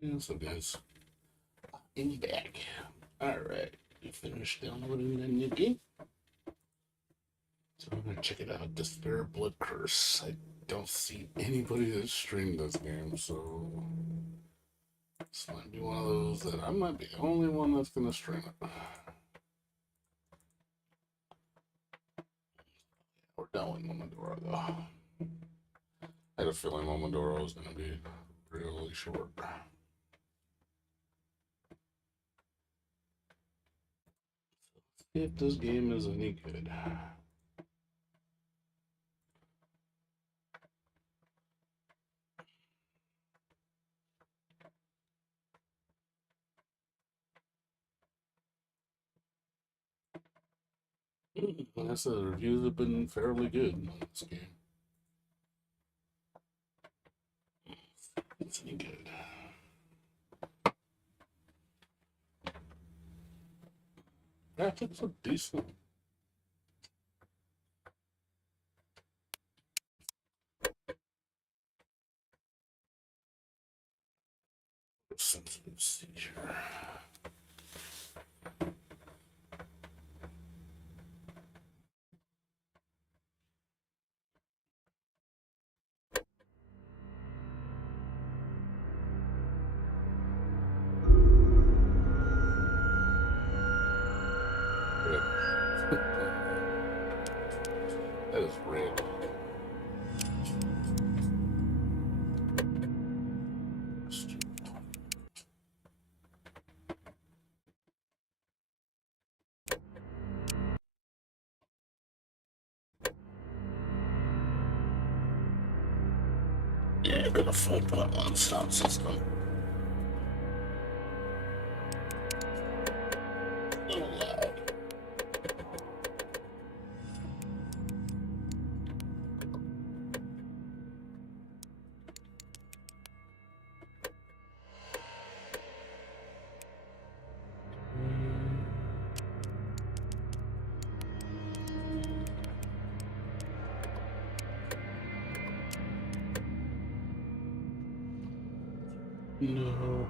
Yeah, so guys, I'm back. Alright, you finished downloading the new game? So I'm gonna check it out. Despair Blood Curse. I don't see anybody that streamed this game, so this might be one of those that I might be the only one that's gonna stream it. We're done with Momodora though. I had a feeling Momodora was gonna be really short. If this game is any good. Like I said, the reviews have been fairly good on this game. It's any good. Graphics are decent. Sensitive seizure. Red. That is red. Yeah, got a 4.1 sound system. A little loud. No.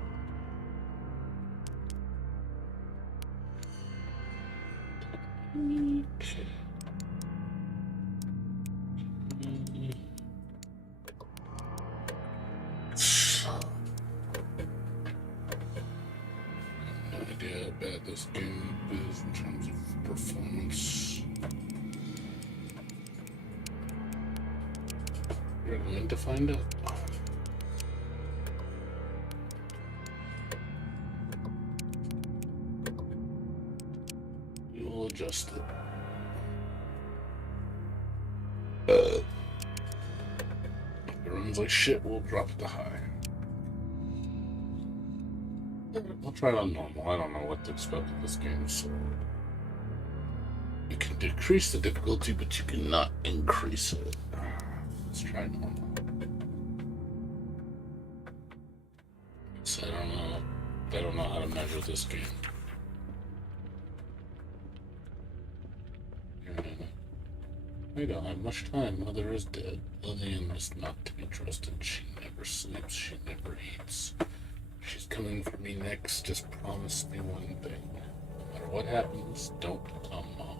No idea how bad this game is in terms of performance. We're going to find out. We will adjust it. If it runs like shit, we'll drop it to high. I'll try it on normal. I don't know what to expect of this game, so you can decrease the difficulty, but you cannot increase it. Let's try normal. So I don't know. I don't know how to measure this game. I don't have much time. Mother is dead. Lillian is not to be trusted. She never sleeps. She never eats. She's coming for me next. Just promise me one thing. No matter what happens, don't come home.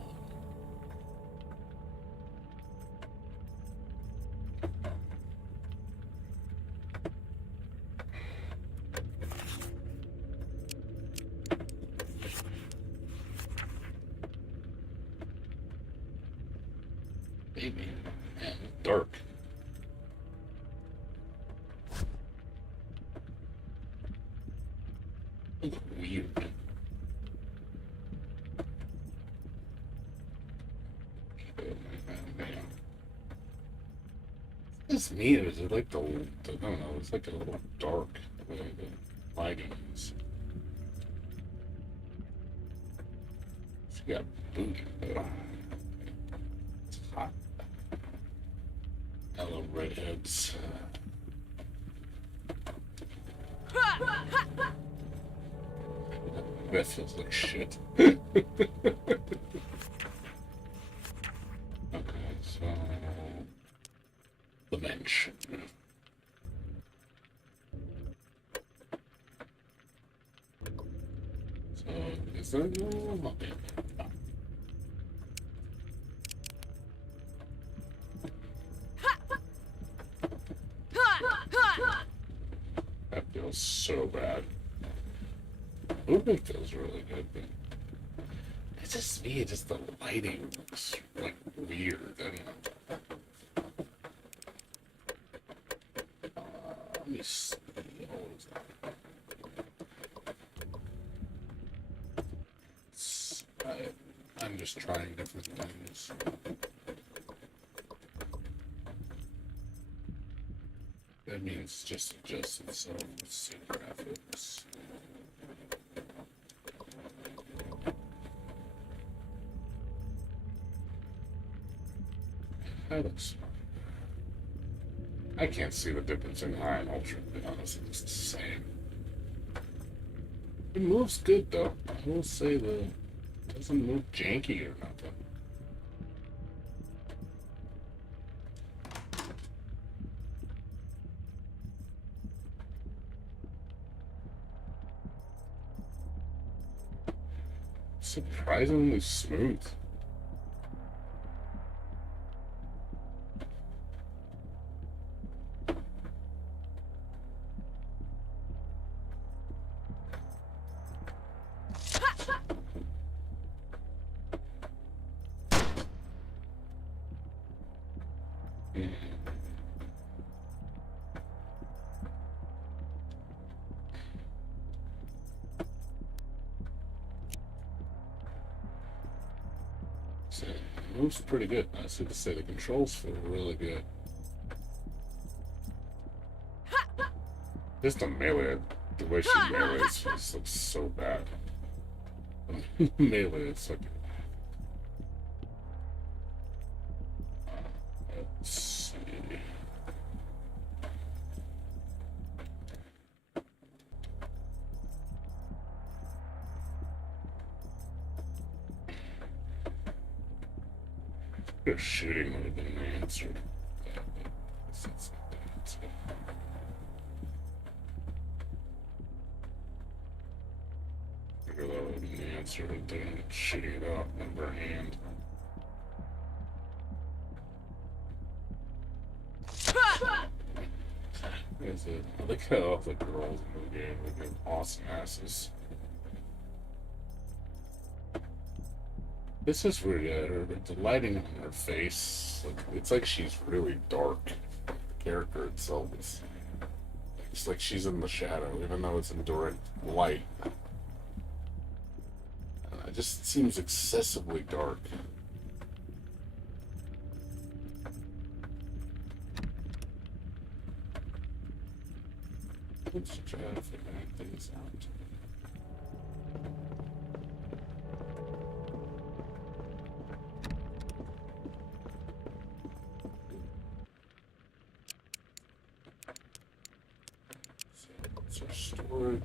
Baby, man, dark. It's weird. It's me. Is it like the I don't know. It's like a little dark. The lighting is. She got booty. It's hot. Hello, redheads. That feels like shit. Okay, so the mansion. Is there no? Okay. That feels so bad. Movement feels really good, but it's just me. Just the lighting looks like weird. And let me see. I'm just trying different things. That means just adjust itself with sync graphics. That looks. I can't see the difference in high and ultra, to be honest. It's the same. It moves good though. I will say it doesn't move janky or nothing. Surprisingly smooth. So it moves pretty good. I was going to say the controls feel really good. Just the melee, the way she melees just looks so bad. Melee is like. Let's see. Your shooting would have been the answer. Figure that would have been the answer of doing it, shooting it out in her hand. Is it? I like how all the girls in the game would get awesome asses. This is weird, yeah. The lighting on her face, like, it's like she's really dark. The character itself is. It's like she's in the shadow, even though it's in direct light. It just seems excessively dark. Let's try to figure things out. So our storage.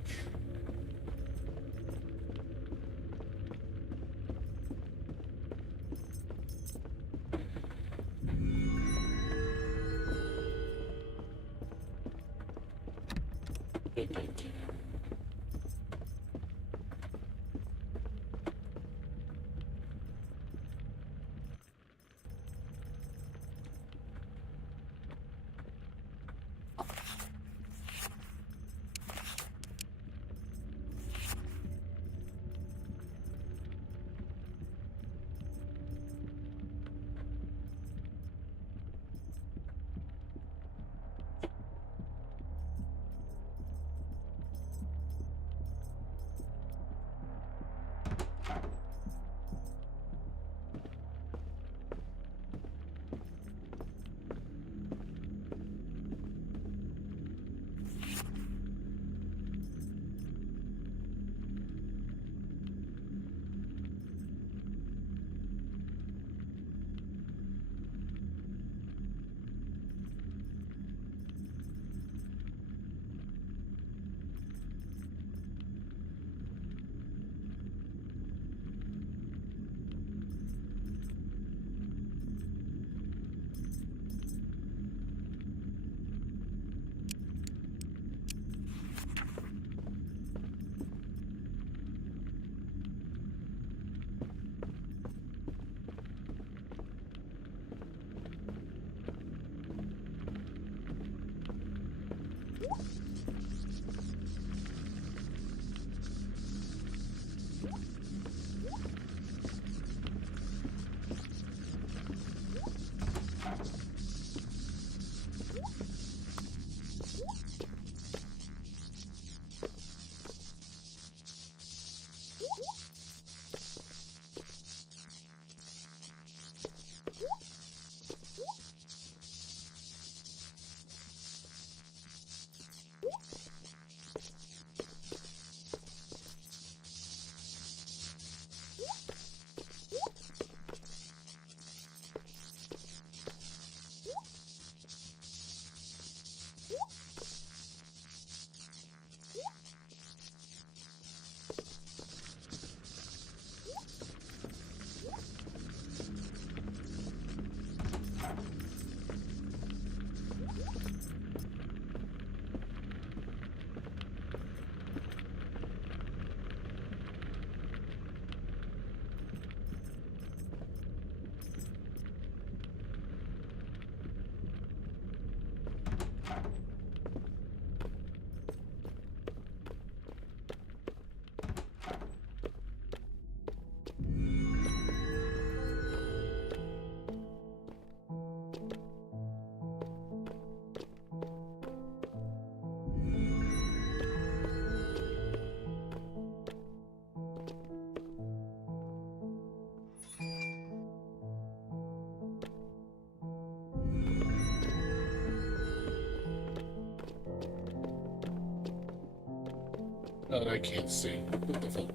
God, I can't see. What the fuck?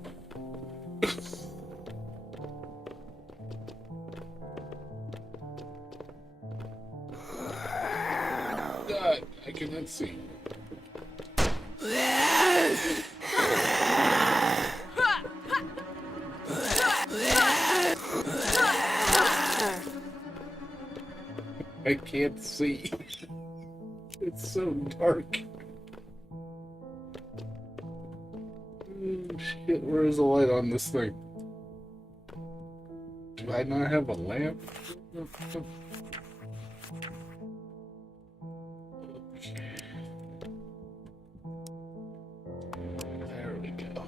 God, I cannot see. I can't see. It's so dark. Oh, shit, where is the light on this thing? Do I not have a lamp? Okay. There we go.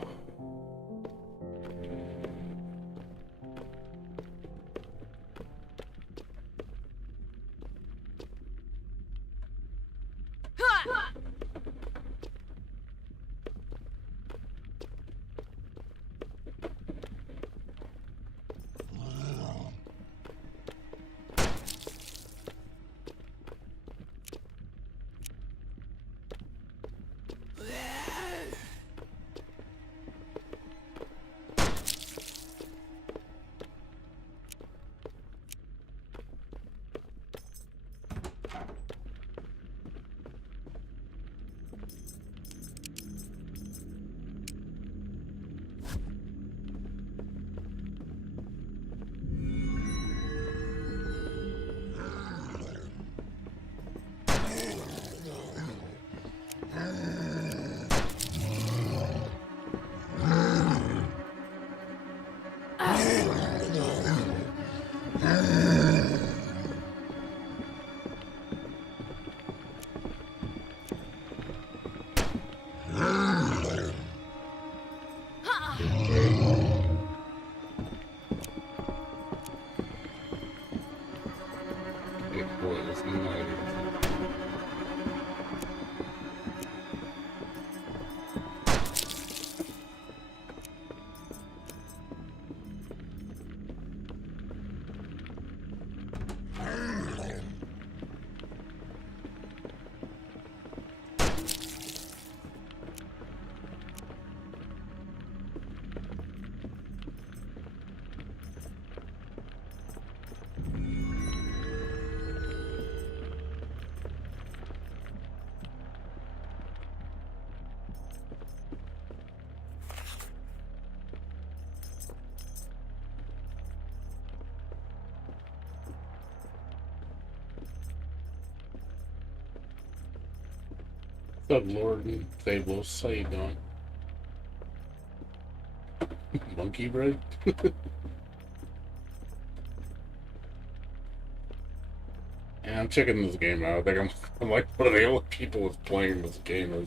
It was nice. What's up, Lord and Fabulous? How you doing? Monkey bread? Yeah, I'm checking this game out. I think I'm like one of the only people that's playing this game. I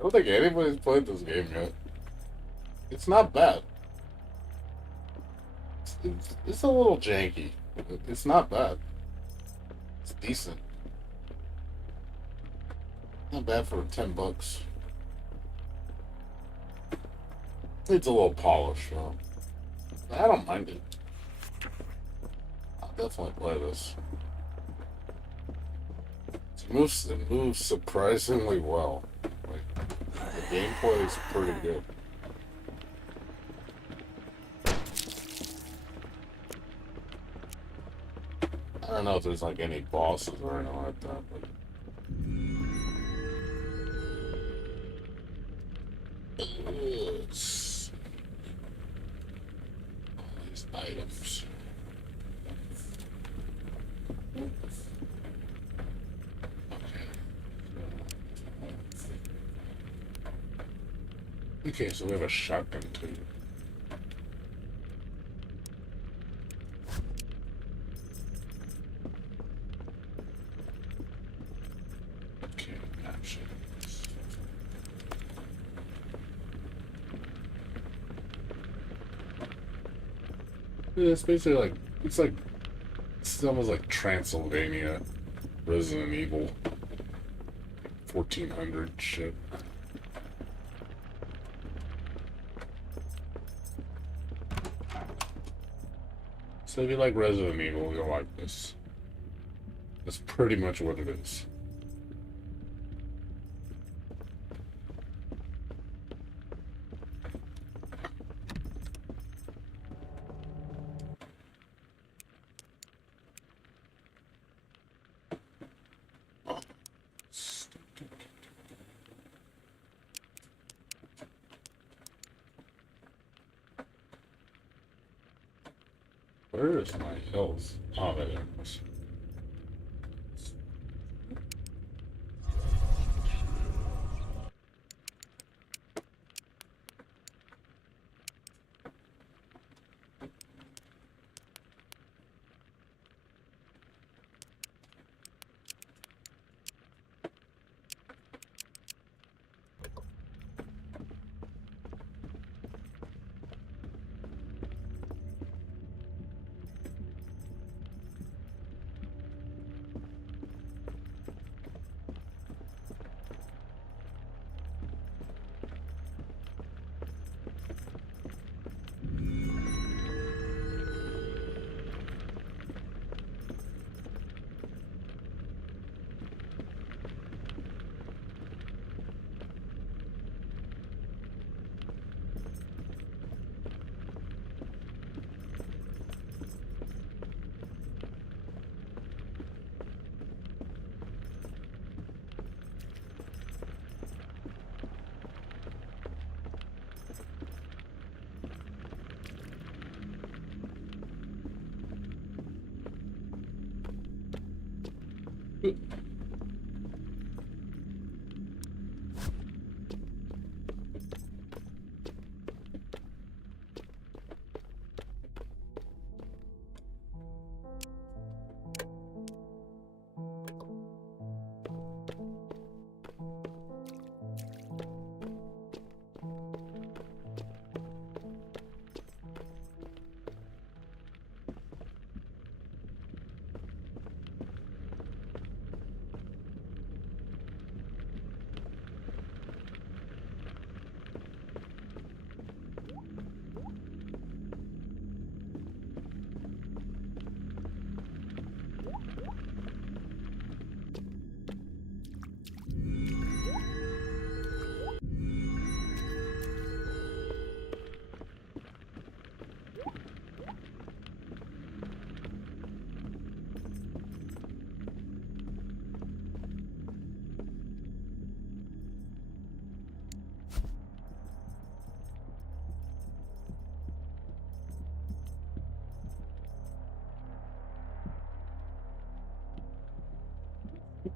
don't think anybody's played this game yet. It's not bad. It's a little janky. It's not bad. It's decent. Not bad for $10. It's a little polished, though. I don't mind it. I'll definitely play this. It moves surprisingly well. Like, the gameplay is pretty good. I don't know if there's like any bosses or anything like that, but it's all these items. Okay, so we have a shotgun too. Okay, options. Yeah, it's basically like it's almost like Transylvania, Resident Evil, 1400 shit. So if you like Resident Evil, you'll like this. That's pretty much what it is. Okay, gotcha. Okay, Where is my health? Oh, there it is.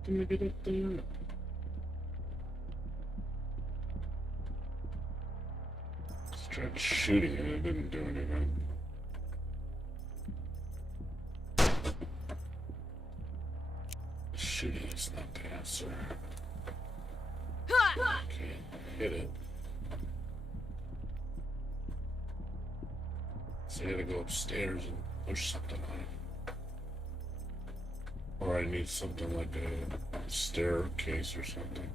Can we get up there? Just tried shooting it, it didn't do anything. Shooting is not the answer. Okay, hit it. So I gotta go upstairs and push something on it. Or I need something like a staircase or something.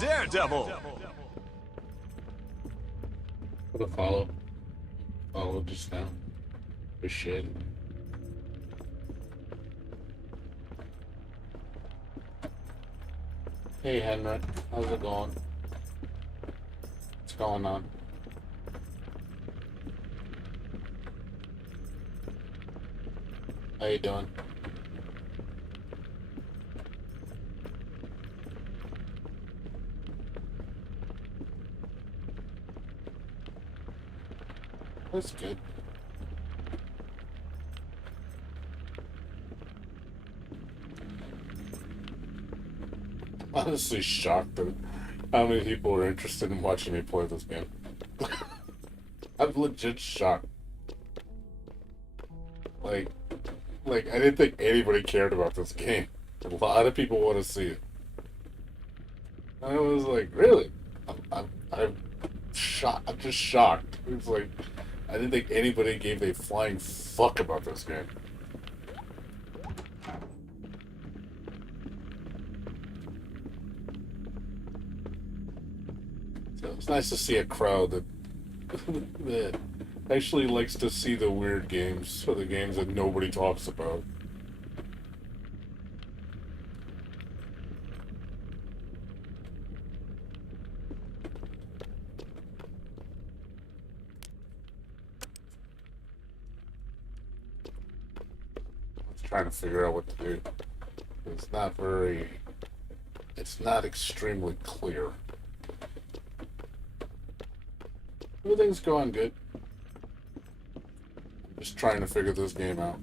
Daredevil. For the follow. Follow just now. Appreciate it. Hey Henrik, how's it going? What's going on? How you doing? That's good. Honestly shocked at how many people are interested in watching me play this game. I'm legit shocked. Like, I didn't think anybody cared about this game. A lot of people want to see it. I was like, really? I'm shocked. I'm just shocked. It's like, I didn't think anybody gave a flying fuck about this game. So it's nice to see a crowd that that actually likes to see the weird games, or the games that nobody talks about. Trying to figure out what to do. It's not extremely clear. Everything's going good. Just trying to figure this game out.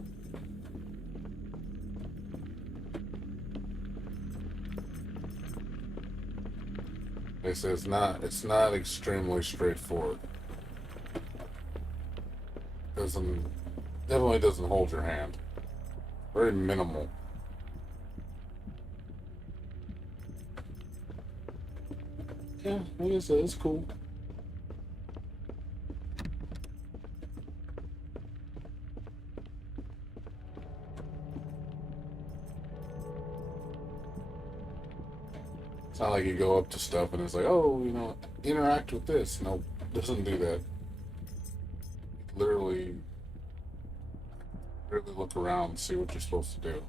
They say it's not extremely straightforward. Definitely doesn't hold your hand. Very minimal. Yeah, like I said, it's cool. It's not like you go up to stuff and it's like, oh, interact with this. No, doesn't do that. Literally look around and see what you're supposed to do.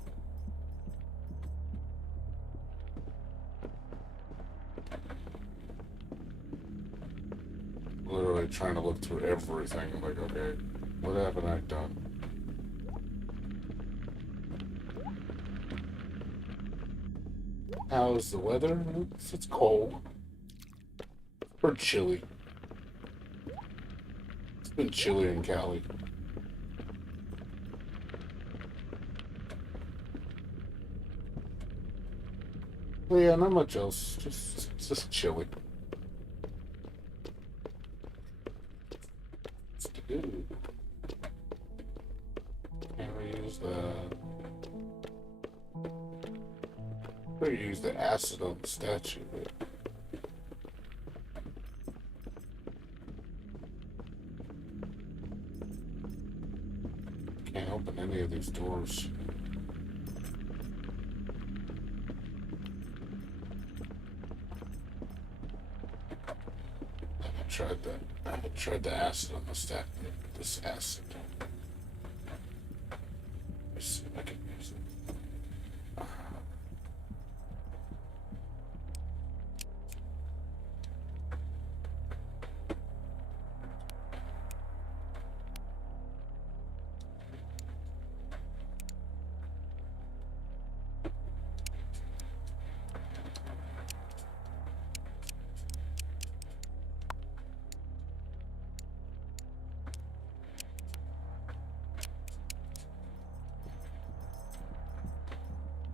Literally trying to look through everything. Like, okay, what haven't I done? How's the weather? It's cold. Or chilly. It's been chilly in Cali. Well, yeah, not much else. Just chilly. What's to do? Can't we use better use the acid on the statue. Can't open any of these doors. I tried the acid on the statue. This acid. Let's see if I can use it.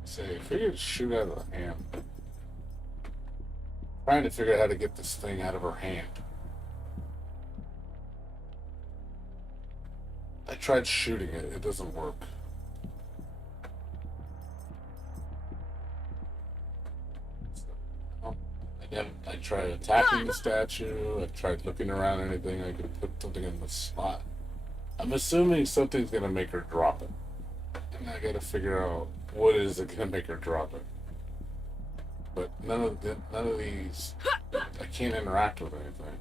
Say, if you could shoot out of the hand. Trying to figure out how to get this thing out of her hand. I tried shooting it, it doesn't work. I tried attacking the statue, I tried looking around anything I could put something in the slot. I'm assuming something's gonna make her drop it. And I gotta figure out what is it gonna make her drop it. but none of these, I can't interact with anything.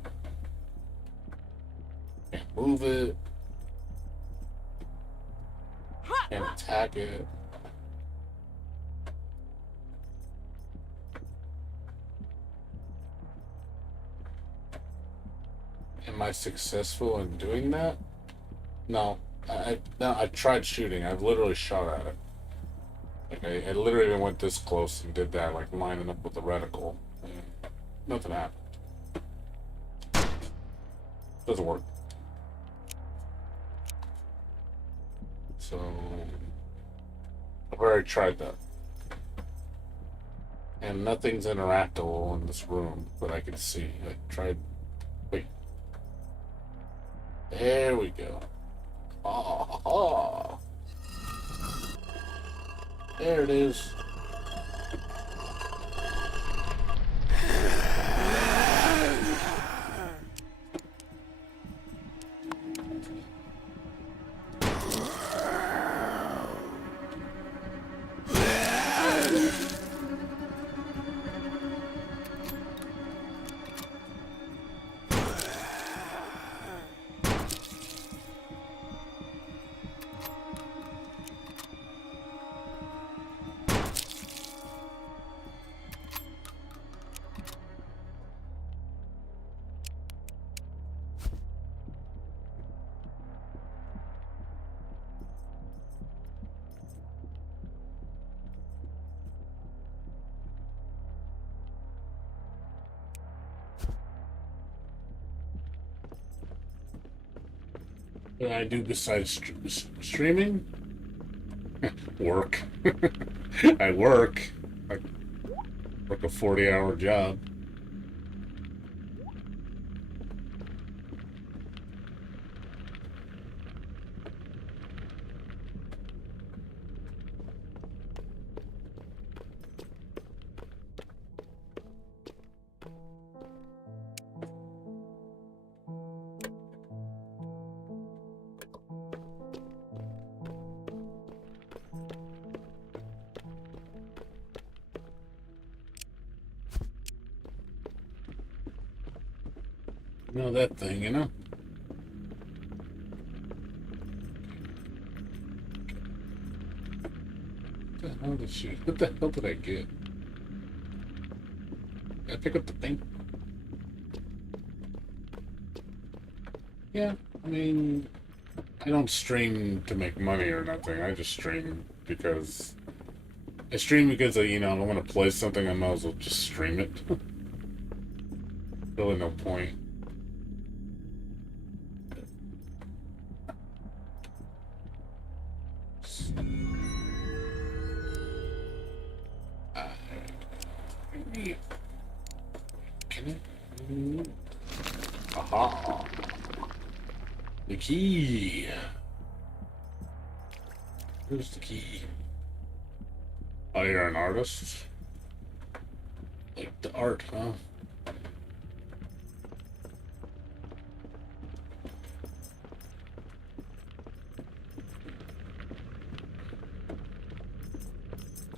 Can't move it. Can't attack it. Am I successful in doing that? No. I tried shooting. I've literally shot at it. Like I literally went this close and did that, like lining up with the reticle. And nothing happened. Doesn't work. So I've already tried that. And nothing's interactable in this room, but I can see. I tried. Wait. There we go. Oh, oh. There it is. What do I do besides streaming? Work. I work. I work a 40-hour job. You know that thing, you know? What the hell did I get? Did I pick up the thing? Yeah, I mean, I don't stream to make money or nothing. I just stream because you know, I want to play something. I might as well just stream it. Really, no point. Can it? Aha! The key. Where's the key? Oh, you're an artist? Like the art, huh?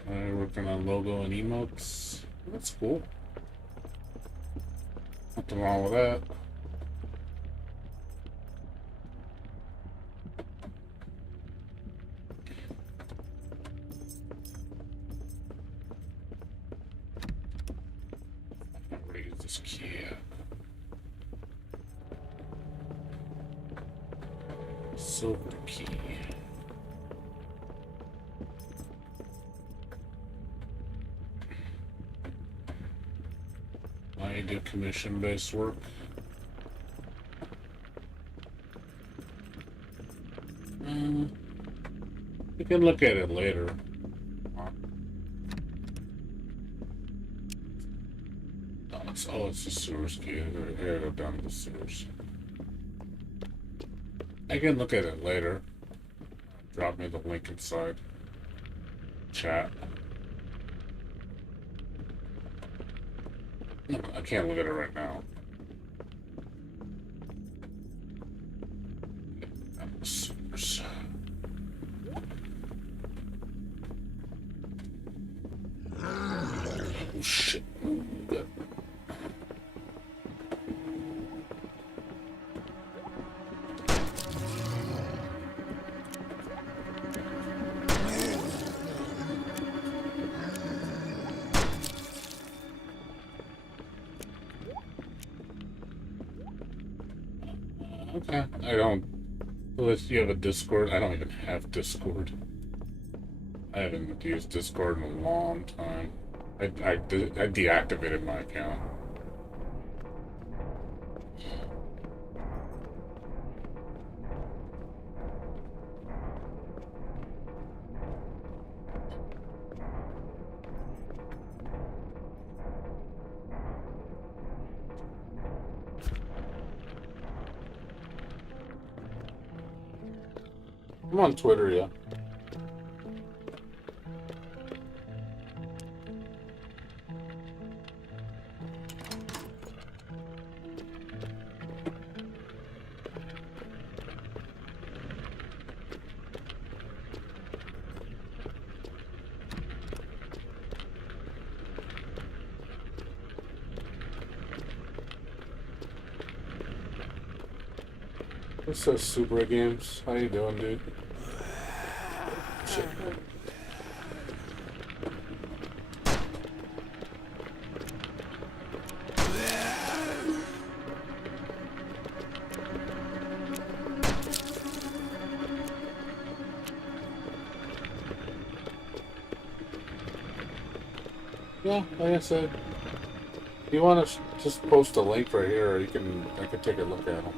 Working on logo and emotes. That's cool. Nothing wrong with that. Raise this key up. Silver key. I do commission-based work. We can look at it later. Oh, it's the sewers key. Here, go down to the sewers. I can look at it later. Drop me the link inside chat. No, I can't look at it right now. Sewers. shit. Good. Okay, I don't. Unless you have a Discord, I don't even have Discord. I haven't used Discord in a long time. I deactivated my account. I'm on Twitter, yeah. What's up, Super Games? How you doing, dude? Shit. Yeah, like I said, if you want to just post a link right here, or I can take a look at them.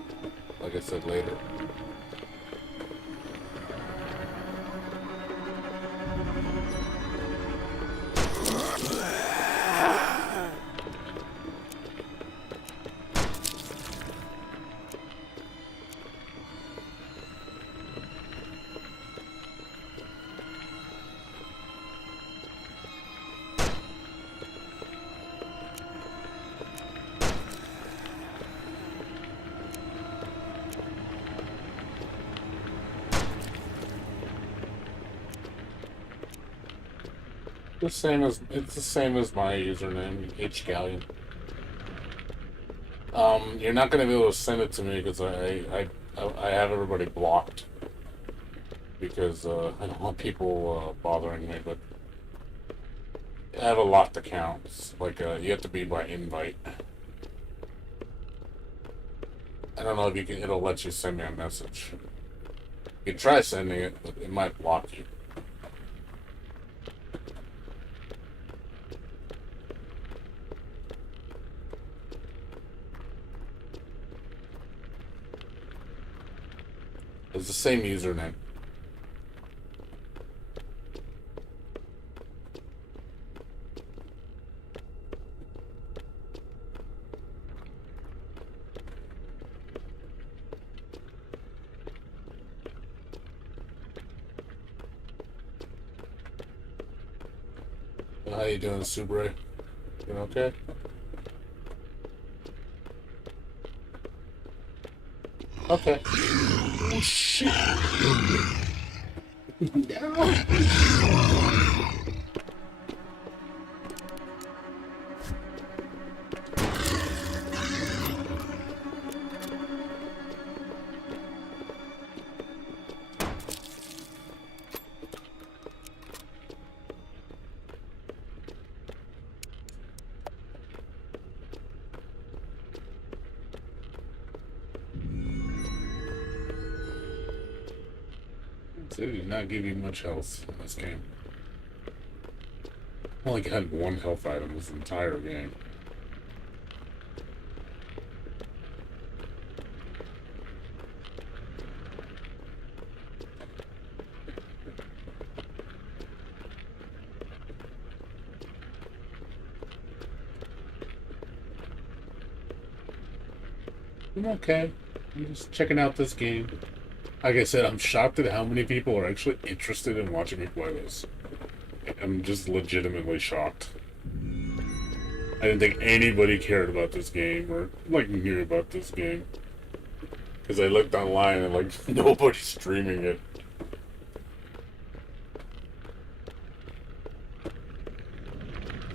Like I said, later. It's the same as my username, HGallion. You're not gonna be able to send it to me because I have everybody blocked because I don't want people bothering me. But I have a locked accounts. Like you have to be by invite. I don't know if you can. It'll let you send me a message. You can try sending it, but it might block you. It's the same username. How you doing, Subre? You okay? Okay. Oh shit! No. They did not give you much health in this game. I only had one health item this entire game. I'm okay. I'm just checking out this game. Like I said, I'm shocked at how many people are actually interested in watching me play this. I'm just legitimately shocked. I didn't think anybody cared about this game or like knew about this game. Because I looked online and like nobody's streaming it.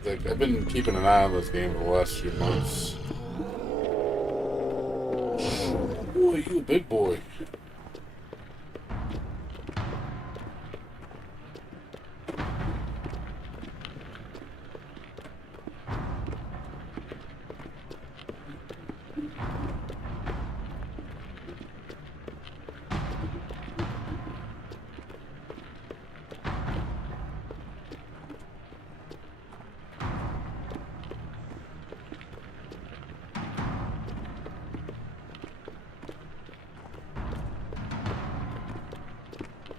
Like, I've been keeping an eye on this game for the last few months. Boy, you a big boy.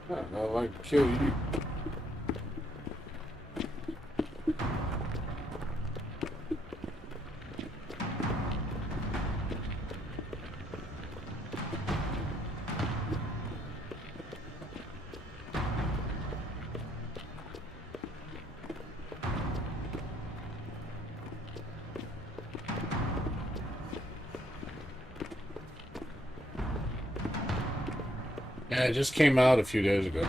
I don't know if I can kill you. Yeah, it just came out a few days ago.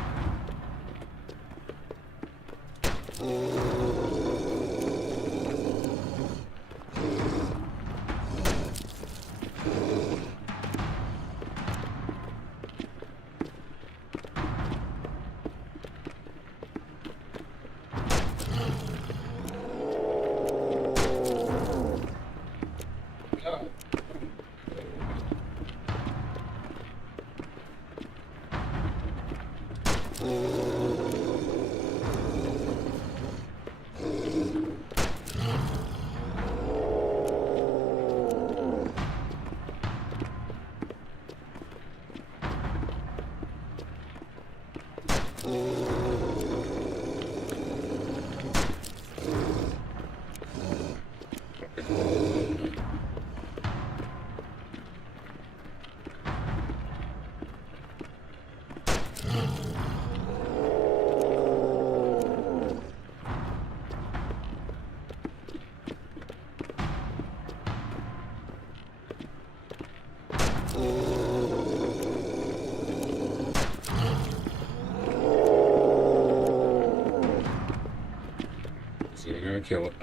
So you're gonna kill it.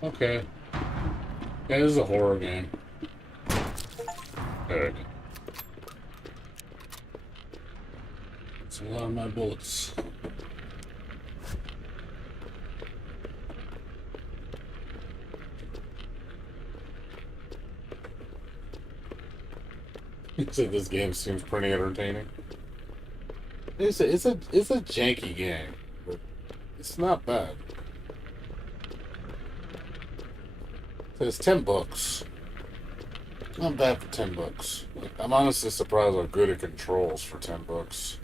Okay. Yeah, this is a horror game. Alright. That's a lot of my bullets. So this game seems pretty entertaining. It's a janky game, but it's not bad. So it's $10. Not bad for $10. Like, I'm honestly surprised how good it controls for $10.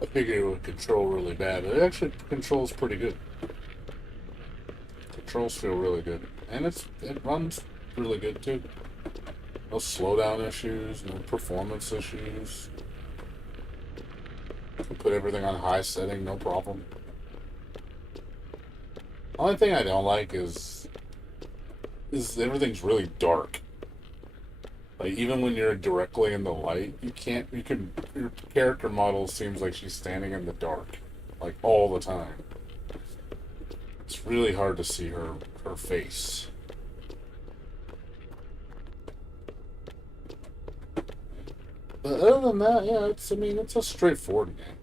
I figured it would control really bad, but it actually controls pretty good. Controls feel really good, and it runs really good too. No slowdown issues, no performance issues. You can put everything on high setting, no problem. Only thing I don't like is everything's really dark. Like, even when you're directly in the light, your character model seems like she's standing in the dark, like, all the time. It's really hard to see her face. But other than that, yeah, it's a straightforward game.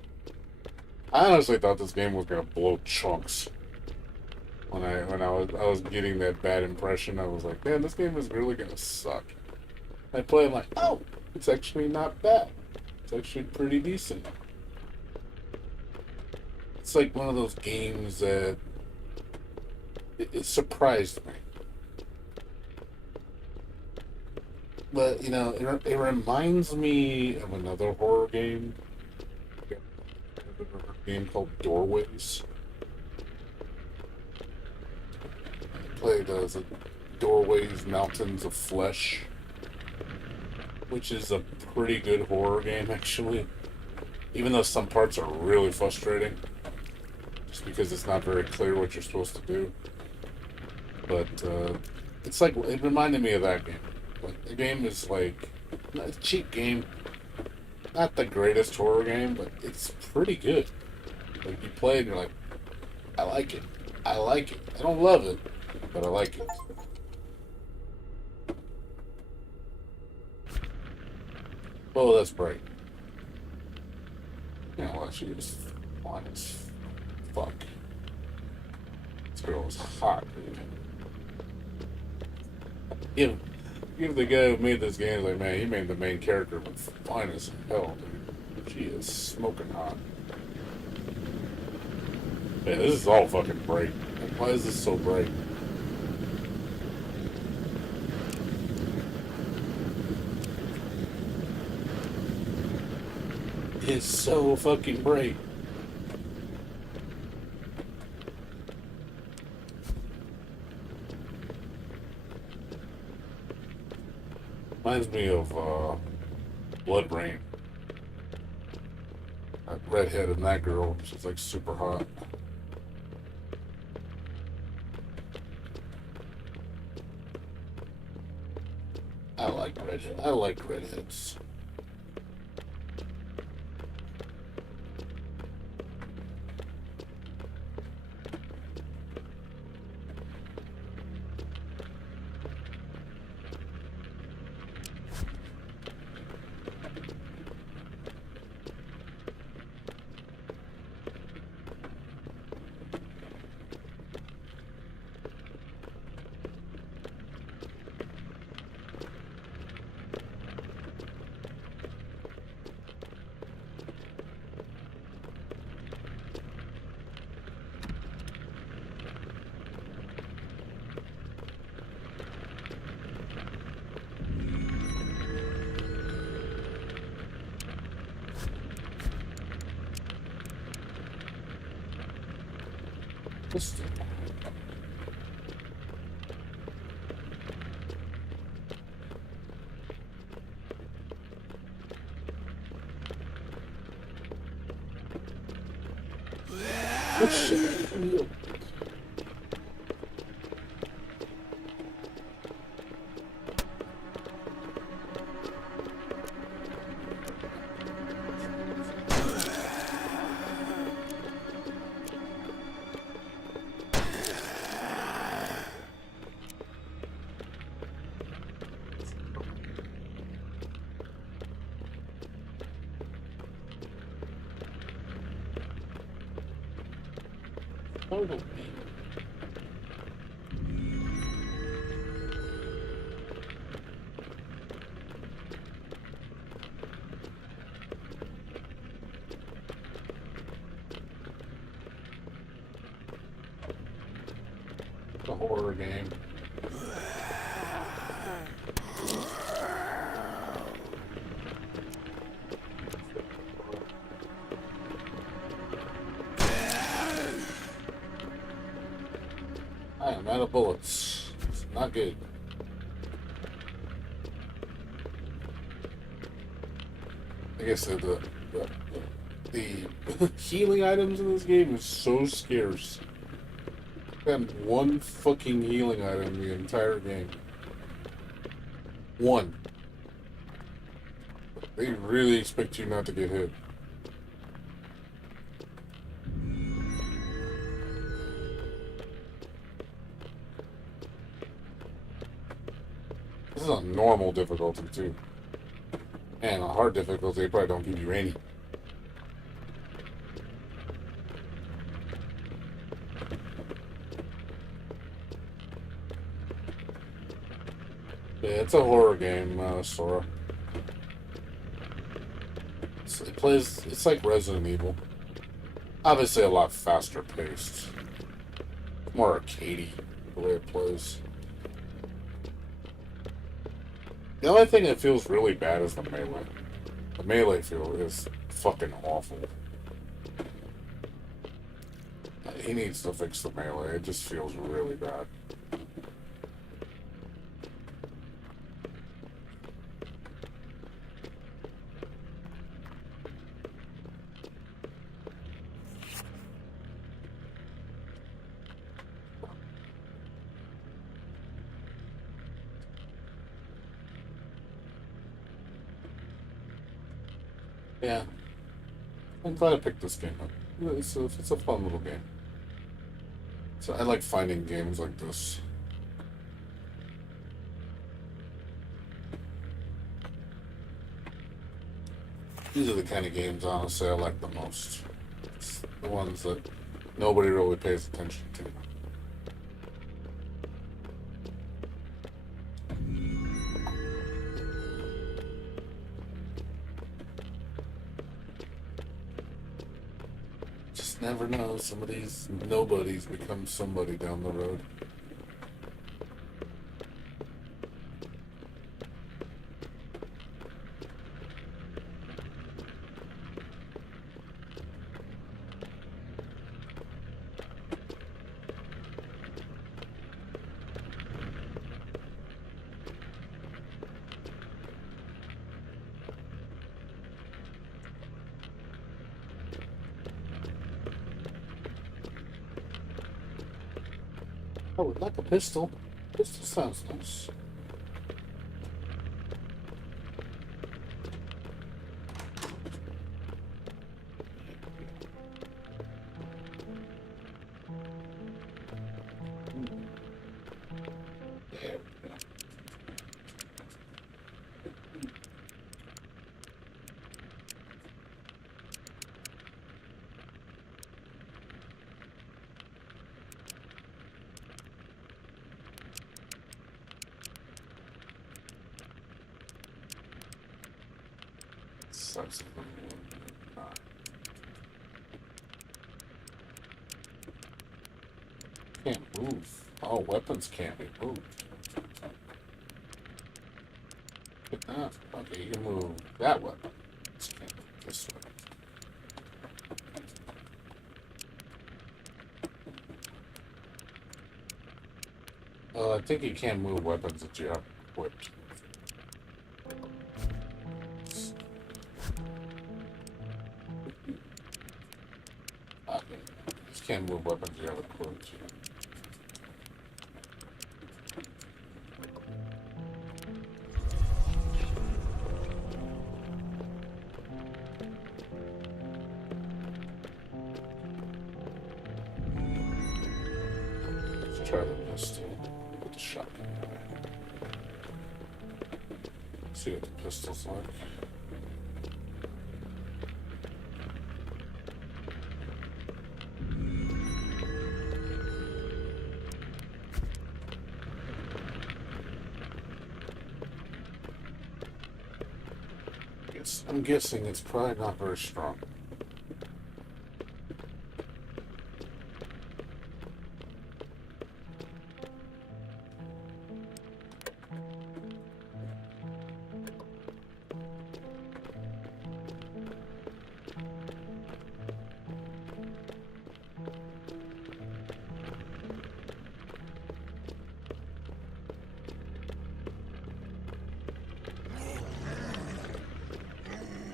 I honestly thought this game was gonna blow chunks. When I was getting that bad impression, I was like, man, this game is really gonna suck. I play, I'm like, oh, it's actually not bad. It's actually pretty decent. it's like one of those games that it surprised me. But you know, it reminds me of another horror game. A game called Doorways. I played as a Doorways Mountains of Flesh, which is a pretty good horror game actually. Even though some parts are really frustrating, just because it's not very clear what you're supposed to do. But it's like it reminded me of that game. Like the game is like a cheap game, not the greatest horror game, but it's pretty good. Like you play it and you're like, I like it. I like it. I don't love it, but I like it. Oh, that's bright. You know what? She was fine as fuck. This girl was hot, dude. Give the guy who made this game, like, man, he made the main character look fine as hell, dude. She is smoking hot. Man, this is all fucking bright. Why is this so bright? It's so fucking bright. Reminds me of Blood Rain. That redhead and that girl, she's like super hot. I like redheads. Just what shit? Oh, the horror game. I am out of bullets. It's not good. I guess the healing items in this game is so scarce. I had one fucking healing item the entire game. One. They really expect you not to get hit. This is a normal difficulty too. And a hard difficulty, they probably don't give you any. Yeah, it's a horror game, Sora. It's like Resident Evil. Obviously, a lot faster paced. More arcadey the way it plays. The only thing that feels really bad is the melee. The melee feel is fucking awful. He needs to fix the melee. It just feels really bad. Yeah. I'm glad I picked this game up. It's a fun little game. So I like finding games like this. These are the kind of games, honestly, I like the most. It's the ones that nobody really pays attention to. Just never know. Some of these nobodies become somebody down the road. I would like a pistol. Pistol sounds nice. There we go. Sucks. Can't move. Oh, weapons can't be moved. Look at that. Okay, you can move that weapon. Just can't move this way. I think you can't move weapons that you have equipped. Okay. Just can't move weapons you have equipped. Let's try the pistol with the shotgun. See what the pistol's like. I'm guessing it's probably not very strong.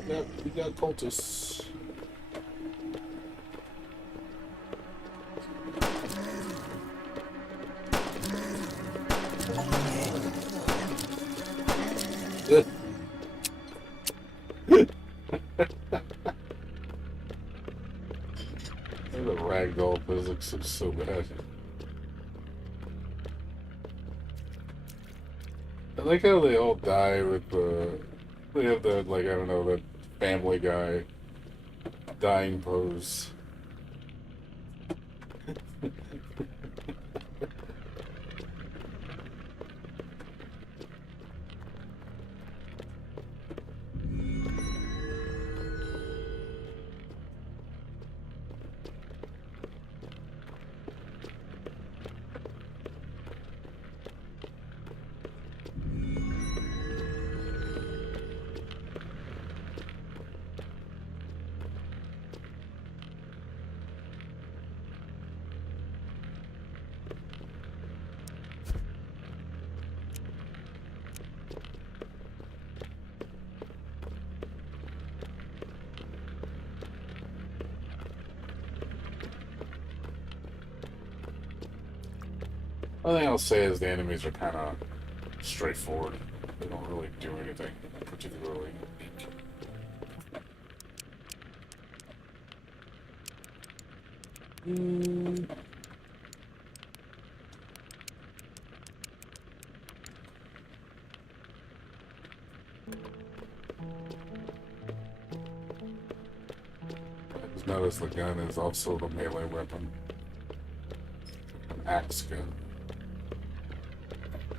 Yep, we got cultists. Good. The ragdoll physics is so bad. I like how they all die with the. They have that, like, I don't know, that Family Guy dying pose. One thing I'll say is the enemies are kind of straightforward. They don't really do anything particularly unique. I just noticed the gun is also the melee weapon. An axe gun.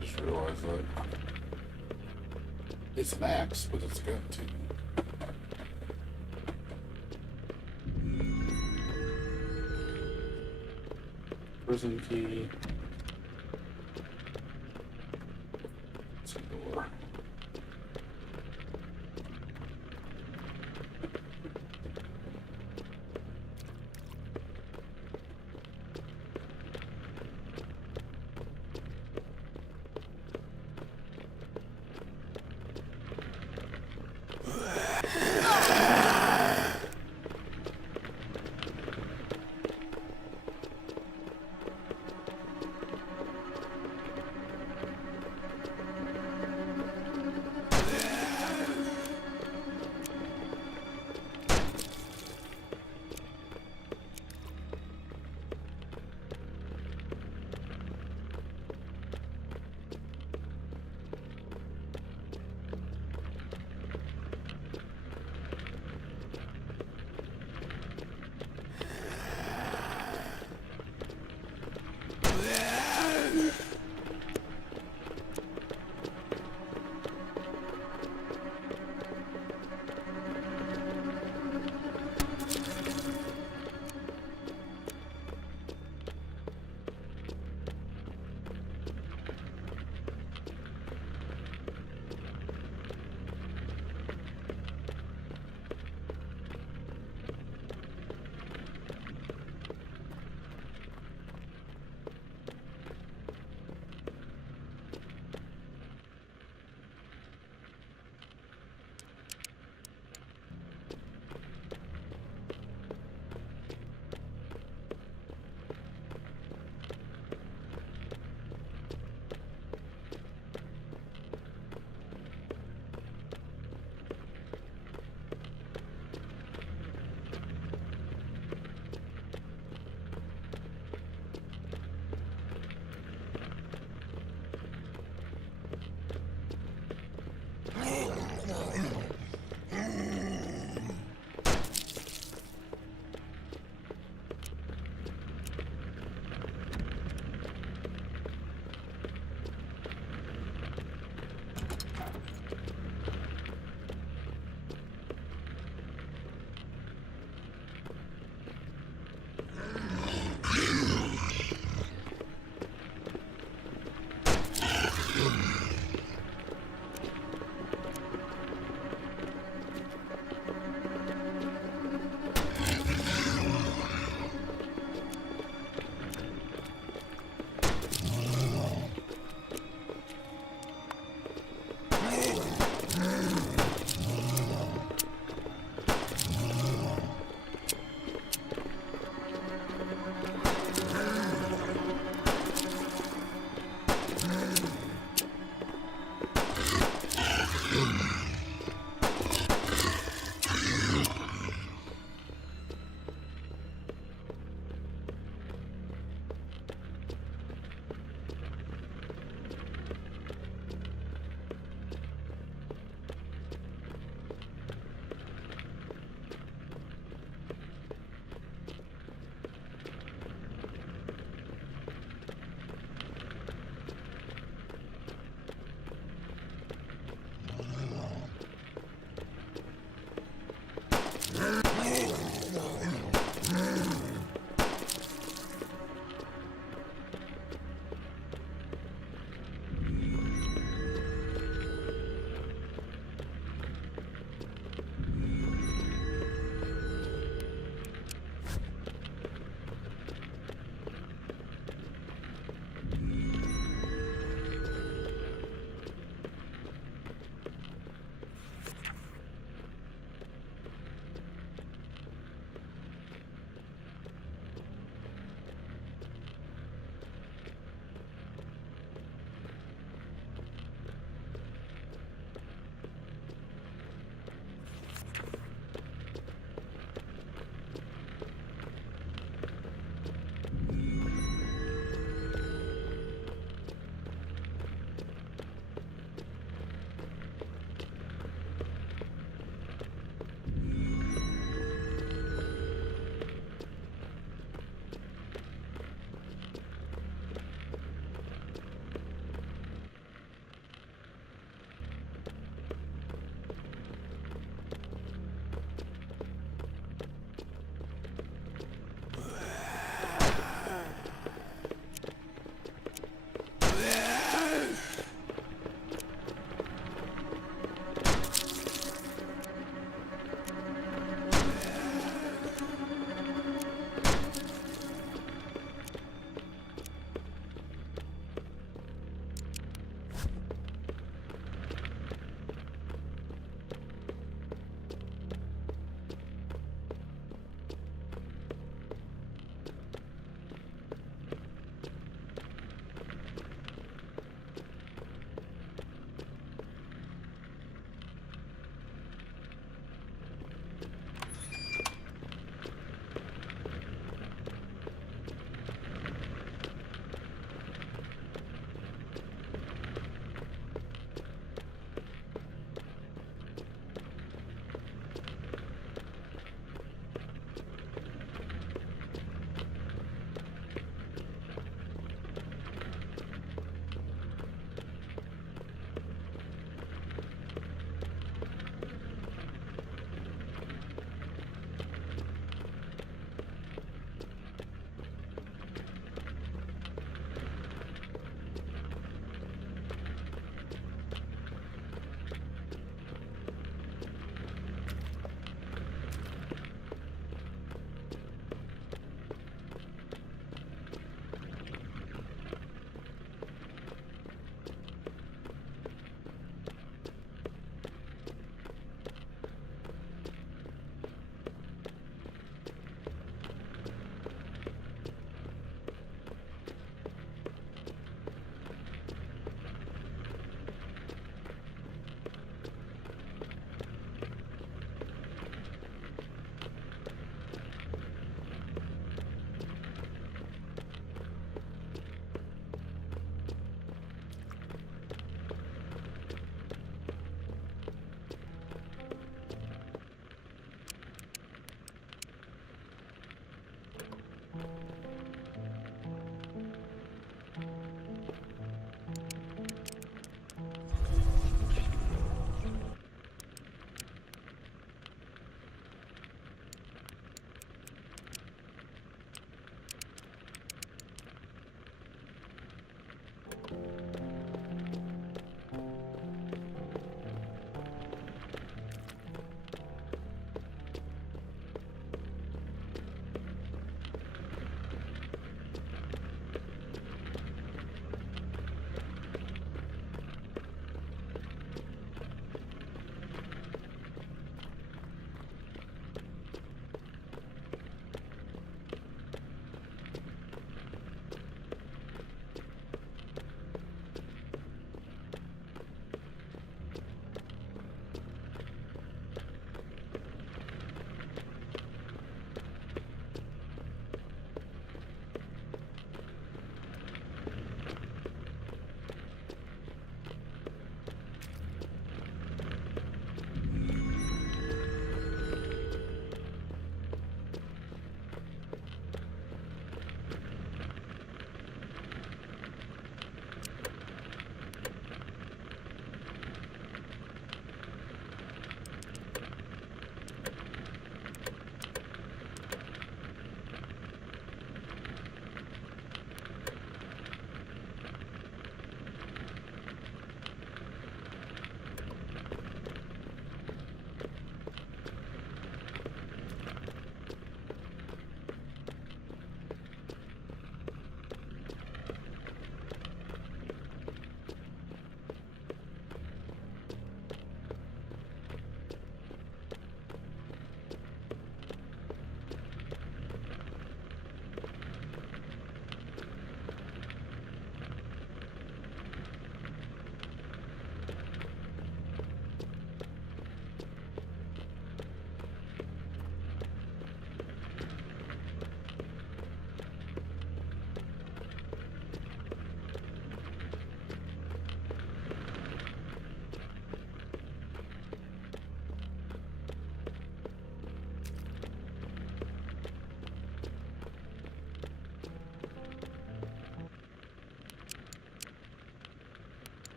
Just realized that. It's an axe, but it's a gun too. Prison key. It's a door.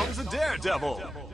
Kong's a daredevil.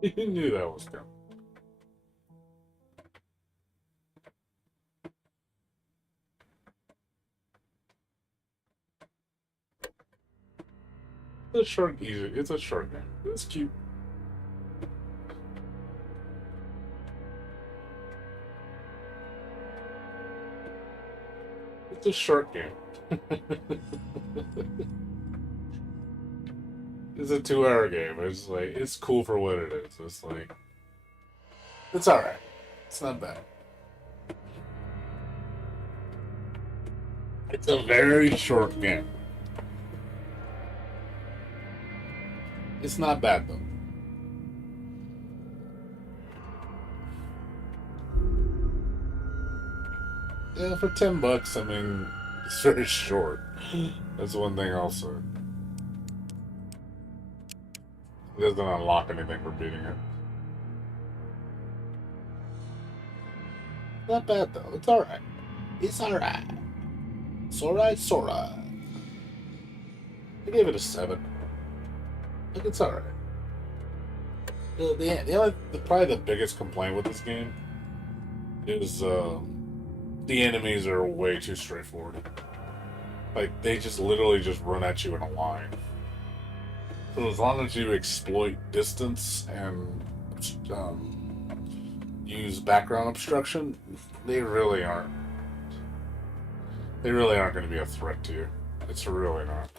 You knew that was coming. It's a shark easy. It's a shark game. It's cute. It's a shark game. It's a 2 hour game. It's like it's cool for what it is. It's like it's alright. It's not bad. It's a very short game. It's not bad though. Yeah, for $10, I mean, it's very short. That's one thing I'll say. It doesn't unlock anything for beating it. Not bad though. It's alright. It's alright. It's alright, it's alright. I gave it a 7. Like, it's alright. Probably the biggest complaint with this game is the enemies are way too straightforward. Like, they just literally just run at you in a line. So as long as you exploit distance and use background obstruction, they really aren't. They really aren't going to be a threat to you. It's really not.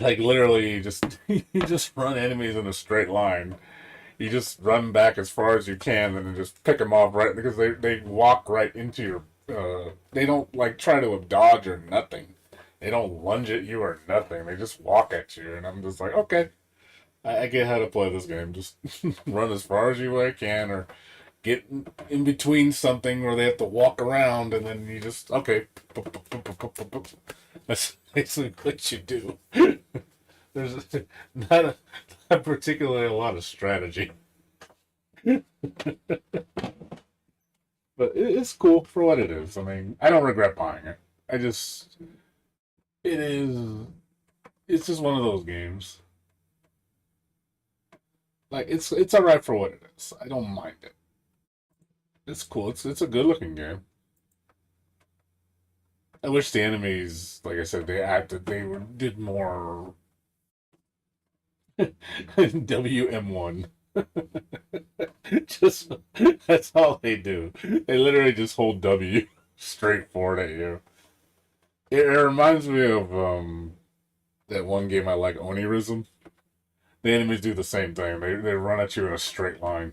Like literally, you just run enemies in a straight line. You just run back as far as you can, and then just pick them off right because they walk right into your. They don't like try to dodge or nothing. They don't lunge at you or nothing. They just walk at you, and I'm just like, okay, I get how to play this game. Just run as far as you can, or get in between something where they have to walk around, and then you just okay. That's basically what you do. There's not particularly a lot of strategy, but it's cool for what it is. I mean, I don't regret buying it. It is, it's just one of those games. Like it's alright for what it is. I don't mind it. It's cool. It's a good looking game. I wish the enemies, like I said, did more WM1. Just that's all they do. They literally just hold W straight forward at you. It reminds me of that one game I like, Onirism. The enemies do the same thing. They run at you in a straight line.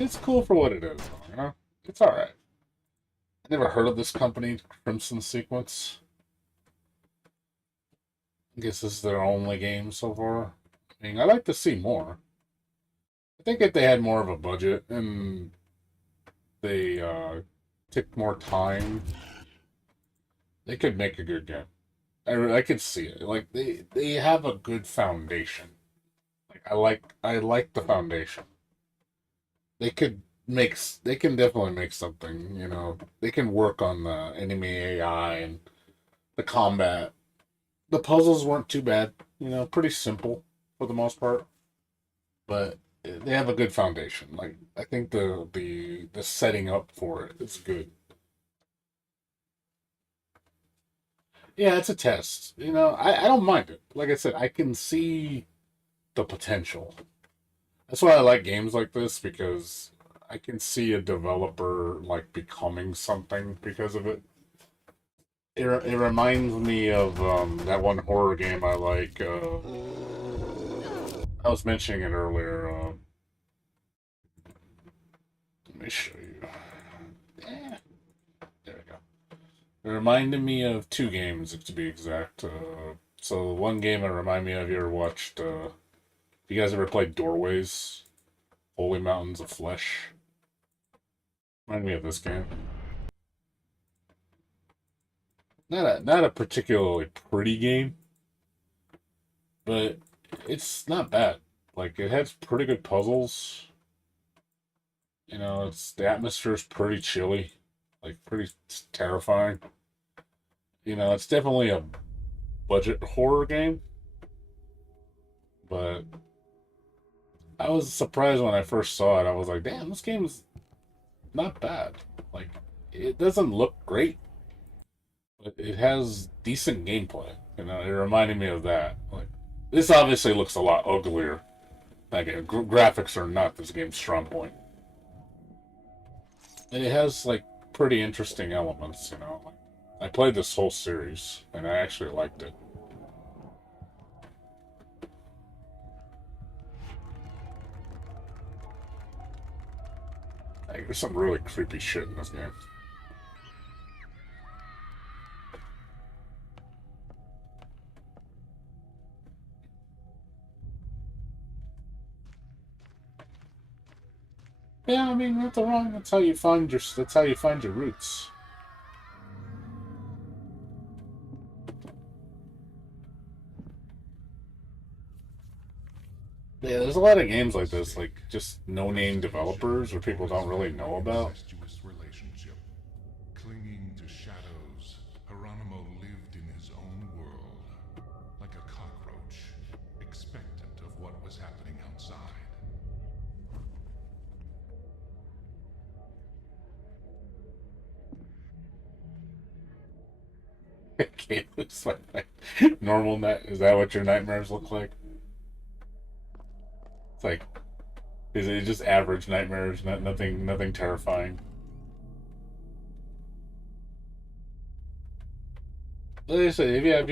It's cool for what it is, you know? It's alright. Never heard of this company, Crimson Sequence. I guess this is their only game so far. I mean, I'd like to see more. I think if they had more of a budget and they took more time, they could make a good game. I could see it. Like they have a good foundation. Like I like the foundation. They can definitely make something, you know. They can work on the enemy AI and the combat. The puzzles weren't too bad, you know, pretty simple for the most part, but they have a good foundation. Like I think the setting up for it is good. Yeah, it's a test. You know, I don't mind it. Like I said, I can see the potential. That's why I like games like this because I can see a developer like becoming something because of it. It reminds me of that one horror game I like. I was mentioning it earlier. Let me show you. There we go. It reminded me of two games, to be exact. So one game it reminded me of. You ever watched? You guys ever played Doorways? Holy Mountains of Flesh. Remind me of this game. Not a particularly pretty game, but it's not bad. Like it has pretty good puzzles. You know, it's the atmosphere is pretty chilly, like pretty terrifying. You know, it's definitely a budget horror game, but I was surprised when I first saw it. I was like, damn, this game's not bad. Like, it doesn't look great, but it has decent gameplay. You know, it reminded me of that. Like, this obviously looks a lot uglier. Like, graphics are not this game's strong point. And it has, like, pretty interesting elements, you know. Like, I played this whole series, and I actually liked it. Like, there's some really creepy shit in this game. Yeah, I mean, not wrong. That's how you find your roots. Yeah, there's a lot of games like this, like just no-name developers or people don't really know about. Incestuous relationship. Clinging to shadows, Hieronymo lived in his own world, like a cockroach, expectant of what was happening outside. Okay, it's like normal night. Is that what your nightmares look like? It's like, is it just average nightmares? Nothing terrifying. Like I say, yeah, if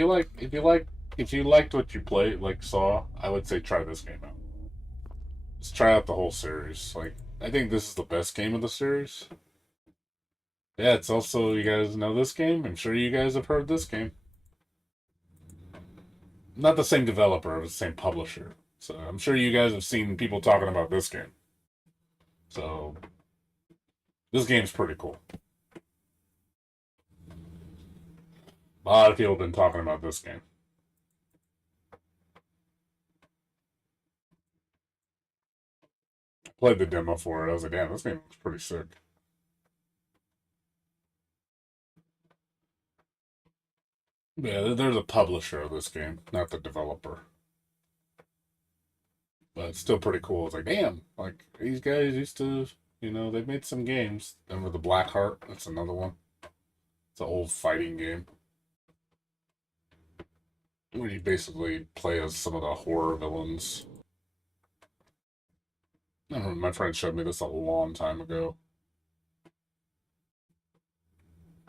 you liked what you played, like saw, I would say try this game out. Just try out the whole series. Like, I think this is the best game of the series. Yeah, it's also, you guys know this game? I'm sure you guys have heard this game. Not the same developer, but the same publisher. So I'm sure you guys have seen people talking about this game. So this game's pretty cool. A lot of people have been talking about this game. I played the demo for it. I was like, damn, this game looks pretty sick. Yeah, they're the publisher of this game, not the developer. But it's still pretty cool. It's like, damn, like these guys used to, they made some games. Remember the Black Heart? That's another one. It's an old fighting game where you basically play as some of the horror villains. I don't know, my friend showed me this a long time ago.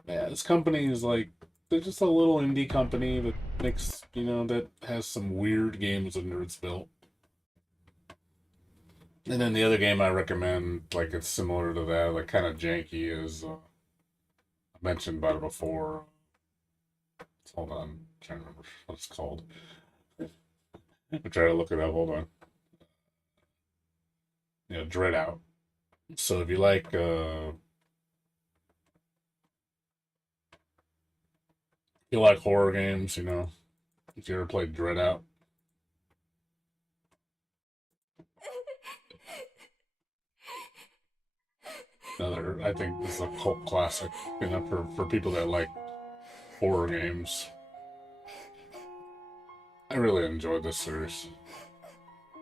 Yeah, this company is like, they're just a little indie company that makes, that has some weird games under its belt. And then the other game I recommend, like it's similar to that, like kind of janky, is I mentioned about it before. Hold on, I'm trying to remember what it's called. I'll try to look it up. Hold on. Yeah, Dread Out. So if you like horror games, if you ever played Dread Out, another, I think this is a cult classic, for people that like horror games. I really enjoyed this series.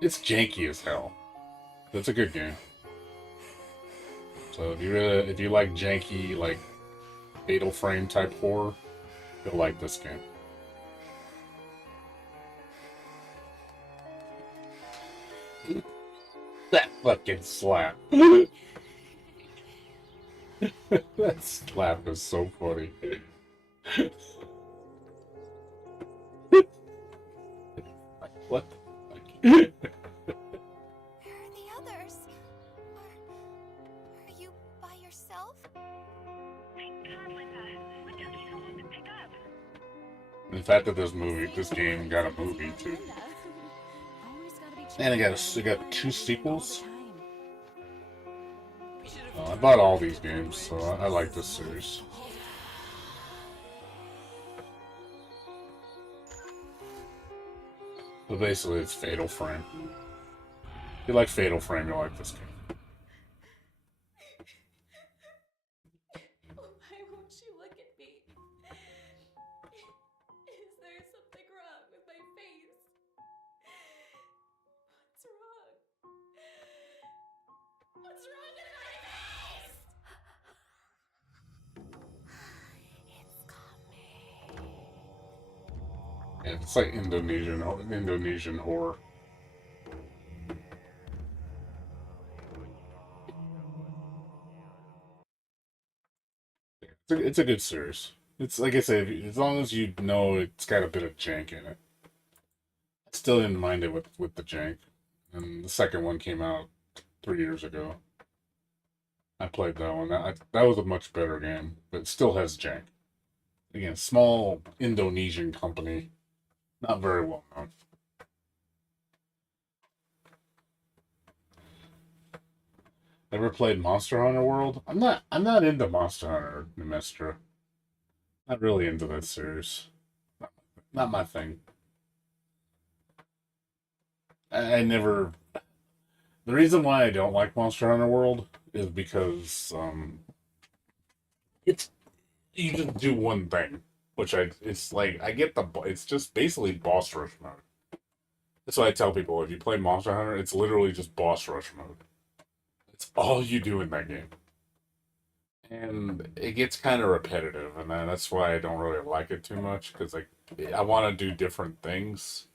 It's janky as hell. It's a good game. So if you like janky, like Fatal Frame type horror, you'll like this game. That fucking slap. That slap is so funny. What the fuck? Where are the others? Are you by yourself? And the fact that this game got a movie too. And it got 2 sequels. I bought all these games, so I like this series. But basically, it's Fatal Frame. If you like Fatal Frame, you'll like this game. Why won't you look at me? Is there something wrong with my face? What's wrong? What's wrong with my face? It's coming. Yeah, it's like Indonesian horror. It's a good series. It's like I said, as long as you know it's got a bit of jank in it. I still didn't mind it with the jank. And the second one came out 3 years ago. I played that one. That was a much better game, but it still has jank. Again, small Indonesian company, not very well known. Ever played Monster Hunter World? I'm not into Monster Hunter, Nemestra. Not really into that series. Not my thing. I never. The reason why I don't like Monster Hunter World is because it's you just do one thing, which it's like I get it's just basically boss rush mode. That's why I tell people if you play Monster Hunter, it's literally just boss rush mode. It's all you do in that game. And it gets kind of repetitive, and that's why I don't really like it too much, because like I want to do different things,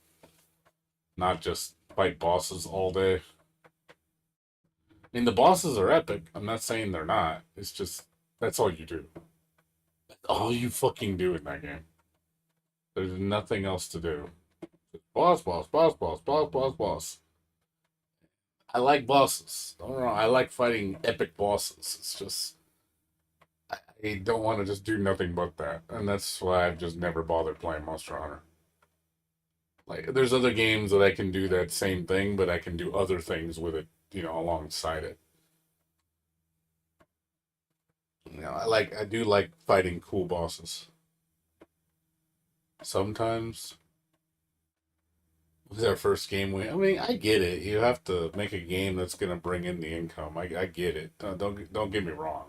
not just fight bosses all day. I mean, the bosses are epic. I'm not saying they're not. It's just that's all you do. That's all you fucking do in that game. There's nothing else to do. Boss, boss, boss, boss, boss, boss, boss. I like bosses. Don't get me wrong. I like fighting epic bosses. It's just I don't want to just do nothing but that, and that's why I've just never bothered playing Monster Hunter. Like, there's other games that I can do that same thing, but I can do other things with it, alongside it. I do like fighting cool bosses. Sometimes with our first game, I mean, I get it. You have to make a game that's gonna bring in the income. I get it. Don't get me wrong.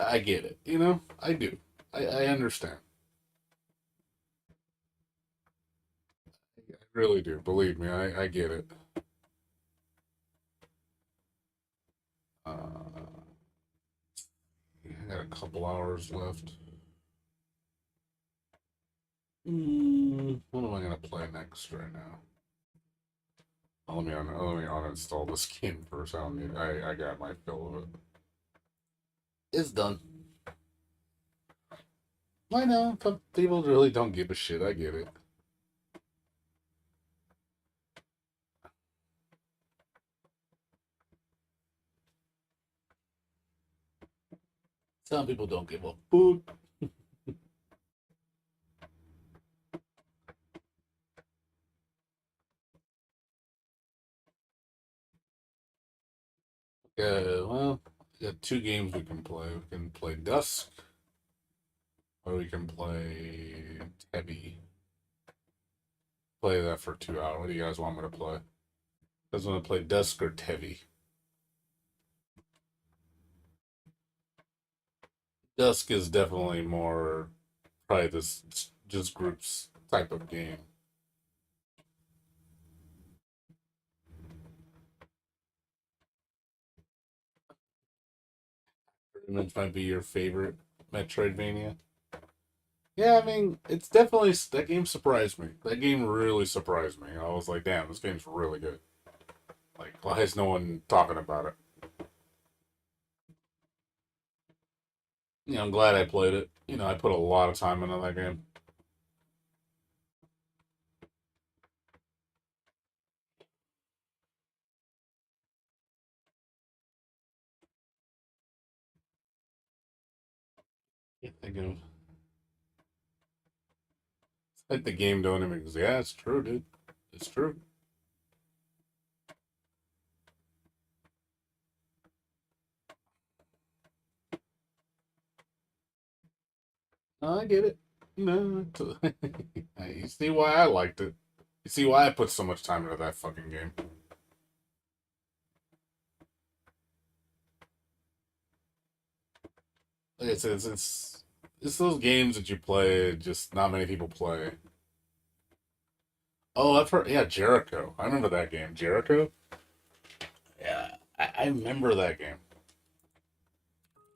I get it. I do. I understand. I really do. Believe me, I get it. I got a couple hours left. What am I gonna play next right now? Let me uninstall this game first. I got my fill of it. It's done. I know people really don't give a shit. I get it. Some people don't give a fuck. Well, we got two games we can play. We can play Dusk, or we can play Heavy. Play that for 2 hours. What do you guys want me to play? You guys want to play Dusk or Tevi? Dusk is definitely more probably this just groups type of game. Which might be your favorite Metroidvania. Yeah, I mean, it's definitely that game surprised me. That game really surprised me. I was like, damn, this game's really good. Like, why is no one talking about it? I'm glad I played it. I put a lot of time into that game. Can't think of. It's like the game don't even exist. Yeah, it's true, dude. It's true. No, I get it. No, you see why I liked it. You see why I put so much time into that fucking game. Like I said, it's those games that you play, just not many people play. Oh, I've heard. Yeah, Jericho. I remember that game. Jericho. Yeah, I remember that game.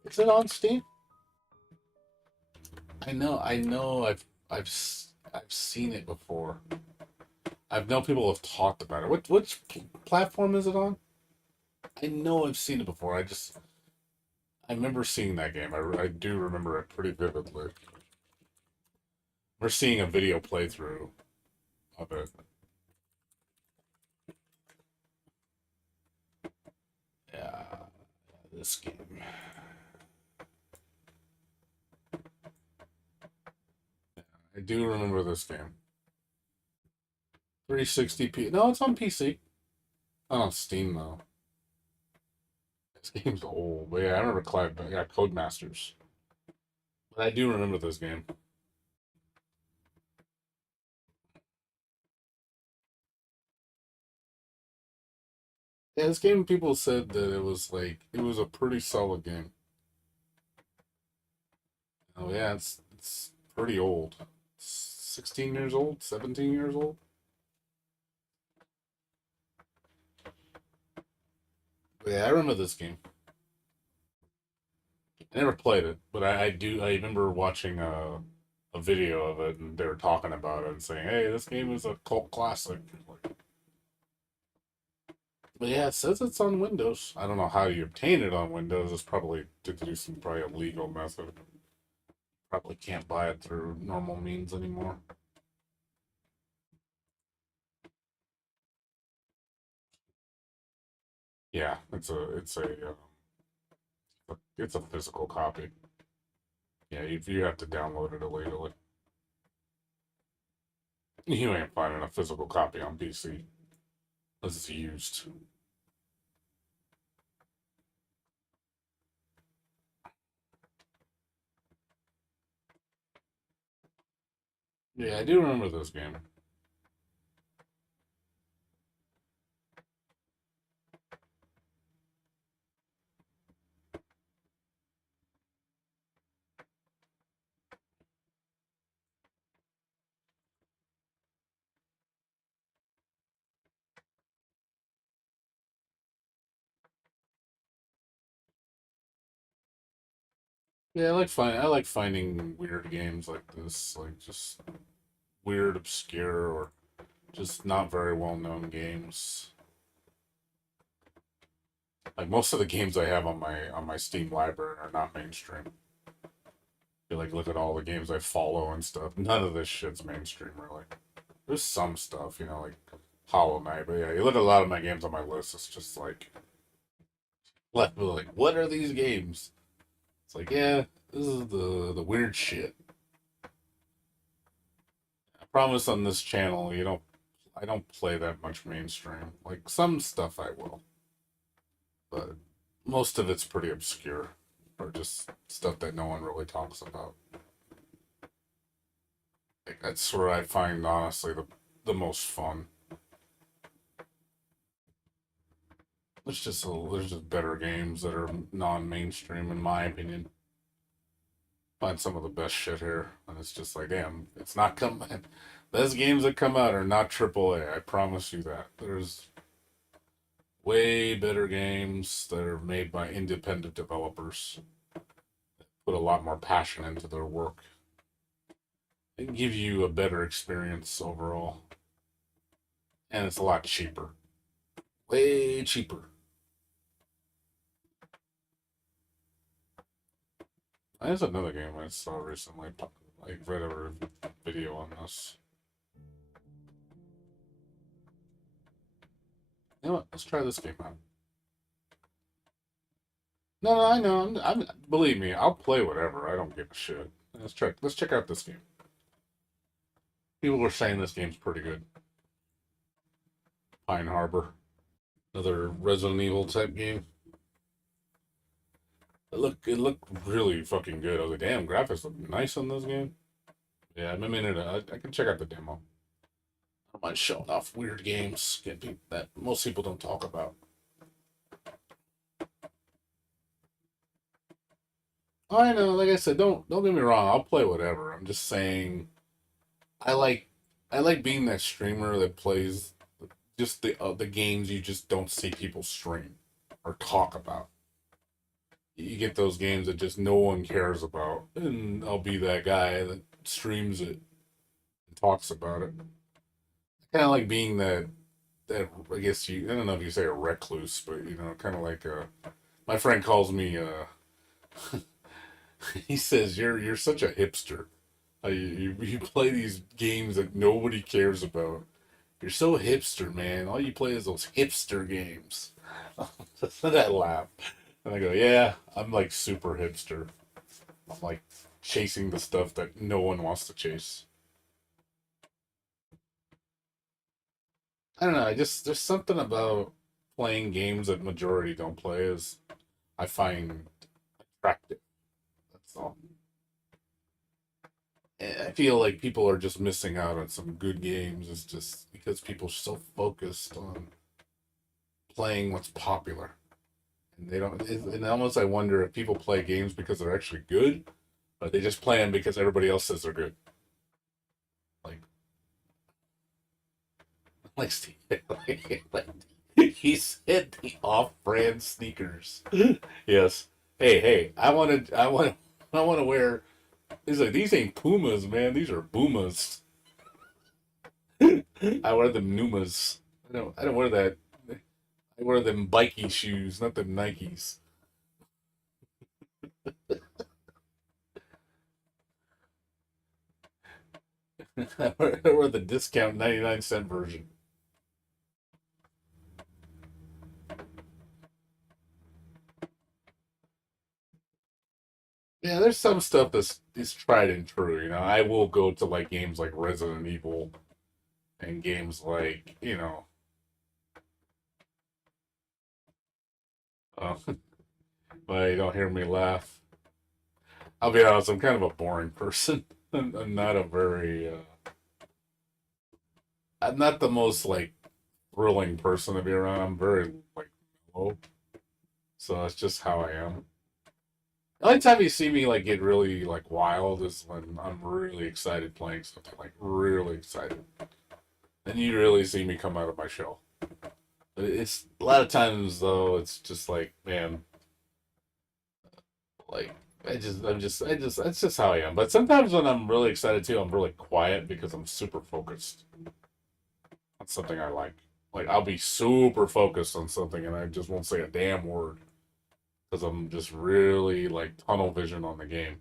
Is it on Steam? I know. I know. I've seen it before. I've known people have talked about it. Which platform is it on? I know I've seen it before. I remember seeing that game. I do remember it pretty vividly. We're seeing a video playthrough of it. Yeah, this game. Yeah, I do remember this game. 360p. No, it's on PC. Not on Steam though. This game's old. But yeah, I remember Codemasters. But I do remember this game. Yeah, this game, people said that it was like it was a pretty solid game. Oh yeah, it's pretty old. 16 years old, 17 years old. But yeah, I remember this game. I never played it, but I do. I remember watching a video of it, and they were talking about it and saying, "Hey, this game is a cult classic." Like, but yeah, it says it's on Windows. I don't know how you obtain it on Windows. It's probably to do some probably a legal method. Probably can't buy it through normal means anymore. Yeah, it's a physical copy. Yeah, you have to download it illegally. You ain't finding a physical copy on PC unless it's used. Yeah, I do remember this game. Yeah, I like finding weird games like this, like just weird, obscure, or just not very well known games. Like most of the games I have on my Steam library are not mainstream. You like look at all the games I follow and stuff. None of this shit's mainstream really. There's some stuff, you know, like Hollow Knight, but yeah, you look at a lot of my games on my list, it's just like what are these games? It's like, yeah, this is the weird shit. I promise on this channel, I don't play that much mainstream. Like some stuff I will, but most of it's pretty obscure or just stuff that no one really talks about. Like, that's where I find honestly the most fun. There's just better games that are non-mainstream in my opinion. Find some of the best shit here, and it's just like, damn, it's not coming. Those games that come out are not AAA. I promise you that. There's way better games that are made by independent developers. Put a lot more passion into their work and give you a better experience overall. And it's a lot cheaper. Way cheaper. There's another game I saw recently. I read a video on this. You know what? Let's try this game out. No, I know. Believe me, I'll play whatever. I don't give a shit. Let's check out this game. People were saying this game's pretty good. Pine Harbor, another Resident Evil type game. It looked really fucking good. I was like, damn, graphics look nice on this game. Yeah, I'm a minute. I can check out the demo. I don't mind showing off weird games that most people don't talk about. Oh, I know, like I said, don't get me wrong. I'll play whatever. I'm just saying, I like I like being that streamer that plays just the games you just don't see people stream or talk about. You get those games that just no one cares about, and I'll be that guy that streams it and talks about it. Kind of like being that I guess I don't know if you say a recluse, but kind of like my friend calls me he says you're such a hipster. You play these games that nobody cares about. You're so hipster, man. All you play is those hipster games. And I laugh. And I go, yeah, I'm like super hipster. I'm like chasing the stuff that no one wants to chase. I don't know. There's something about playing games that majority don't play is I find attractive. That's all. I feel like people are just missing out on some good games. It's just because people are so focused on playing what's popular, and they don't. And almost I wonder if people play games because they're actually good, or they just play them because everybody else says they're good. Like, like Steve, like he said, the off-brand sneakers. Yes. Hey, I want to wear. He's like, these ain't Pumas, man. These are Boomas. I wear them Numas. I don't wear that. I wear them bikey shoes, not them Nikes. I wear the discount 99-cent version. Yeah, there's some stuff that's is tried and true. You know, I will go to like games like Resident Evil and games like uh, but you don't hear me laugh. I'll be honest, I'm kind of a boring person. I'm not a very I'm not the most like thrilling person to be around. I'm very like mellow, so that's just how I am. The only time you see me like get really like wild is when I'm really excited playing something, like really excited. Then you really see me come out of my shell. It's a lot of times though. It's just like, man, like that's just how I am. But sometimes when I'm really excited too, I'm really quiet because I'm super focused on something I like. Like I'll be super focused on something and I just won't say a damn word because I'm just really like tunnel vision on the game.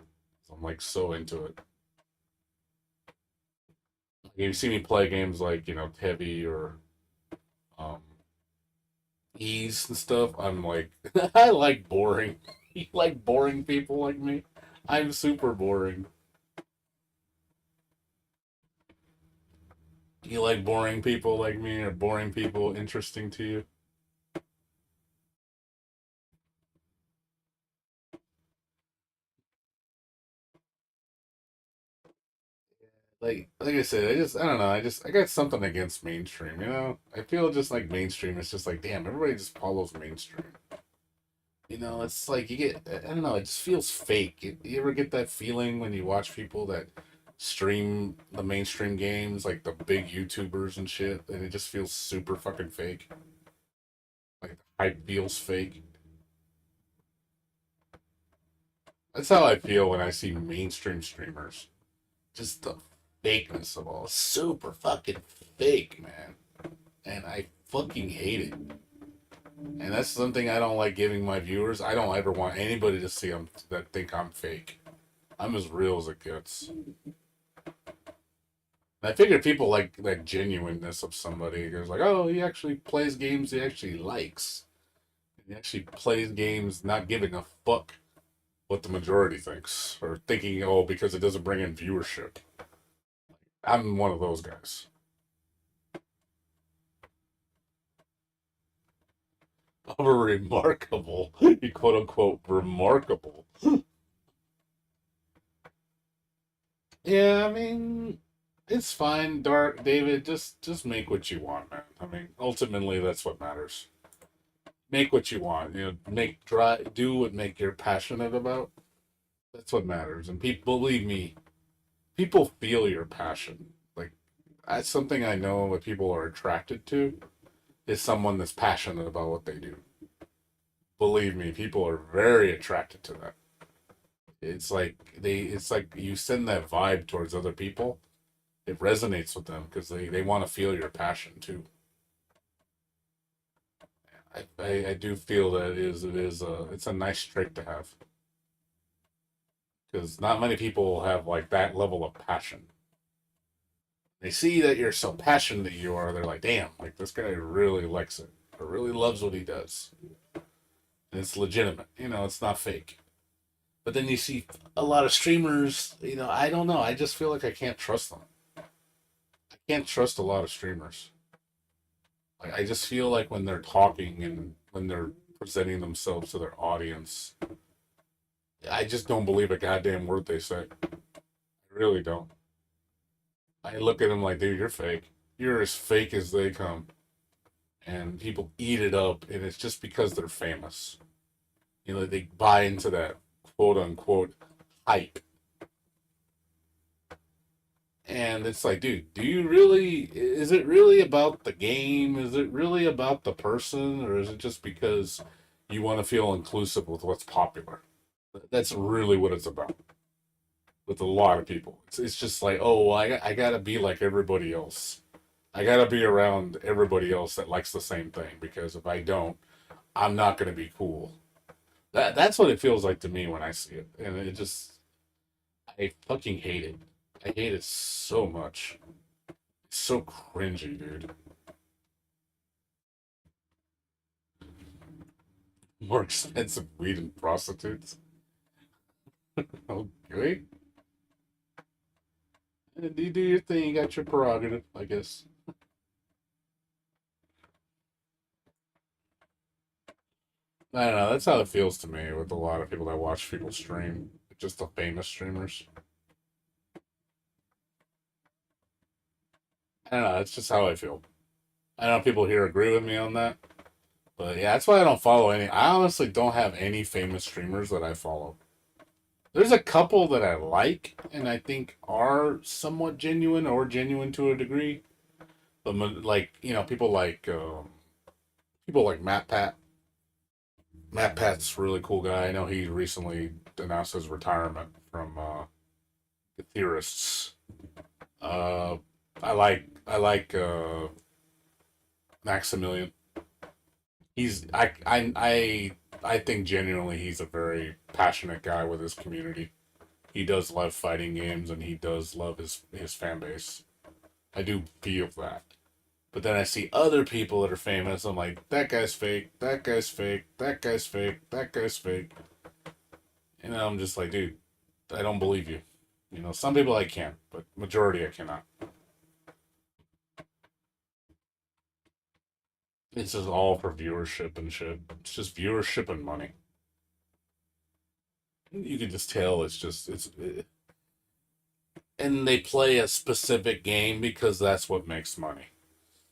I'm like so into it. You see me play games like Heavy or um, Ease and stuff. I'm like I like boring. You like boring people like me? I'm super boring. You like boring people like me, or boring people interesting to you? Like I said, I don't know. I got something against mainstream. I feel just like mainstream. It's just like damn, everybody just follows mainstream. It's like you get, I don't know, it just feels fake. You ever get that feeling when you watch people that stream the mainstream games, like the big YouTubers and shit, and it just feels super fucking fake? Like the hype feels fake. That's how I feel when I see mainstream streamers. Just the fakeness of all. Super fucking fake, man. And I fucking hate it. And that's something I don't like giving my viewers. I don't ever want anybody to see them that think I'm fake. I'm as real as it gets. And I figure people like that genuineness of somebody. There's like, oh, he actually plays games he actually likes. He actually plays games not giving a fuck what the majority thinks. Or thinking, oh, because it doesn't bring in viewership. I'm one of those guys. Of a remarkable, you quote unquote remarkable. Yeah, I mean, it's fine, Dark David. Just make what you want, man. I mean, ultimately, that's what matters. Make what you want. Do what make you're passionate about. That's what matters. And people, believe me, people feel your passion. Like that's something I know what people are attracted to is someone that's passionate about what they do. Believe me, people are very attracted to that. It's like you send that vibe towards other people. It resonates with them because they want to feel your passion too. I do feel that it's a nice trait to have because not many people have like that level of passion. They see that you're so passionate that you are, they're like, damn, like this guy really likes it or really loves what he does. And it's legitimate, it's not fake. But then you see a lot of streamers, I don't know. I just feel like I can't trust them. I can't trust a lot of streamers. Like I just feel like when they're talking and when they're presenting themselves to their audience, I just don't believe a goddamn word they say. I really don't. I look at them like, dude, you're fake. You're as fake as they come. and people eat it up, and it's just because they're famous. You know, they buy into that quote unquote hype. And it's like, dude, do you really, is it really about the game? Is it really about the person? Or is it just because you want to feel inclusive with what's popular? That's really what it's about with a lot of people. It's just like, oh, well, I got to be like everybody else. I got to be around everybody else that likes the same thing, because if I don't, I'm not going to be cool. That's what it feels like to me when I see it. And it just, I fucking hate it. I hate it so much. It's so cringy, dude. More expensive weed and prostitutes. Okay. And you do your thing, you got your prerogative, I guess. I don't know, that's how it feels to me with a lot of people that watch people stream. Just the famous streamers. I don't know, that's just how I feel. I know people here agree with me on that. But yeah, that's why I don't follow any. I honestly don't have any famous streamers that I follow. There's a couple that I like and I think are somewhat genuine or genuine to a degree. But like, you know, people like Matt Pat. Matt Pat's a really cool guy. I know he recently announced his retirement from the Theorists. Uh, I like Maximilian. I think genuinely he's a very passionate guy with his community. He does love fighting games and he does love his fan base. I do feel that. But then I see other people that are famous. I'm like, that guy's fake, that guy's fake, that guy's fake, that guy's fake. And I'm just like, dude, I don't believe you. You know, some people I can, but majority I cannot. It's just all for viewership and shit. It's just viewership and money. You can just tell and they play a specific game because that's what makes money.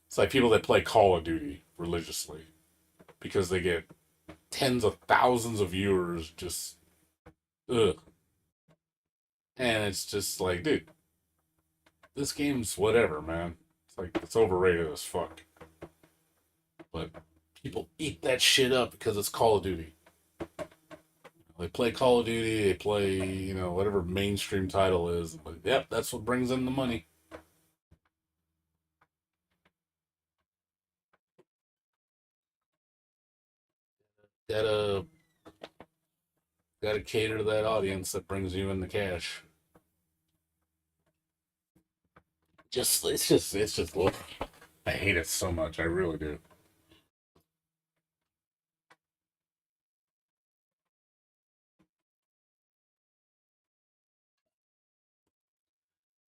It's like people that play Call of Duty religiously because they get tens of thousands of viewers just ugh. And it's just like, dude, this game's whatever, man. It's like it's overrated as fuck. But people eat that shit up because it's Call of Duty. They play Call of Duty, they play, you know, whatever mainstream title is. But yep, that's what brings in the money. Gotta gotta cater to that audience that brings you in the cash. It's just look. I hate it so much. I really do.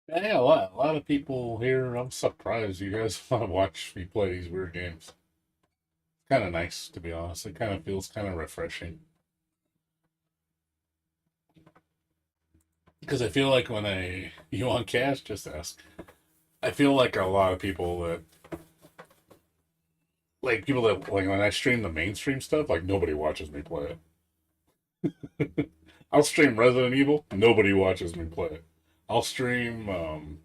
Yeah, a lot of people here. I'm surprised you guys want to watch me play these weird games. Kind of nice, to be honest. It kind of feels kind of refreshing. Because I feel like when you on cash, just ask. I feel like a lot of people that, like when I stream the mainstream stuff, like nobody watches me play it. I'll stream Resident Evil, nobody watches me play it. I'll stream,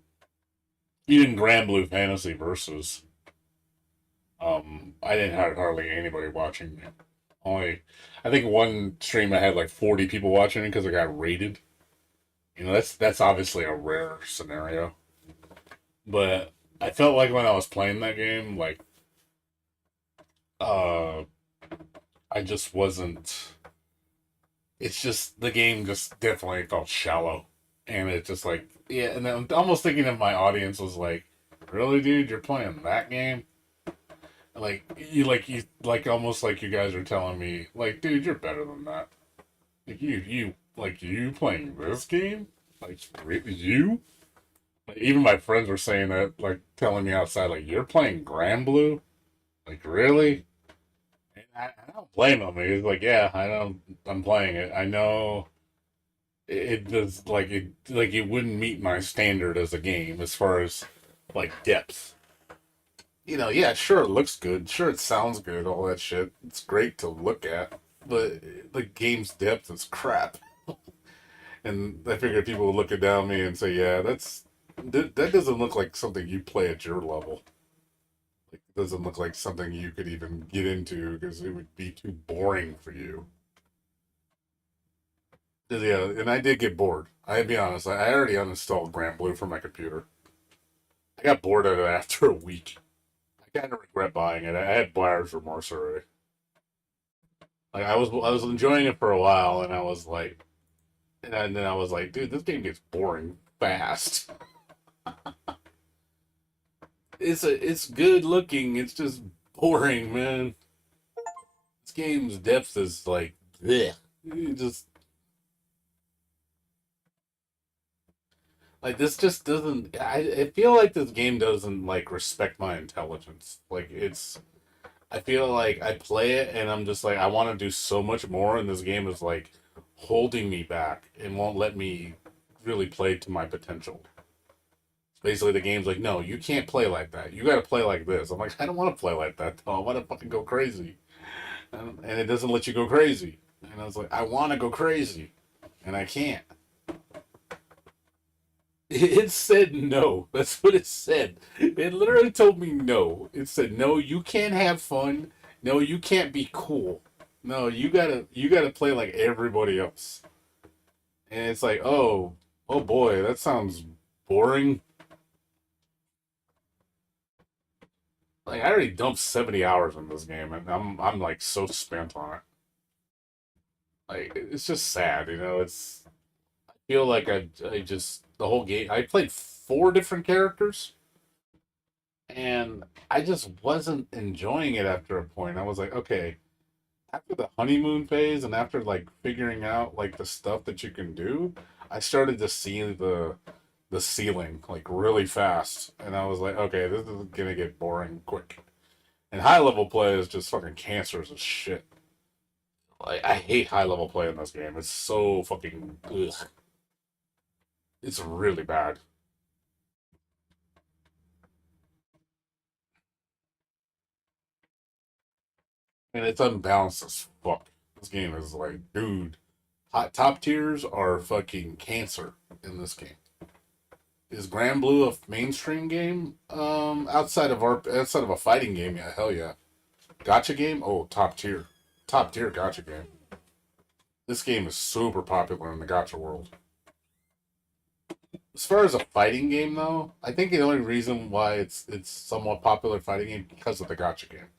even Grand Blue Fantasy versus, I didn't have hardly anybody watching me. Only, I think one stream I had like 40 people watching it because I got rated. You know, that's obviously a rare scenario. But I felt like when I was playing that game, like, uh, I just wasn't. It's just the game just definitely felt shallow, and it just like yeah. And I'm almost thinking if my audience was like, "Really, dude, you're playing that game?" Like almost like you guys are telling me, like, "Dude, you're better than that." You playing this game? Like really, you? Like, even my friends were saying that, like telling me outside, like, "You're playing Grand Blue?" Like really? And I don't blame them. He's like, yeah, I know, I'm playing it. I know it does like it wouldn't meet my standard as a game as far as like depth. Yeah, sure, it looks good. Sure, it sounds good, all that shit. It's great to look at, but the game's depth is crap. And I figured people would look it down me and say, yeah, that doesn't look like something you play at your level. Like, it doesn't look like something you could even get into because it would be too boring for you. 'Cause, yeah, and I did get bored. I'll be honest, I already uninstalled Grand Blue from my computer. I got bored of it after a week. I kind of regret buying it. I had buyer's remorse already. Like I was enjoying it for a while, and I was like, and then I was like, dude, this game gets boring fast. It's good looking. It's just boring, man. This game's depth is like, bleh. It just like this just doesn't. I feel like this game doesn't like respect my intelligence. Like it's. I feel like I play it and I'm just like I want to do so much more, and this game is like holding me back and won't let me really play to my potential. Basically, the game's like, no, you can't play like that. You got to play like this. I'm like, I don't want to play like that. Though. I want to fucking go crazy, and it doesn't let you go crazy. And I was like, I want to go crazy, and I can't. It said no. That's what it said. It literally told me no. It said no. You can't have fun. No, you can't be cool. No, you gotta play like everybody else. And it's like, oh boy, that sounds boring. Like I already dumped 70 hours in this game, and I'm like so spent on it. Like it's just sad, It's I feel like I just the whole game. I played four different characters, and I just wasn't enjoying it after a point. I was like, okay, after the honeymoon phase, and after like figuring out like the stuff that you can do, I started to see the ceiling like really fast, and I was like, okay, this is gonna get boring quick. And high level play is just fucking cancerous as shit. Like I hate high level play in this game. It's so fucking ugh. It's really bad. And it's unbalanced as fuck. This game is like, dude, hot top tiers are fucking cancer in this game. Is Grand Blue a mainstream game? Outside of a fighting game, yeah, hell yeah. Gotcha game? Oh, top tier gotcha game. This game is super popular in the gotcha world. As far as a fighting game, though, I think the only reason why it's somewhat popular fighting game because of the gotcha game.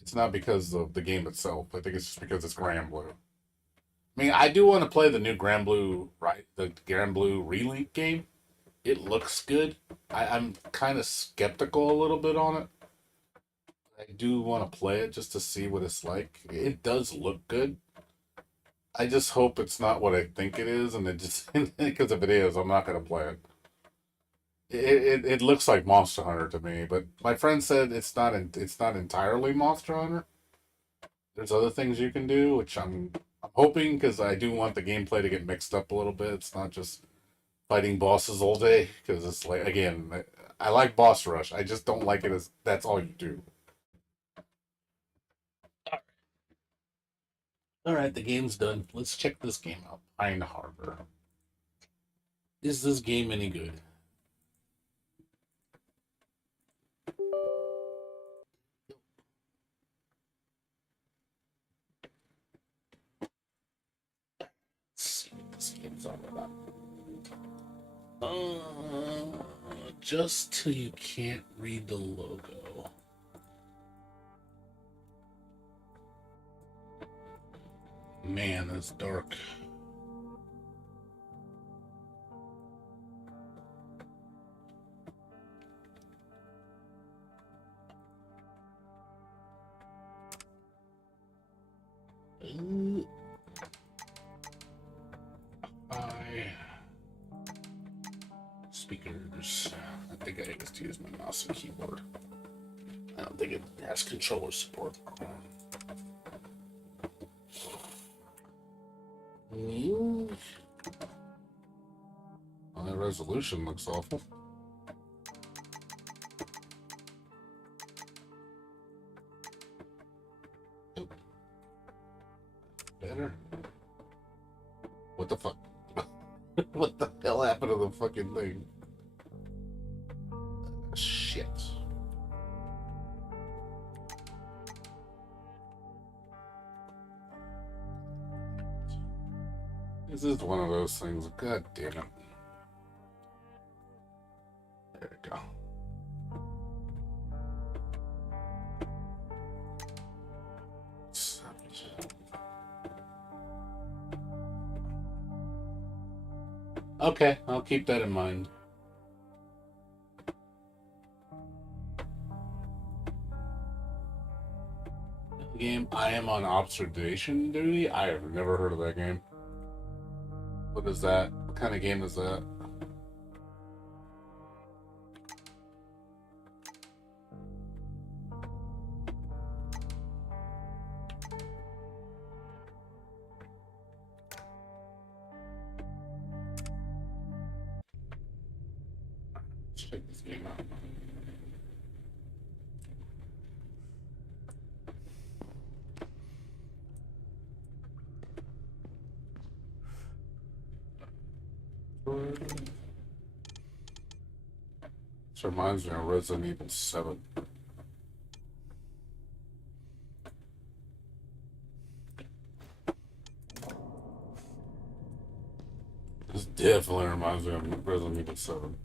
It's not because of the game itself. I think it's just because it's Grand Blue. I mean, I do want to play the new Grand Blue, right? The Grand Blue Relink game. It looks good. I'm kind of skeptical a little bit on it. I do want to play it just to see what it's like. It does look good. I just hope it's not what I think it is, and it just because if it is, I'm not gonna play it. It looks like Monster Hunter to me, but my friend said it's not entirely Monster Hunter. There's other things you can do, which I'm hoping because I do want the gameplay to get mixed up a little bit. It's not just fighting bosses all day because it's like again, I like boss rush. I just don't like it as that's all you do. All right, the game's done. Let's check this game out. Pine Harbor. Is this game any good? Let's see what this game's all about. Just till you can't read the logo. Man, that's dark. I speakers. I think I used to use my mouse and keyboard. I don't think it has controller support. Well, the resolution looks awful. What the hell happened to the fucking thing? Shit. This is one of those things. God damn it. There we go. Okay, I'll keep that in mind. Game, I am on observation duty. I have never heard of that game. What is that? What kind of game is that? Let's check this game out. This reminds me of Resident Evil 7. This definitely reminds me of Resident Evil 7.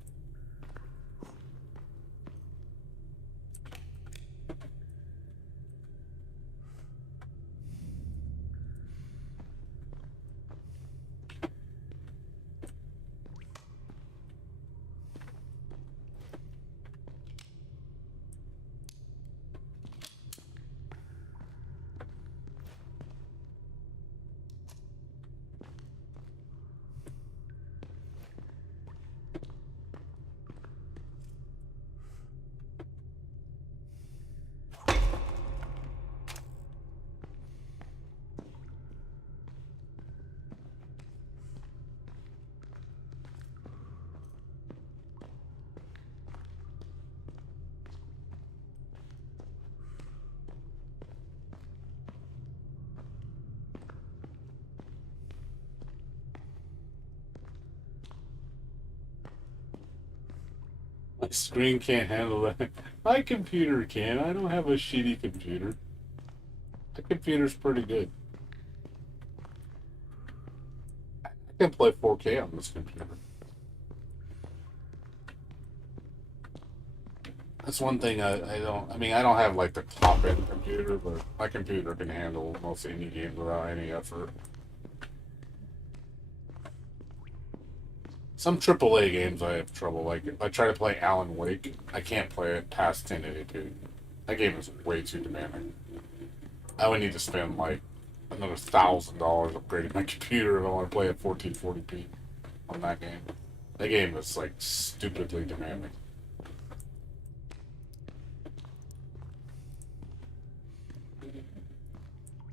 My screen can't handle that. My computer can. I don't have a shitty computer. My computer's pretty good. I can play 4K on this computer. That's one thing I don't. I mean, I don't have like the top end computer, but my computer can handle most any games without any effort. Some AAA games I have trouble. Like if I try to play Alan Wake, I can't play it past 1080p. That game is way too demanding. I would need to spend like another $1,000 upgrading my computer if I want to play at 1440p on that game. That game is like stupidly demanding.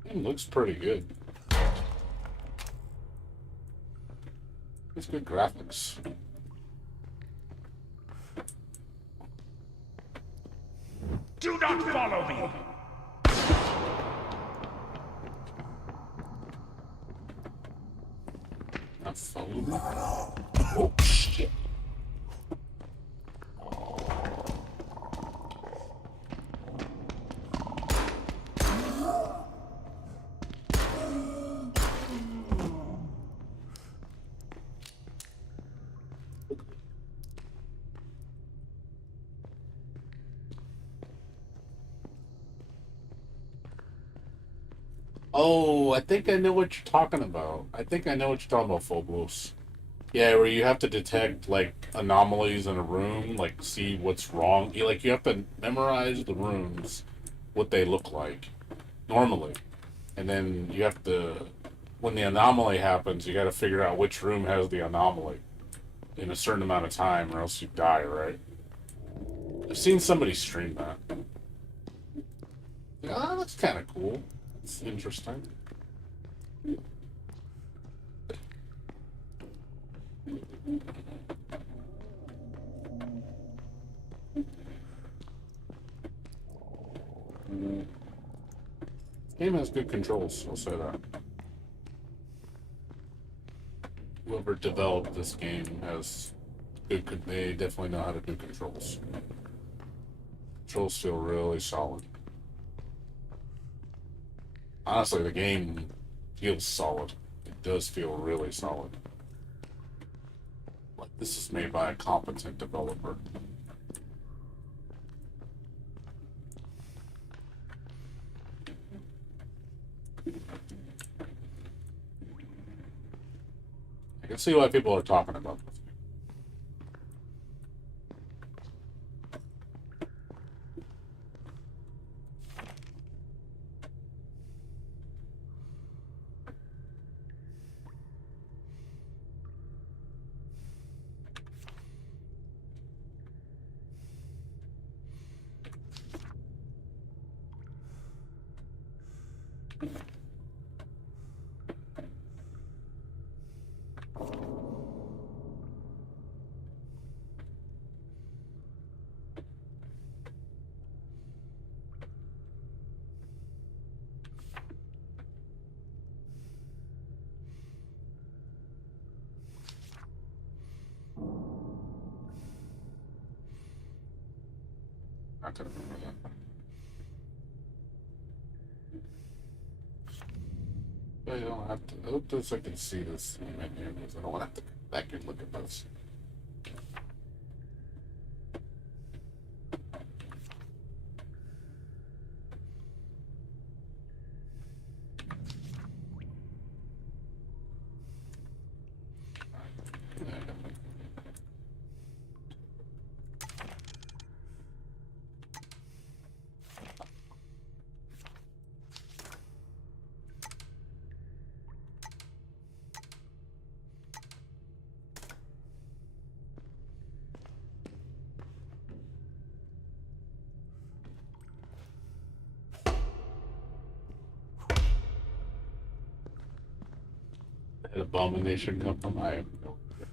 It looks pretty good. It's good graphics. Do not follow me! Not follow me. Oh shit. Oh, I think I know what you're talking about. I think I know what you're talking about, Phobos. Yeah, where you have to detect like anomalies in a room, like see what's wrong. You have to memorize the rooms, what they look like normally, and then you have to, when the anomaly happens, you got to figure out which room has the anomaly in a certain amount of time, or else you die. Right? I've seen somebody stream that. Yeah, that looks kind of cool. It's interesting. This game has good controls, I'll say that. Whoever developed this game has good. They definitely know how to do controls. Controls feel really solid. Honestly, the game feels solid. It does feel really solid. Like this is made by a competent developer. I can see why people are talking about this. Not to remember that. But you don't have to. I hope this I can see this menu because I don't want to have to go back and look at this. An abomination come from? I have no idea.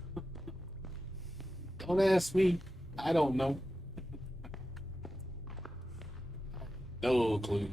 Don't ask me. I don't know. No clue.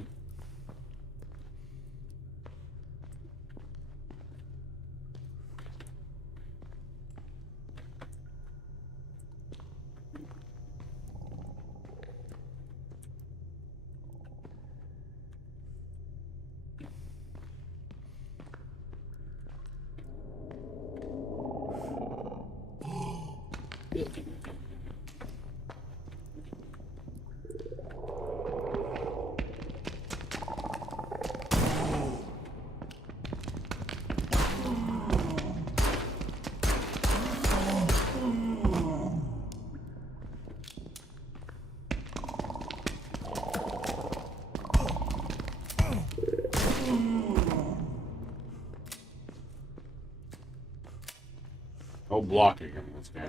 No blocking in this game.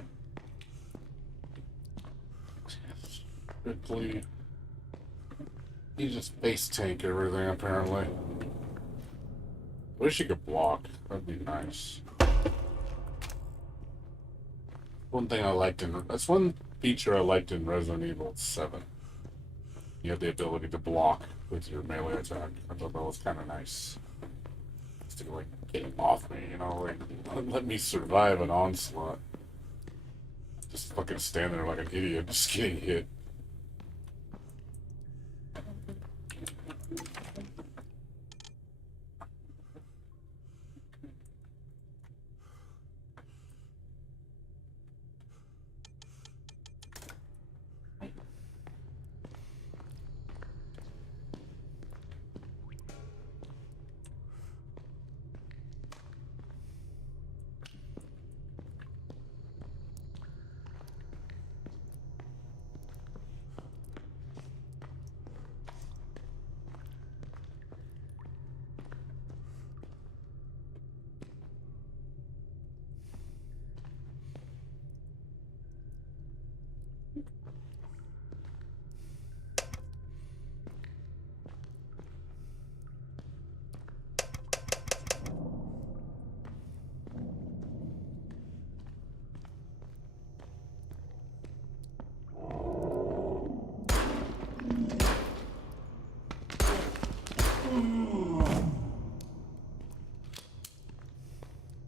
Quickly. You just face tank everything apparently. Wish you could block. That'd be nice. One thing I liked that's one feature I liked in Resident Evil 7. You have the ability to block with your melee attack. I thought that was kind of nice. Just to like get him off me, you know, like let me survive an onslaught. Just fucking stand there like an idiot, just getting hit.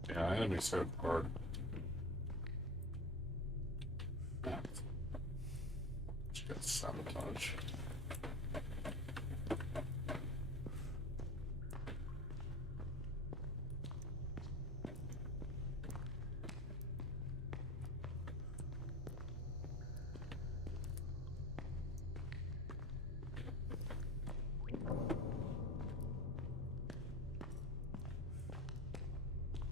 Yeah, enemies hit hard. Got sabotage.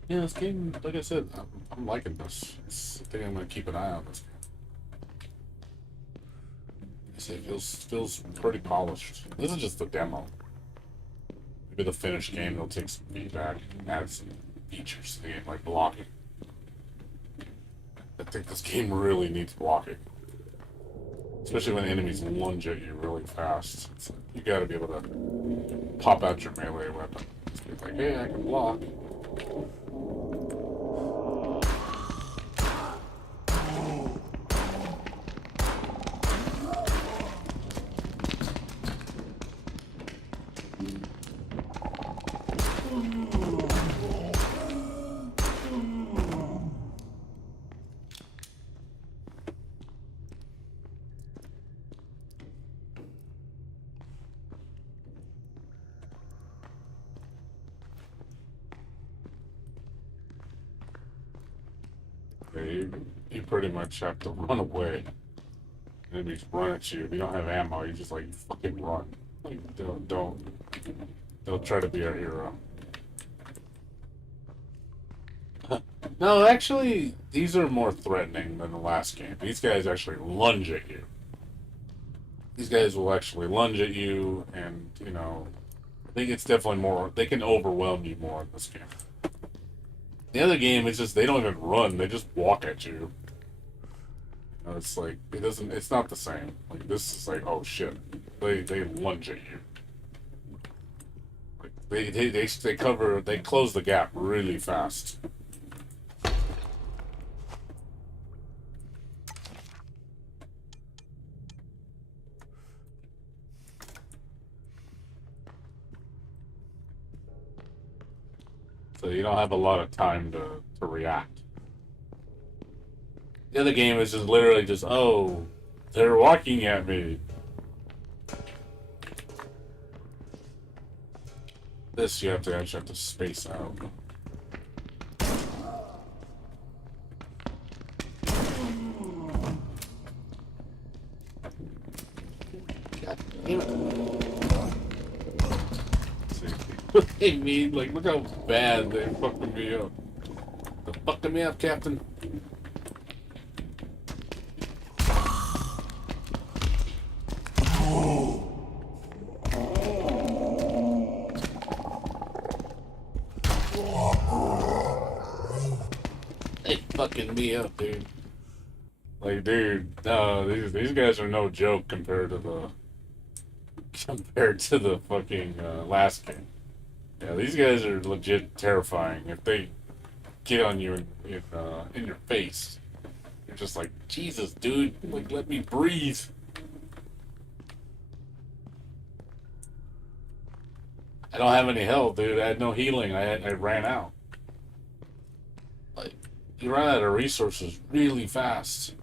Yeah, this game, like I said, I'm liking this. I think I'm gonna keep an eye on this game. I say it feels pretty polished. This is just the demo. Maybe the finished game they'll take some feedback and add some features to the game, like blocking. I think this game really needs blocking. Especially when enemies lunge at you really fast. It's like, you gotta be able to pop out your melee weapon. It's like, hey, I can block. You pretty much have to run away. Enemies run at you. If you don't have ammo, you just like fucking run. Like don't try to be our hero. No, actually, these are more threatening than the last game. These guys actually lunge at you. These guys will actually lunge at you, and you know, I think it's definitely more. They can overwhelm you more in this game. The other game is just they don't even run; they just walk at you. You know, it's like it doesn't. It's not the same. Like this is like, oh shit, they lunge at you. Like they close the gap really fast. So you don't have a lot of time to react. The other game is just literally just, oh, they're walking at me. This you actually have to space out. God damn it. What they mean, like, look how bad they're fucking me up. They're fucking me up, Captain. They fucking me up, dude. Like, dude, no, these guys are no joke compared to the fucking last game. Yeah, these guys are legit terrifying. If they get on you in your face, you're just like, Jesus, dude, like let me breathe. I don't have any health, dude. I had no healing. I ran out. Like, you run out of resources really fast.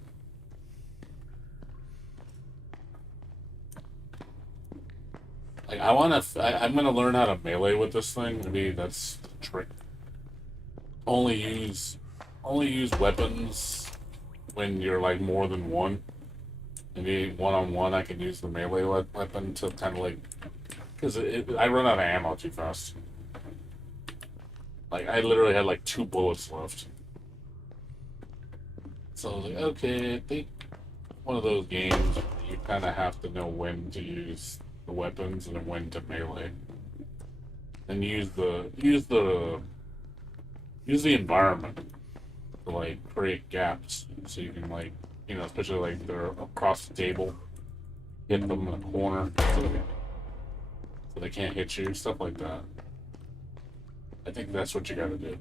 Like I'm gonna learn how to melee with this thing. Maybe that's the trick. Only use weapons when you're like more than one. Maybe one-on-one I can use the melee weapon to kind of like, because I run out of ammo too fast. Like I literally had like 2 bullets left. So I was like, okay, I think one of those games you kind of have to know when to use the weapons and then when to melee, and use the environment to like create gaps so you can like, you know, especially like they're across the table, hit them in the corner so they can't hit you, stuff like that. I think that's what you gotta do,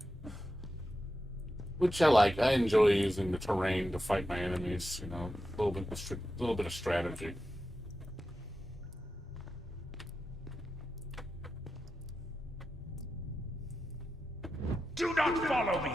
which I like. I enjoy using the terrain to fight my enemies, you know, a little bit of strategy. Do not follow me!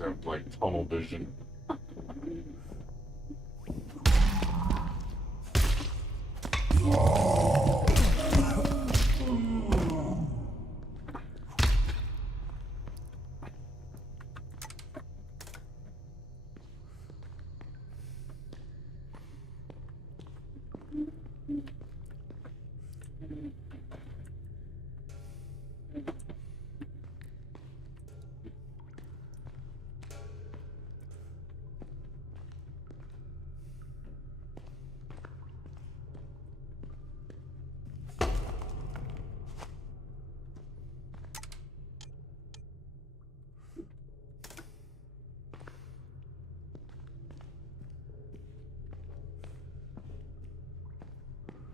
things have like tunnel vision.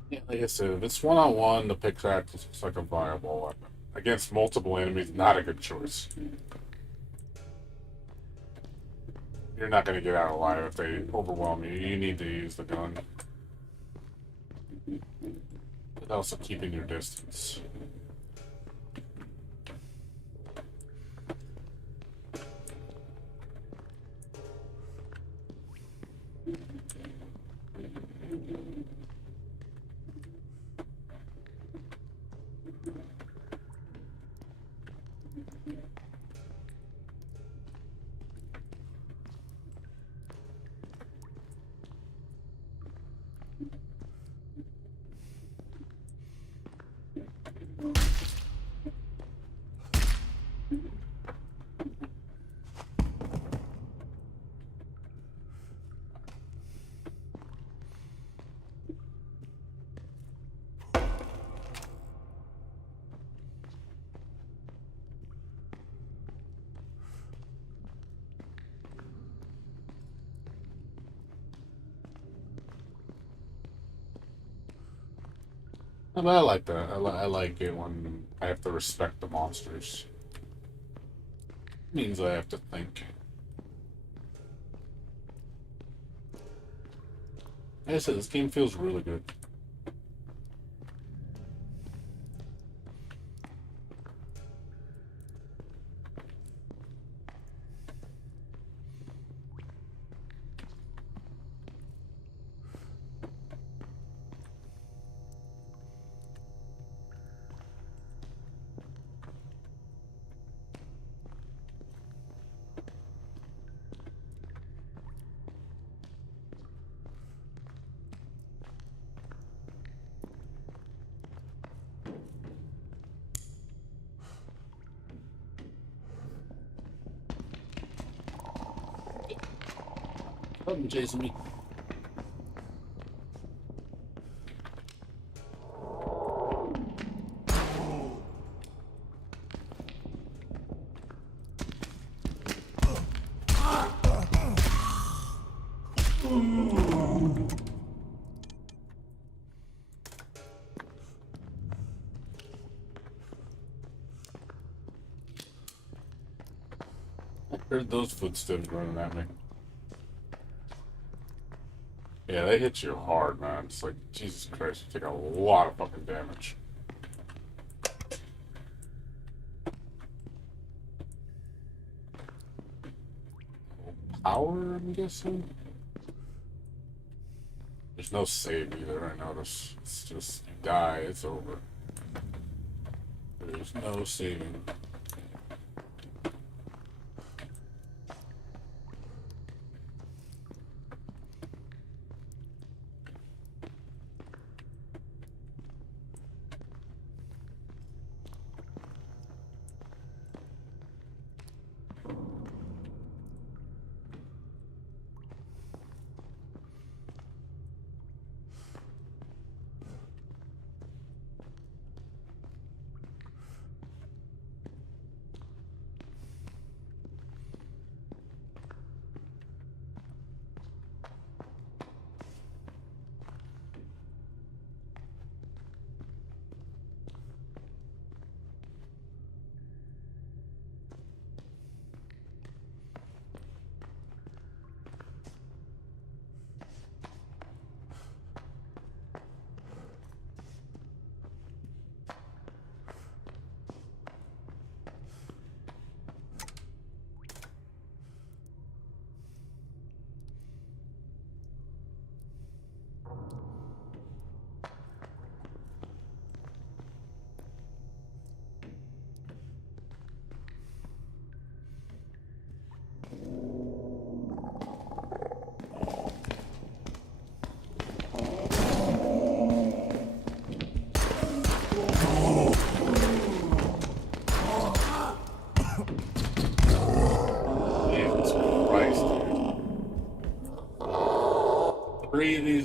Yeah, like I said, if it's one-on-one, the pickaxe looks like a viable weapon. Against multiple enemies, not a good choice. You're not going to get out alive if they overwhelm you. You need to use the gun. But also keeping your distance. But I like that. I like it when I have to respect the monsters. Means I have to think. Like I said, this game feels really good. Something chasing me. I heard those footsteps running at me. Yeah, they hit you hard, man. It's like, Jesus Christ, you take a lot of fucking damage. Power, I'm guessing? There's no save either, I notice. It's just, you die, it's over. There's no saving.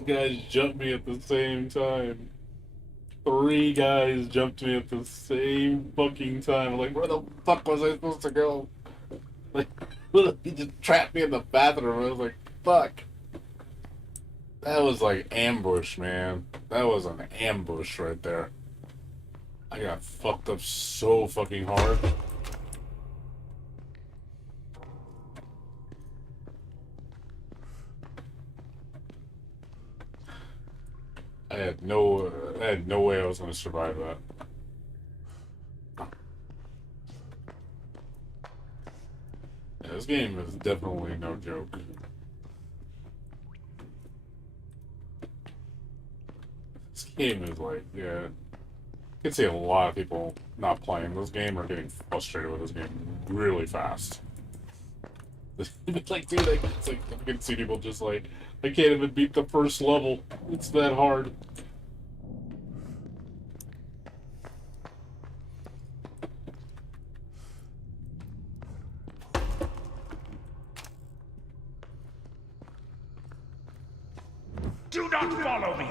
these guys jumped me at the same time. 3 guys jumped me at the same fucking time. Like, where the fuck was I supposed to go? Like, he just trapped me in the bathroom. I was like, fuck. That was like ambush, man. That was an ambush right there. I got fucked up so fucking hard. I had no way I was gonna survive that. Yeah, this game is definitely no joke. This game is like, yeah. I can see a lot of people not playing this game or getting frustrated with this game really fast. It's like, dude, it's like I can see people just like, I can't even beat the first level. It's that hard. Do not follow me!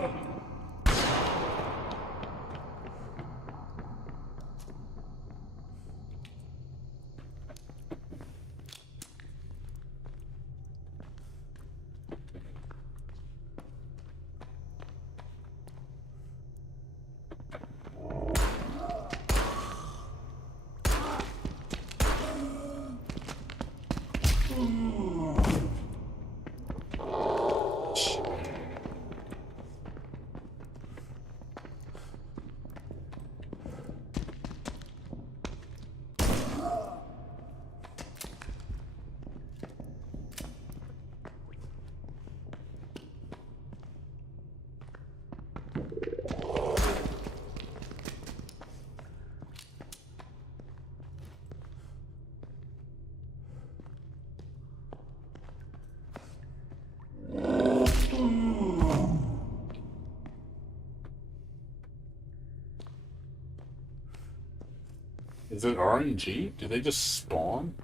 Is it RNG? Do they just spawn?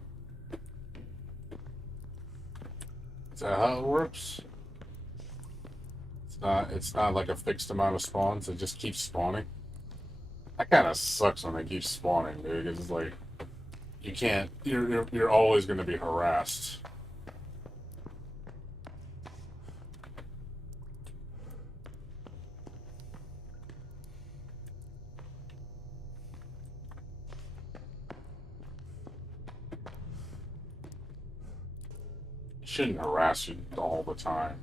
Is that how it works? It's not like a fixed amount of spawns, it just keeps spawning. That kinda sucks when they keep spawning, dude, because it's like you can't you're always gonna be harassed. Shouldn't harass you all the time.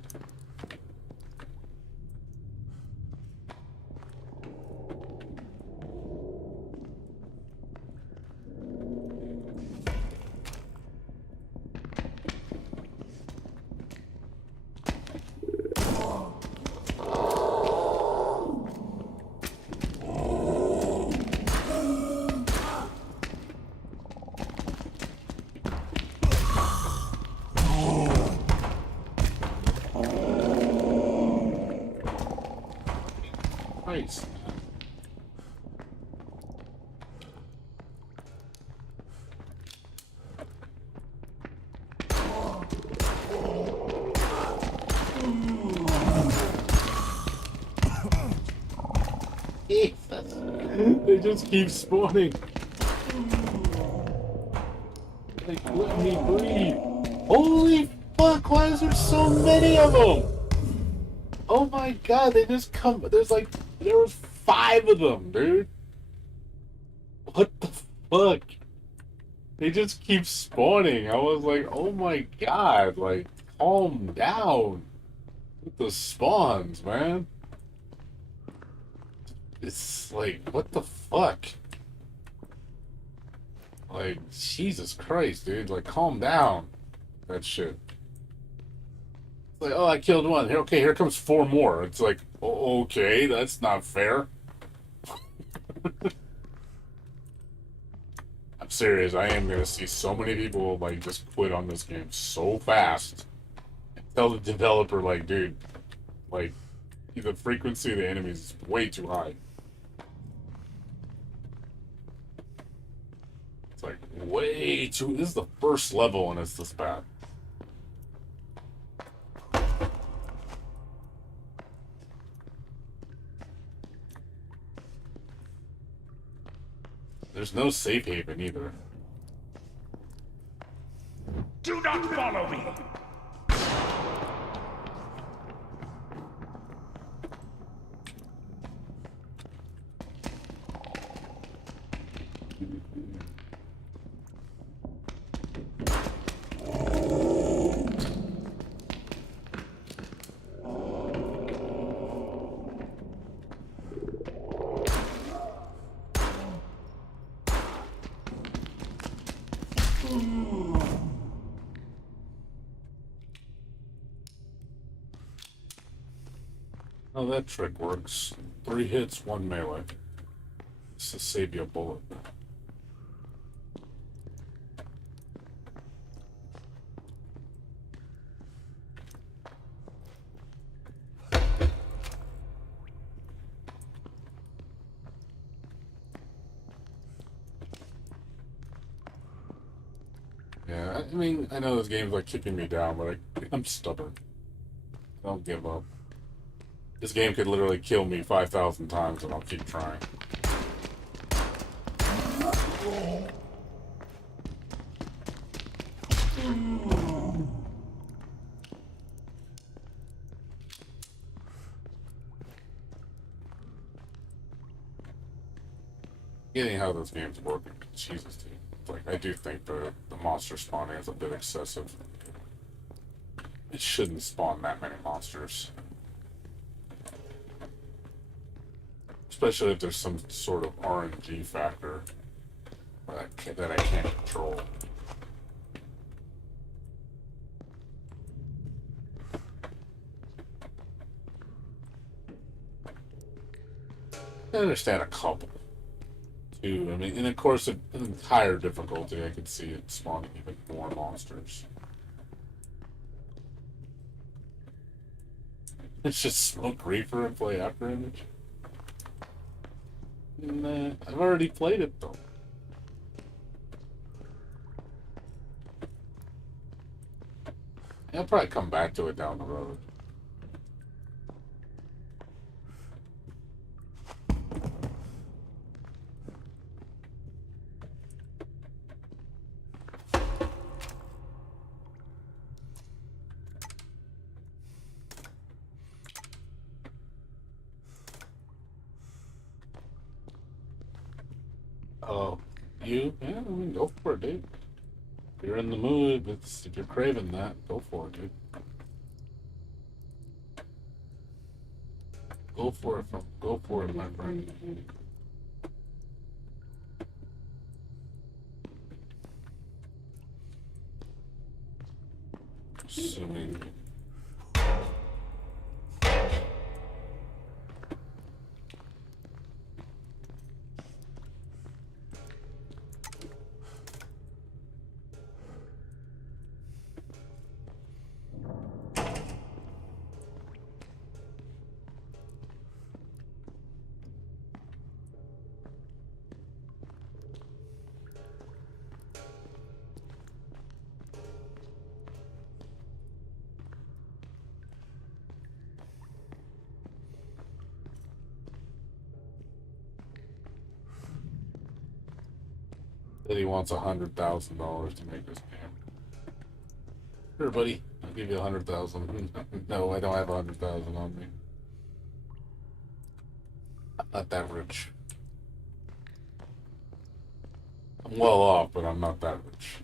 Nice. They just keep spawning. Like, let me breathe. Holy fuck, why is there so many of them? Oh my god, they just come. There was 5 of them, dude. What the fuck? They just keep spawning. I was like, oh my god, like, calm down with the spawns, man. It's like, what the fuck? Like, Jesus Christ, dude. Like, calm down. That shit. It's like, oh, I killed one. Okay, here comes 4 more. It's like, okay, that's not fair. I'm serious. I am gonna see so many people, like, just quit on this game so fast. And tell the developer, like, dude, like, the frequency of the enemies is way too high. Like, way too. This is the first level and it's this bad. There's no safe haven either. Do not follow me! Oh, that trick works. 3 hits, 1 melee. This will save you a bullet. Yeah, I mean, I know this game's like kicking me down, but I'm stubborn. I don't give up. This game could literally kill me 5,000 times and I'll keep trying. Getting how this game's working, Jesus, dude. Like, I do think the monster spawning is a bit excessive. It shouldn't spawn that many monsters. Especially if there's some sort of RNG factor that I can't control. I understand a couple. Too. I mean, and of course, in higher difficulty, I could see it spawning even more monsters. It's just smoke reefer and play after image. Nah, I've already played it though. I'll probably come back to it down the road. Oh, you? Yeah, I mean, go for it, dude. If you're in the mood, if you're craving that, go for it, dude. Go for it, my friend. Assuming. That he wants $100,000 to make this game. Sure, buddy. I'll give you 100,000. No, I don't have 100,000 on me. I'm not that rich. I'm well off, but I'm not that rich.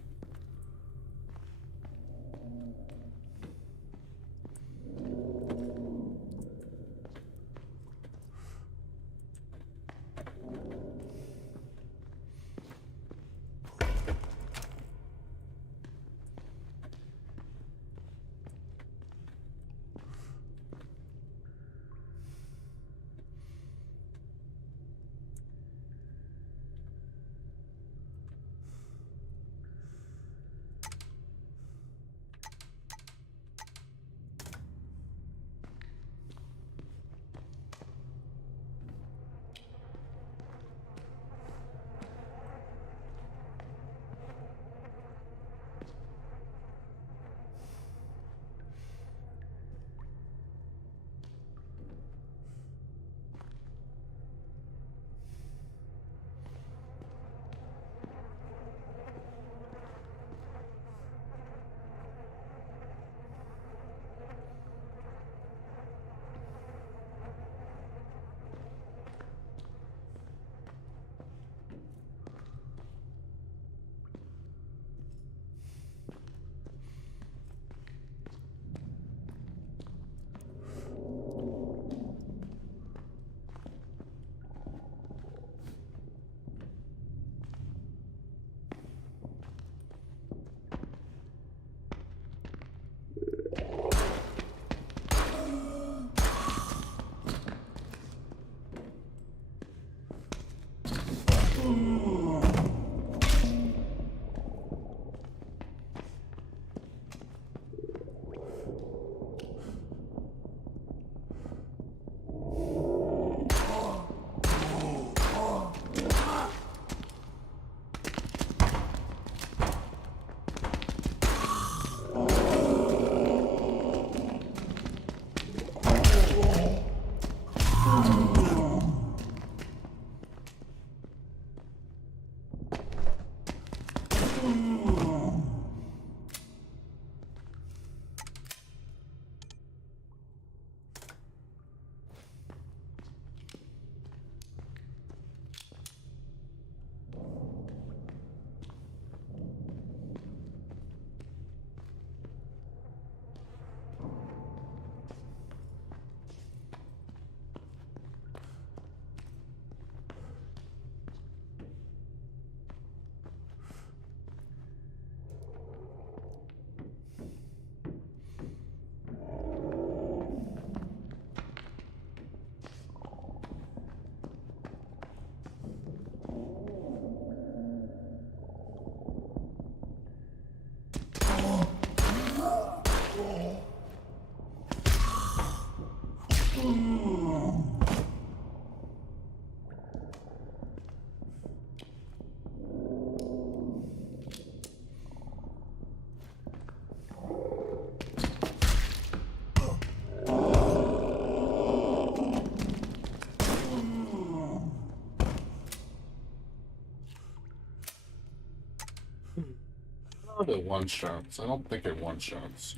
Not at one shots. I don't think it one shots.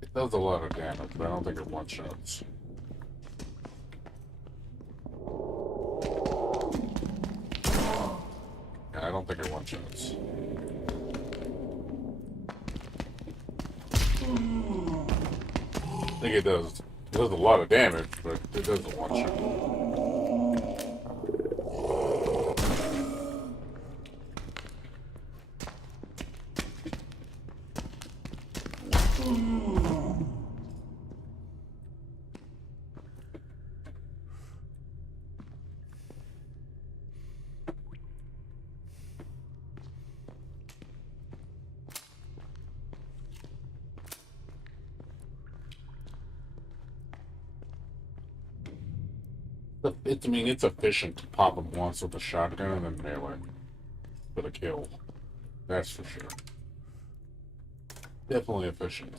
It does a lot of damage, but I don't think it one shots. Yeah, I don't think it one shots. I think it does. It does a lot of damage, but it does a one shot. I mean, it's efficient to pop him once with a shotgun and then melee for the kill. That's for sure. Definitely efficient.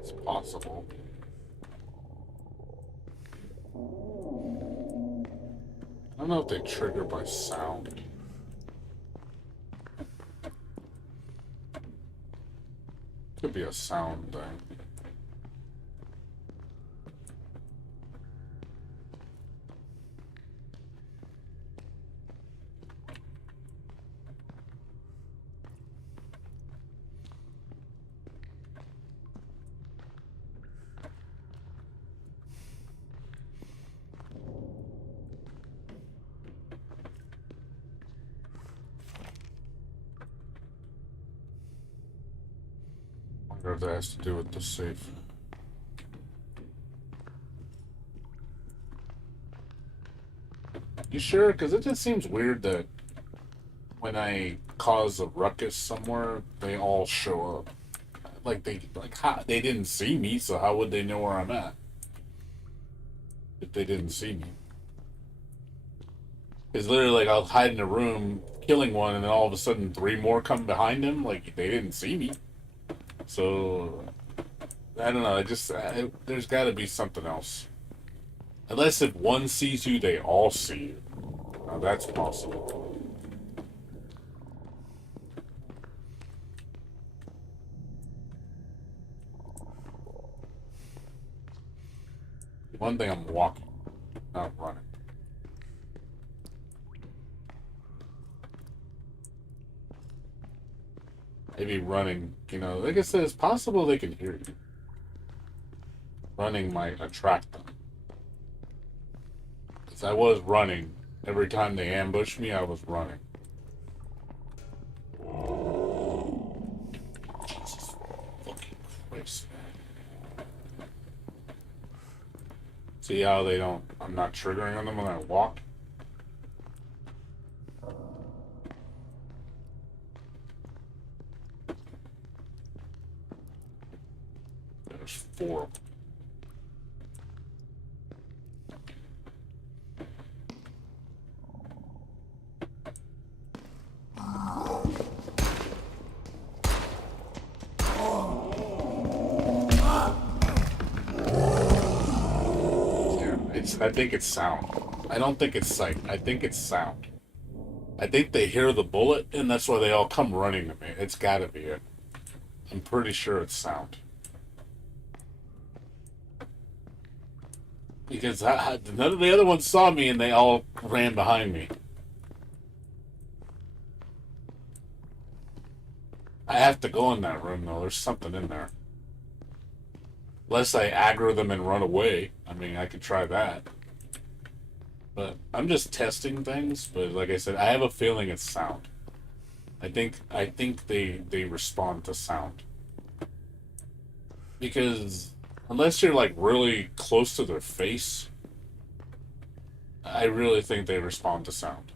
It's possible. I don't know if they trigger by sound. Could be a sound thing. I wonder if that has to do with the safe. You sure? Because it just seems weird that when I cause a ruckus somewhere, they all show up. They didn't see me, so how would they know where I'm at if they didn't see me? It's literally like I'll hide in a room, killing one, and then all of a sudden 3 more come behind him. Like they didn't see me. So I don't know. There's got to be something else. Unless if one sees you, they all see you. Now that's possible. One thing, I'm walking, not running. Maybe running, like I said, it's possible they can hear you. Running might attract them. Because I was running. Every time they ambushed me, I was running. Jesus fucking Christ, man. See how they don't, I'm not triggering on them when I walk? There's 4 of them. I think it's sound. I don't think it's sight. I think it's sound. I think they hear the bullet, and that's why they all come running to me. It's gotta be it. I'm pretty sure it's sound. Because none of the other ones saw me, and they all ran behind me. I have to go in that room, though. There's something in there. Unless I aggro them and run away. I mean, I could try that. But I'm just testing things. But like I said, I have a feeling it's sound. I think they respond to sound. Because unless you're like really close to their face, I really think they respond to sound.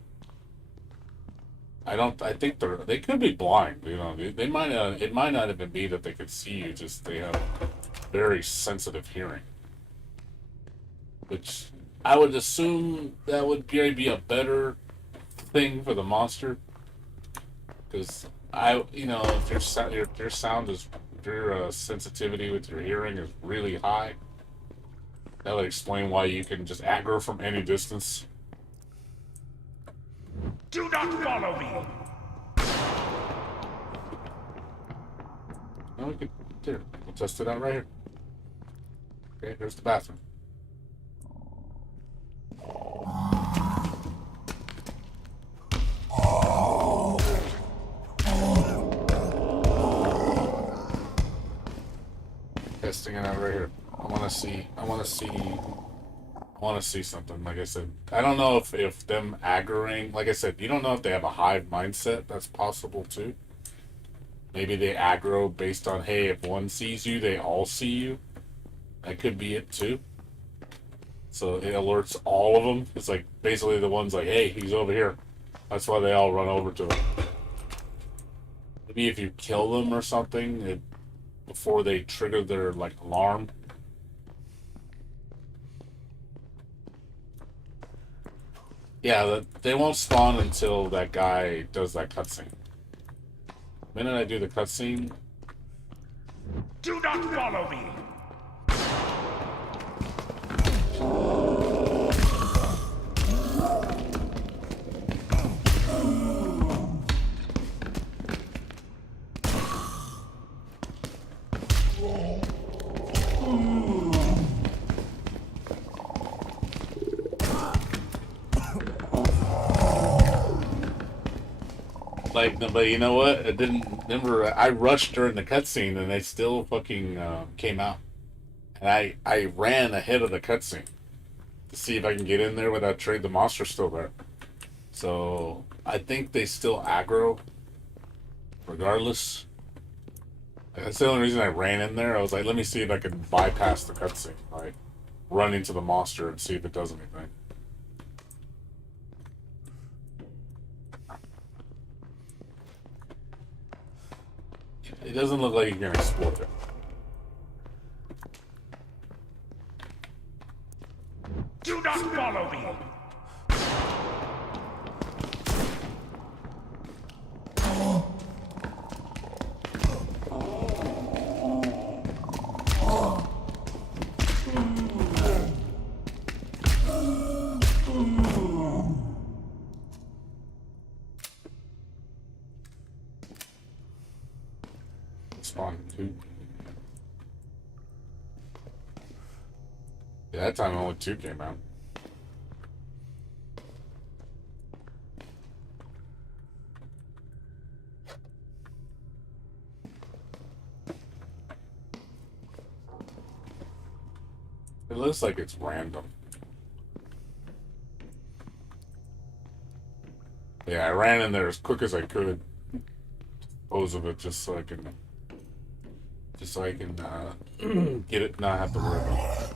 I think they could be blind. You know, they might not. It might not even be that they could see you. Just they have very sensitive hearing, which I would assume that would be a better thing for the monster. Because if your sound is your sensitivity with your hearing is really high, that would explain why you can just aggro from any distance. Do not follow me! No, we could here. We'll test it out right here. Okay, here's the bathroom. Testing it out right here. I want to see something. Like I said, I don't know if them aggroing. Like I said, you don't know if they have a hive mindset. That's possible too. Maybe they aggro based on, hey, if one sees you, they all see you. That could be it too. So it alerts all of them. It's like basically the ones like, hey, he's over here. That's why they all run over to him. Maybe if you kill them or something before they trigger their like alarm. Yeah, they won't spawn until that guy does that cutscene. The minute I do the cutscene, Do not follow me! like, but you know what? It didn't. Remember, I rushed during the cutscene, and they still fucking came out. And I ran ahead of the cutscene to see if I can get in there without the monster's still there. So I think they still aggro, regardless. That's the only reason I ran in there. I was like, let me see if I can bypass the cutscene, like run into the monster and see if it does anything. It doesn't look like you can explore it. Do not follow me! Spawn 2. Yeah, that time only 2 came out. It looks like it's random. Yeah, I ran in there as quick as I could. Dispose of it just so I can get it, not have to worry about it.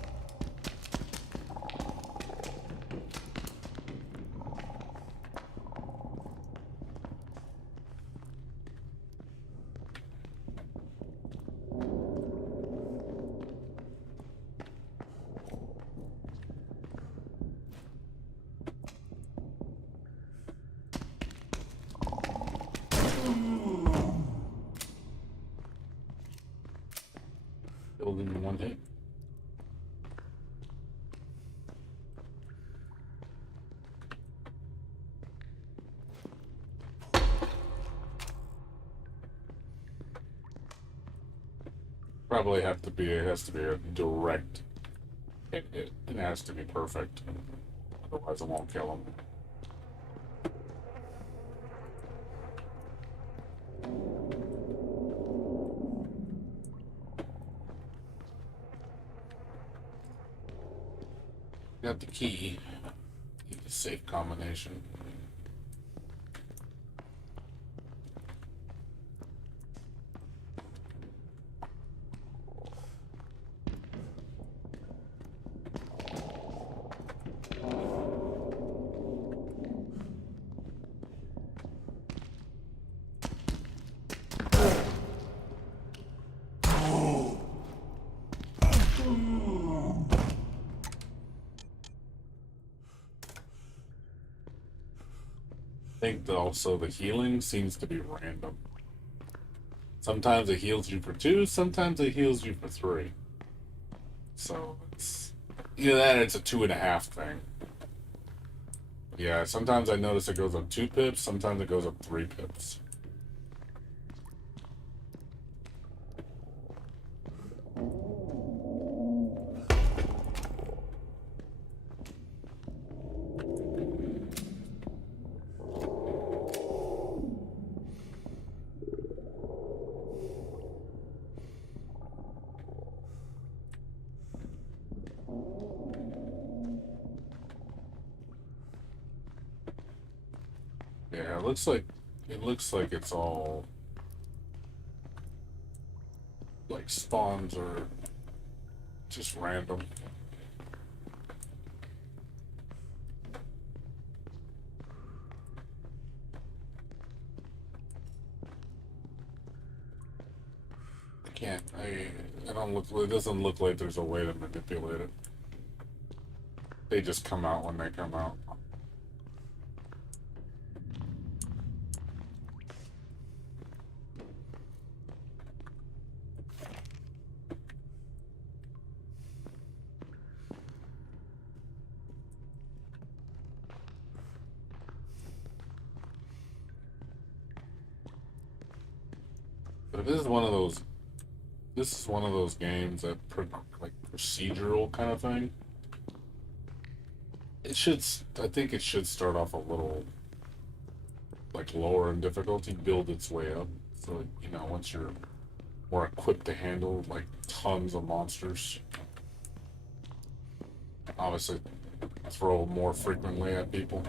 Probably have to be. It has to be a direct. It has to be perfect. Otherwise, I won't kill him. Got the key. Need the safe combination. I think that also the healing seems to be random. Sometimes it heals you for 2, sometimes it heals you for 3. So it's either that or it's a 2.5 thing. Yeah, sometimes I notice it goes up 2 pips, sometimes it goes up 3 pips. Yeah, it looks like it's all like spawns or just random. I don't look. It doesn't look like there's a way to manipulate it. They just come out when they come out. But this is one of those. This is one of those games that like procedural kind of thing. It should. I think it should start off a little like lower in difficulty, build its way up. So you know, once you're more equipped to handle like tons of monsters, obviously throw more frequently at people.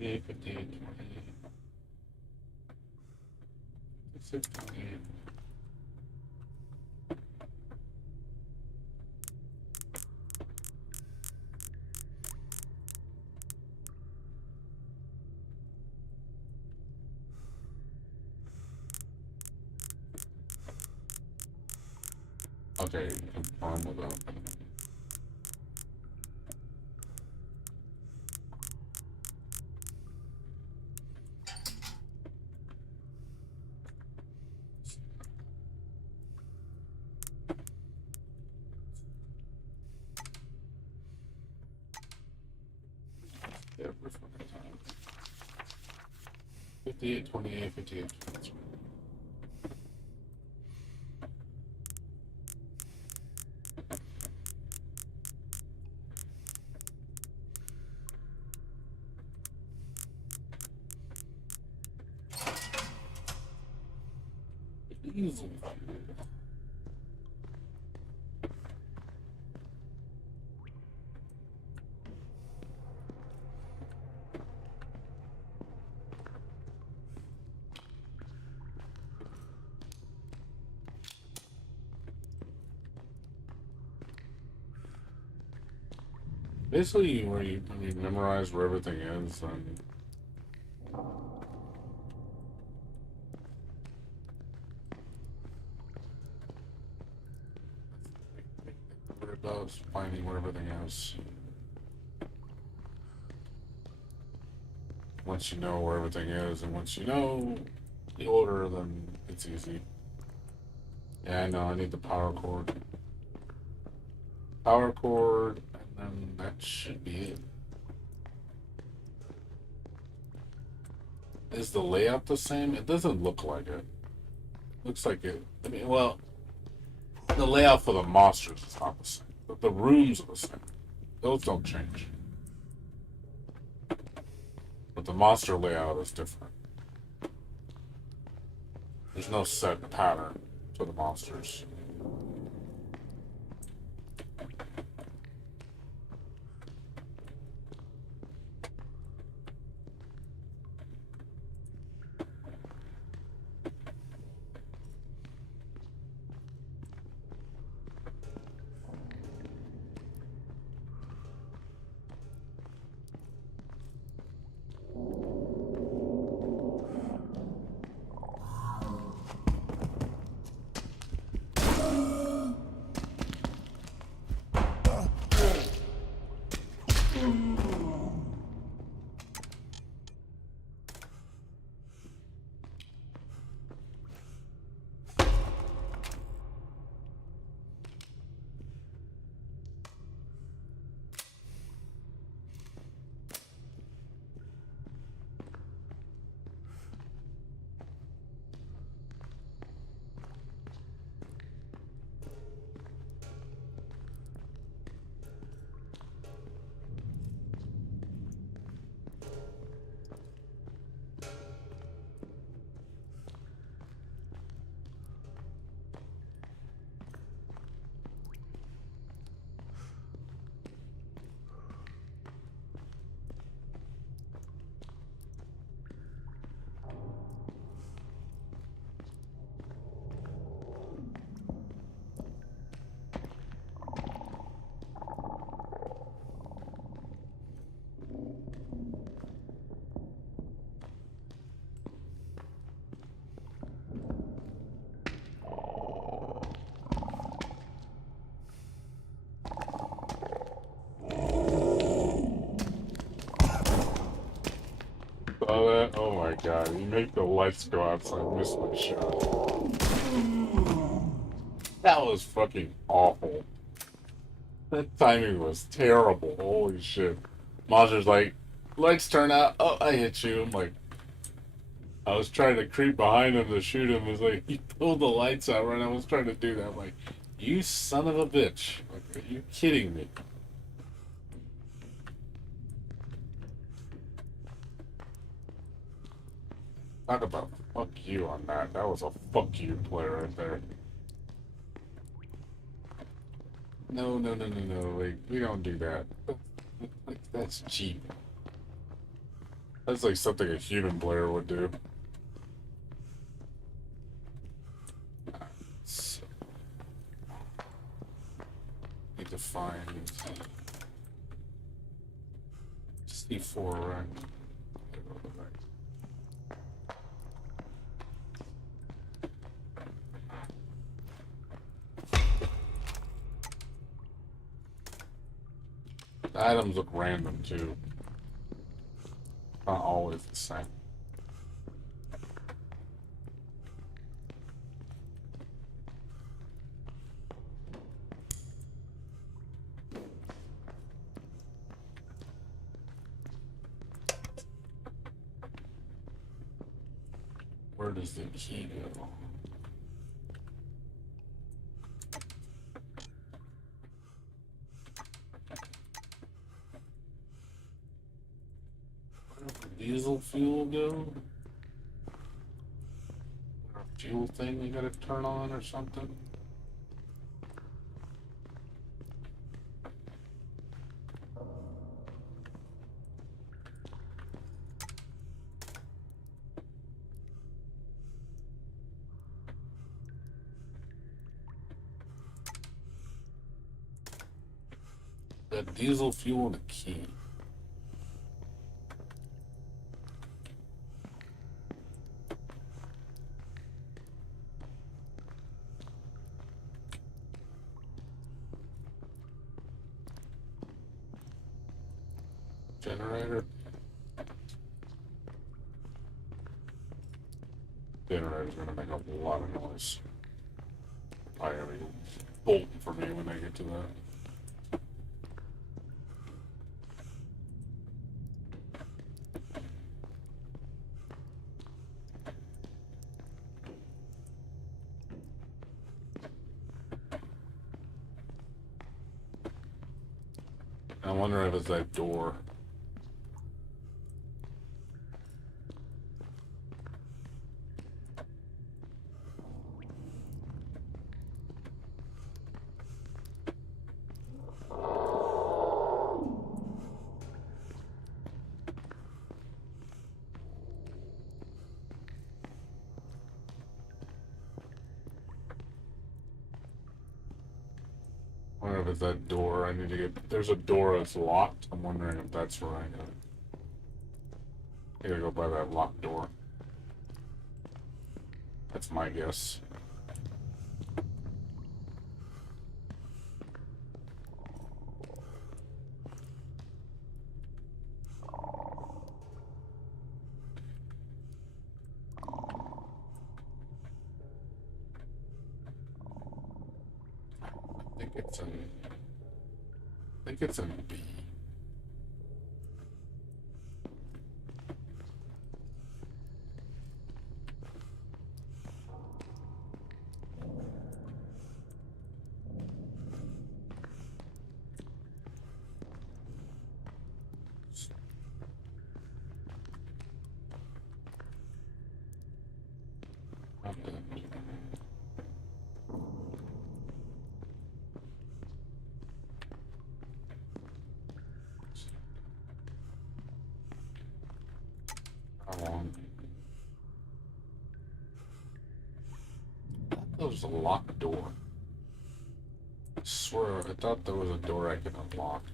Yeah, 58, 28. 56, 28. Okay, confirm with that. Every fucking time. 58, 28, 58, 23. Easy. Basically, when you memorize where everything is, and about finding where everything is. Once you know where everything is, and once you know the order, then it's easy. Yeah, I know, I need the power cord. Power cord, and then that should be it. Is the layout the same? It doesn't look like it. Looks like it. I mean, well, the layout for the monsters is not the same. But the rooms are the same. Those don't change. But the monster layout is different. There's no set pattern to the monsters. Saw that? Oh my god, you make the lights go out so I missed my shot. That was fucking awful. That timing was terrible. Holy shit. Monster's like, lights turn out. Oh, I hit you. I'm like, I was trying to creep behind him to shoot him. It was like, he pulled the lights out right. I was trying to do that. I'm like, you son of a bitch. Like, are you kidding me? Talk about fuck you on that. That was a fuck you play right there. No, no, no, no, no. Like, we don't do that. Like, that's cheap. That's like something a human player would do. So, need to find C4, right? The items look random too. Not always the same. Where does the key go? Diesel fuel go? Or a fuel thing you gotta turn on or something? Got diesel fuel and a key. Generator. Generator's gonna make a lot of noise. I gotta bolt for me when they get to that. I wonder if it's that door. I wonder if it's that door. I need to get. There's a door that's locked. I'm wondering if that's where I gotta go by that locked door. That's my guess. I think it's in B. That was a locked door. I swear, I thought there was a door I could unlock.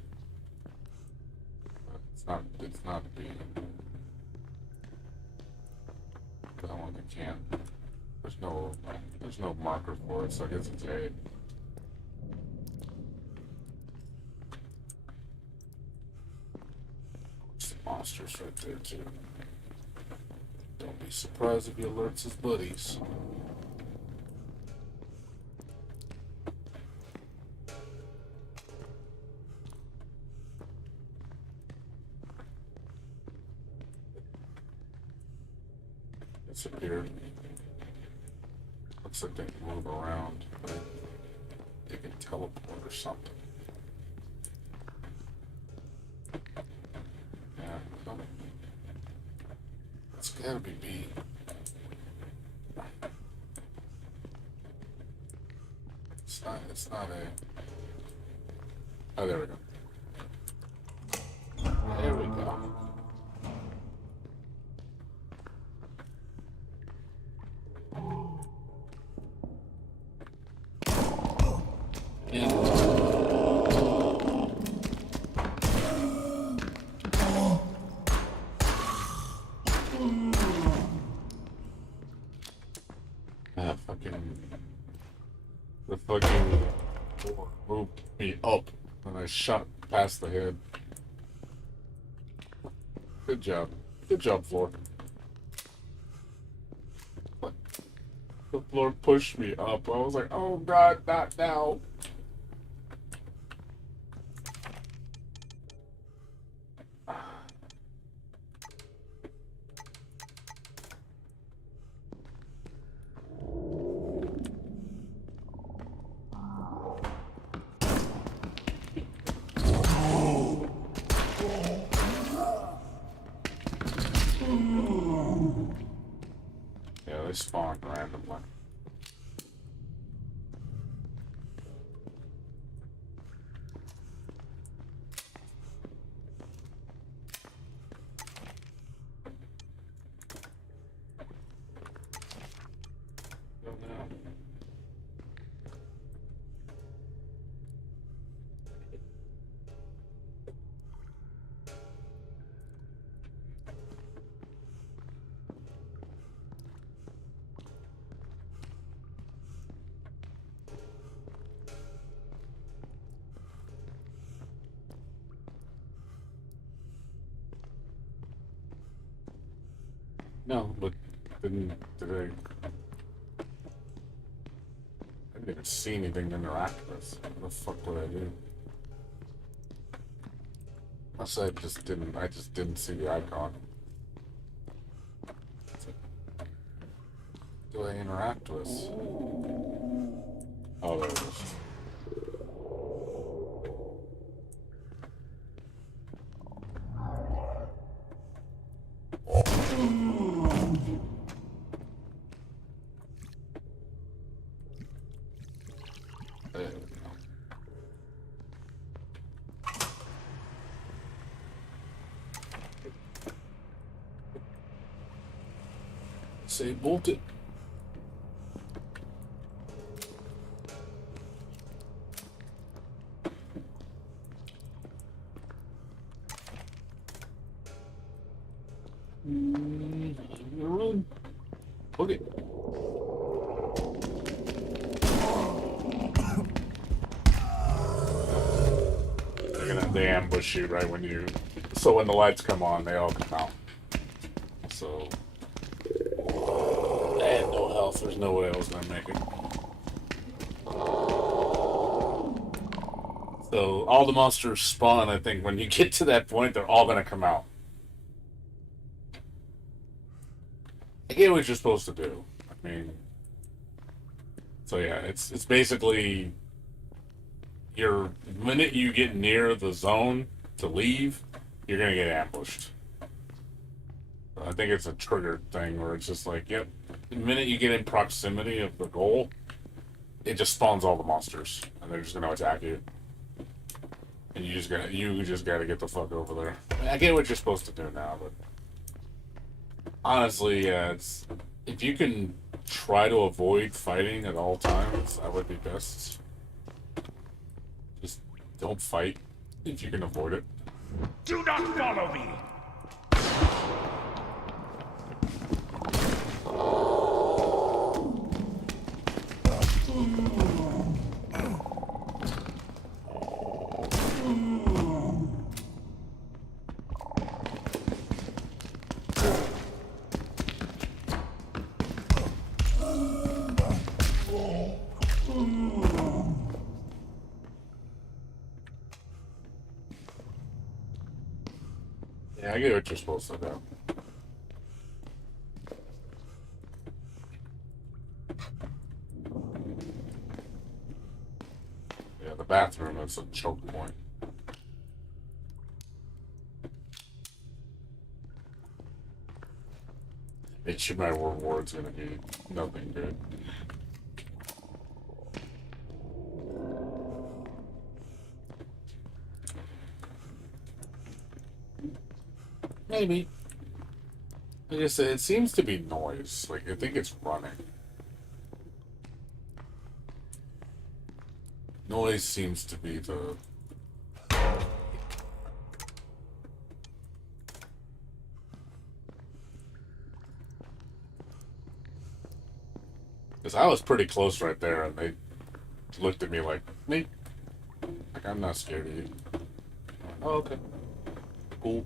But it's not B. That one I can't. There's no marker for it, so I guess it's A. Some monsters right there too. Don't be surprised if he alerts his buddies. Disappeared. Looks like they can move around, but they can teleport or something. Yeah, no. It's gotta be B. It's not A. Oh, there we go. There we go. The fucking door moved me up when I shot past the head. Good job. Good job, Floor. The floor pushed me up. I was like, oh god, not now. Yeah, they spawn randomly. No, but did I? I didn't even see anything to interact with. What the fuck would I do? Unless I just didn't. I just didn't see the icon. Do I interact with? Oh, there it is. There we go. Say bolt it. Run. Okay. They ambush you right when you. So when the lights come on, they all come out. So. I had no health. There's no way I was gonna make it. So all the monsters spawn. I think when you get to that point, they're all gonna come out. I get what you're supposed to do. I mean, so yeah, it's basically your minute you get near the zone to leave, you're gonna get ambushed. I think it's a triggered thing where it's just like, yep, the minute you get in proximity of the goal, it just spawns all the monsters, and they're just gonna attack you. And you just gotta get the fuck over there. I mean, I get what you're supposed to do now, but honestly, yeah, it's if you can try to avoid fighting at all times, that would be best. Just don't fight if you can avoid it. Do not follow me! Yeah, I get what you're supposed to do. Yeah, the bathroom is a choke point. My reward's gonna be nothing good. Maybe. Like I said, it seems to be noise. Like, I think it's running. Noise seems to be the... Because I was pretty close right there, and they looked at me like, me? Like, I'm not scared of you. Oh, okay. Cool.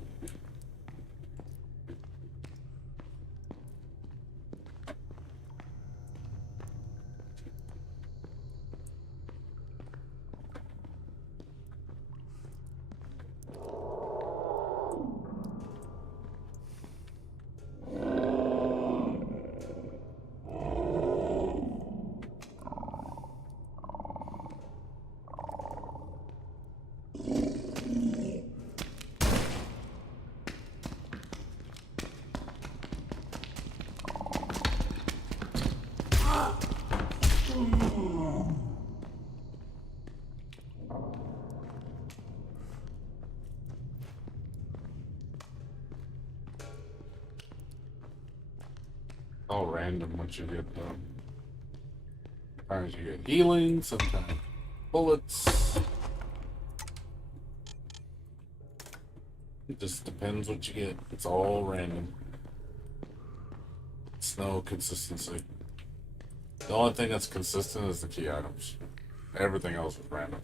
All random once you get them. Sometimes you get healing, sometimes bullets. It just depends what you get. It's all random. It's no consistency. The only thing that's consistent is the key items. Everything else is random.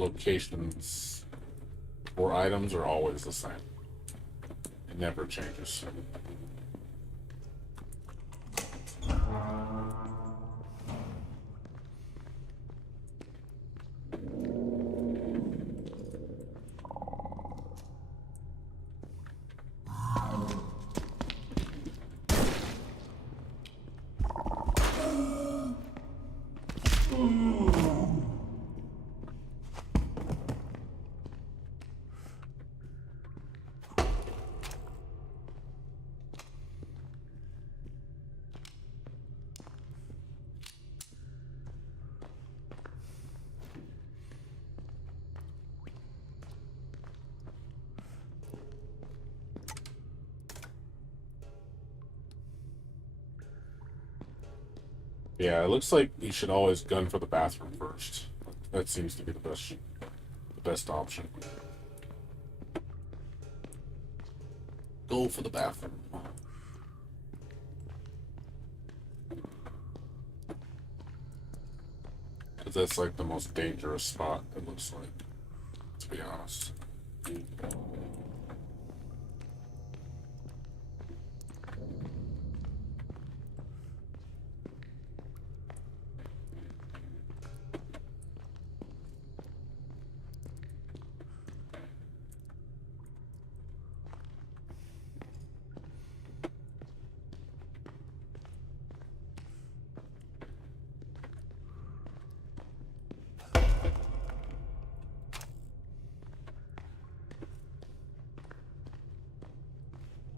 locations for items are always the same. It never changes. Yeah, it looks like you should always gun for the bathroom first. That seems to be the best option. Go for the bathroom. Because that's like the most dangerous spot, it looks like, to be honest.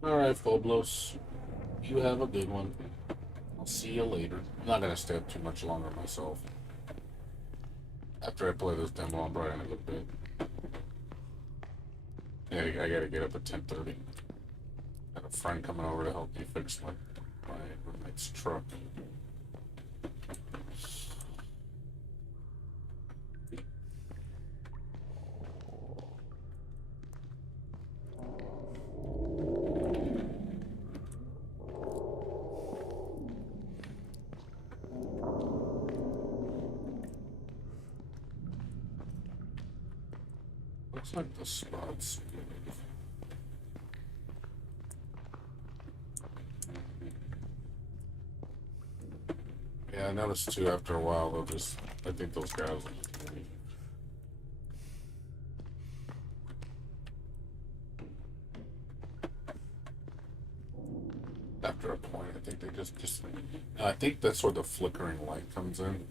Alright, Phoblos. You have a good one. I'll see you later. I'm not gonna stay up too much longer myself. After I play this demo, I'm probably gonna go to bed. Yeah, I gotta get up at 10:30. Got a friend coming over to help me fix my roommate's truck. Looks like the spots. Yeah, I noticed too after a while they'll just, I think those guys will just leave. After a point, I think they just I think that's where the flickering light comes in.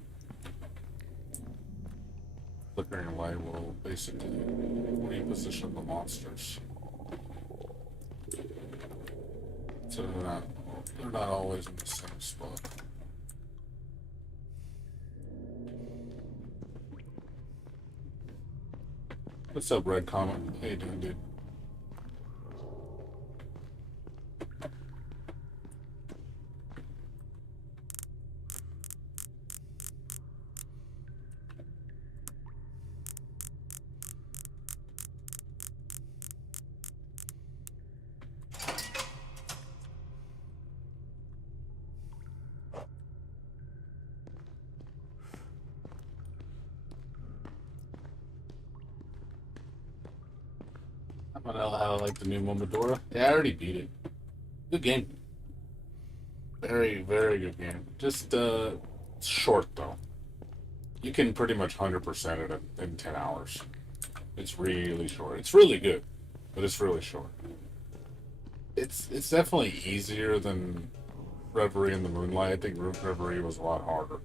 Flickering light will basically reposition the monsters. So they're not always in the same spot. What's up, Red Comet? How you doing, dude? I don't know how I like the new Momodora. Yeah, I already beat it. Good game. Very, very good game. Just it's short though. You can pretty much 100% it in 10 hours. It's really short. It's really good, but it's really short. It's definitely easier than Reverie in the Moonlight. I think Reverie was a lot harder.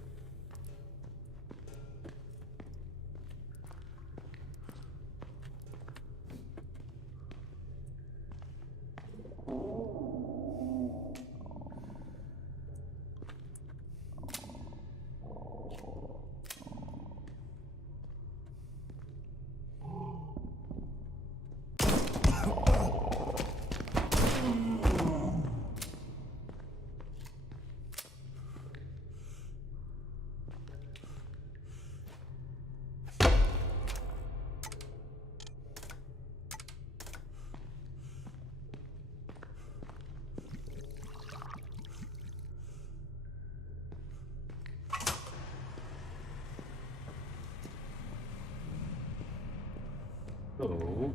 So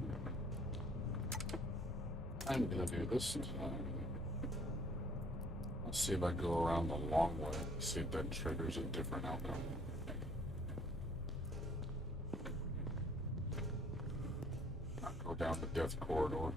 I'm gonna do this time. Let's see if I go around the long way. See if that triggers a different outcome. Not go down the death corridor.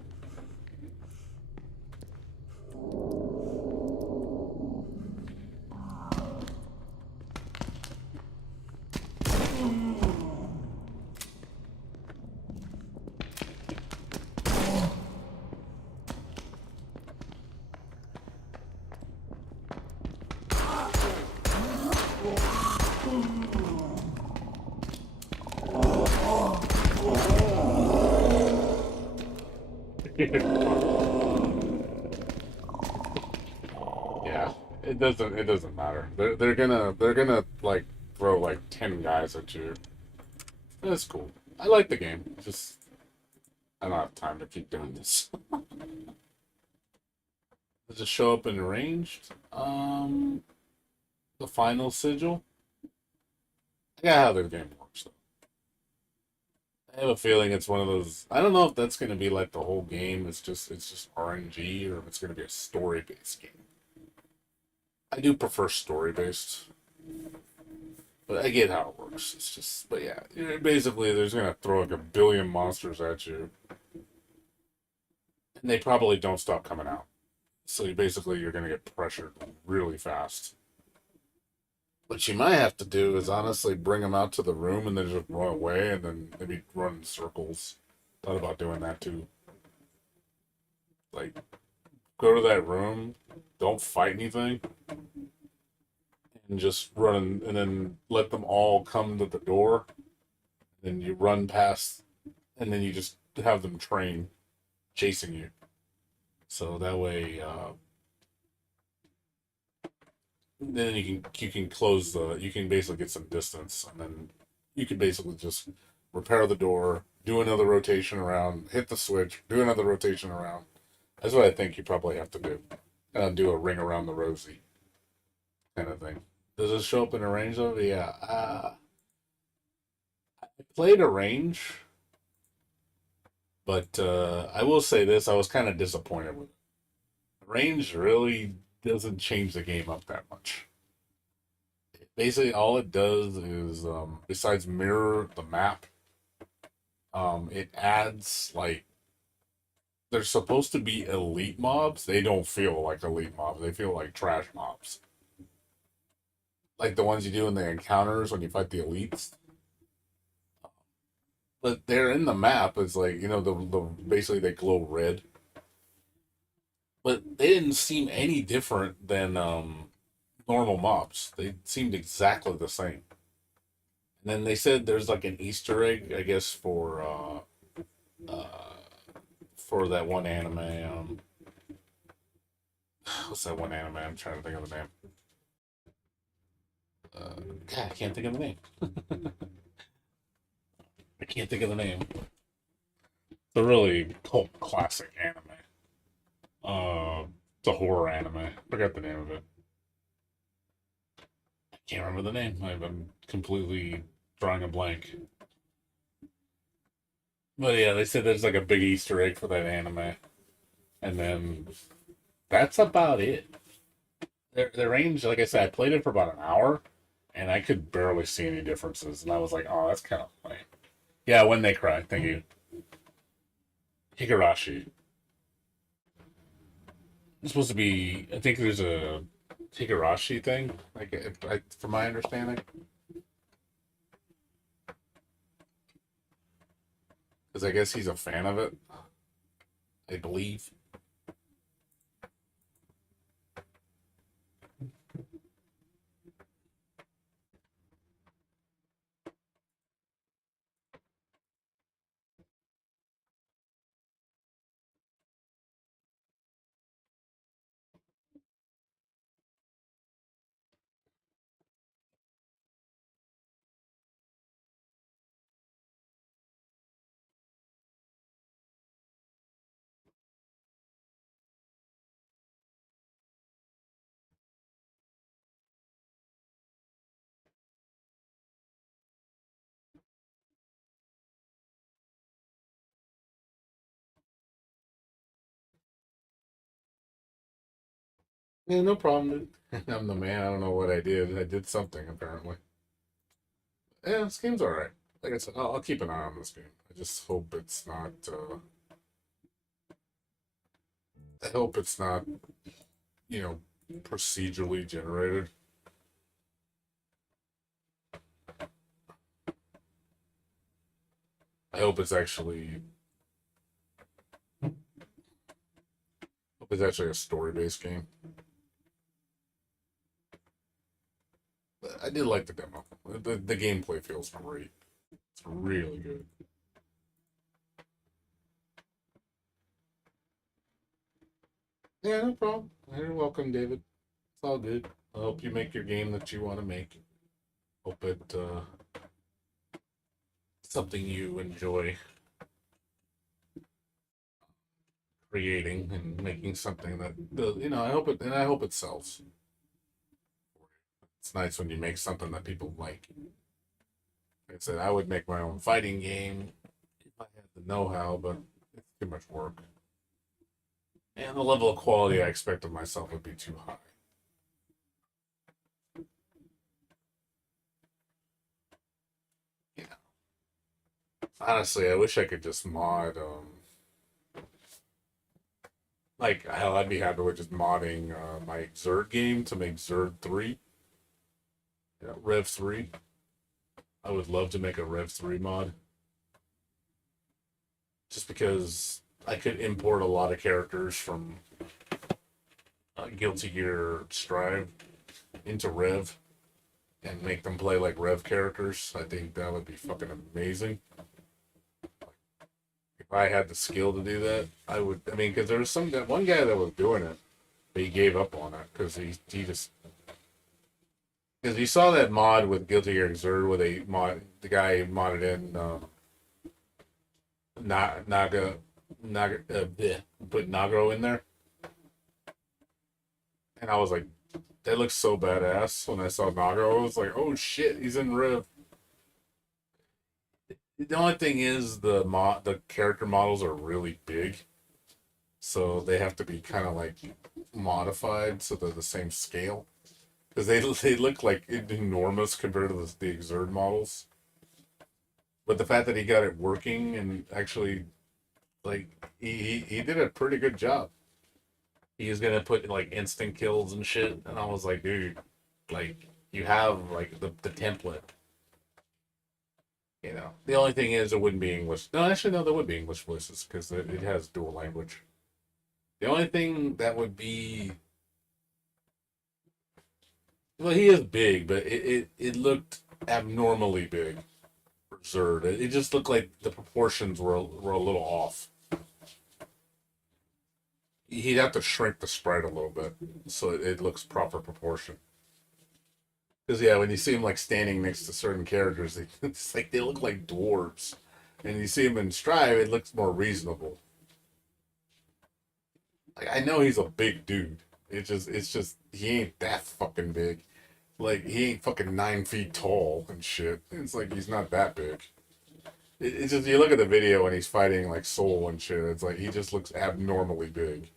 Yeah, it doesn't matter. They're gonna like throw like 10 guys at you. That's cool. I like the game. Just I don't have time to keep doing this. Does it show up in ranged? The final sigil. I got how the game works though. I have a feeling it's one of those. I don't know if that's gonna be like the whole game. It's just RNG or if it's gonna be a story based game. I do prefer story based, but I get how it works. It's just, but yeah, basically, there's gonna throw like a billion monsters at you, and they probably don't stop coming out. So you're gonna get pressured really fast. What you might have to do is honestly bring them out to the room and then just run away, and then maybe run in circles. Thought about doing that too. Like, go to that room, don't fight anything, and just run, and then let them all come to the door. Then you run past, and then you just have them train chasing you. So that way, then you can close the you can basically get some distance, and then you can basically just repair the door, do another rotation around, hit the switch, do another rotation around. That's what I think you probably have to do. Do a ring around the rosy kind of thing. Does it show up in a range though? Yeah. I played a range, but I will say this: I was kind of disappointed with it. Range really doesn't change the game up that much. Basically, all it does is, besides mirror the map, it adds like they're supposed to be elite mobs. They don't feel like elite mobs. They feel like trash mobs, like the ones you do in the encounters when you fight the elites. But they're in the map. It's like the basically they glow red, but they didn't seem any different than normal mobs. They seemed exactly the same. And then they said there's like an Easter egg, I guess, for that one anime. What's that one anime? I'm trying to think of the name. God, I can't think of the name. I can't think of the name. It's a really cult classic anime. It's a horror anime. Forgot the name of it. I can't remember the name. I'm completely drawing a blank. But yeah, they said there's like a big Easter egg for that anime, and then that's about it. Their range, like I said, I played it for about an hour, and I could barely see any differences, and I was like, oh, that's kind of lame. Yeah, When They Cry. Thank you, Higurashi. It's supposed to be. I think there's a Higurashi thing, like from my understanding, because I guess he's a fan of it. I believe. Yeah, no problem, dude. I'm the man. I don't know what I did. I did something apparently. Yeah, this game's all right. Like I said, I'll keep an eye on this game. I just hope it's not. I hope it's not, you know, procedurally generated. I hope it's actually. Hope it's actually a story-based game. But I did like the demo. The gameplay feels great. It's really good. Yeah, no problem. You're welcome, David. It's all good. I hope you make your game that you want to make. Hope it something you enjoy creating and making something that I hope it sells. It's nice when you make something that people like. Like I said, I would make my own fighting game if I had the know-how, but it's too much work. And the level of quality I expect of myself would be too high. Yeah. Honestly, I wish I could just mod. Like, hell, I'd be happy with just modding my Xrd game to make Xrd 3. Yeah, Rev 3. I would love to make a Rev 3 mod. Just because I could import a lot of characters from Guilty Gear Strive into Rev and make them play like Rev characters. I think that would be fucking amazing. If I had the skill to do that, I would. I mean, because there was one guy that was doing it, but he gave up on it because he just. Because you saw that mod with Guilty Gear Xrd where the guy modded in put Nagro in there, and I was like, that looks so badass. When I saw Nagro, I was like, oh shit, he's in Rev. The only thing is the character models are really big, so they have to be kind of like modified so they're the same scale. Because they look like enormous compared to the Xrd models. But the fact that he got it working and actually, like, he did a pretty good job. He was gonna put like instant kills and shit, and I was like, dude, like you have like the template. You know, the only thing is it wouldn't be English. No, actually, no, there would be English voices because it has dual language. The only thing that would be well, he is big, but it looked abnormally big for Zerd. It just looked like the proportions were a little off. He'd have to shrink the sprite a little bit so it looks proper proportion. Because yeah, when you see him like standing next to certain characters, it's like they look like dwarves, and you see him in Strive, it looks more reasonable. Like I know he's a big dude. It's just he ain't that fucking big. Like he ain't fucking 9 feet tall and shit. It's like he's not that big. It's just you look at the video when he's fighting like Soul and shit. It's like he just looks abnormally big.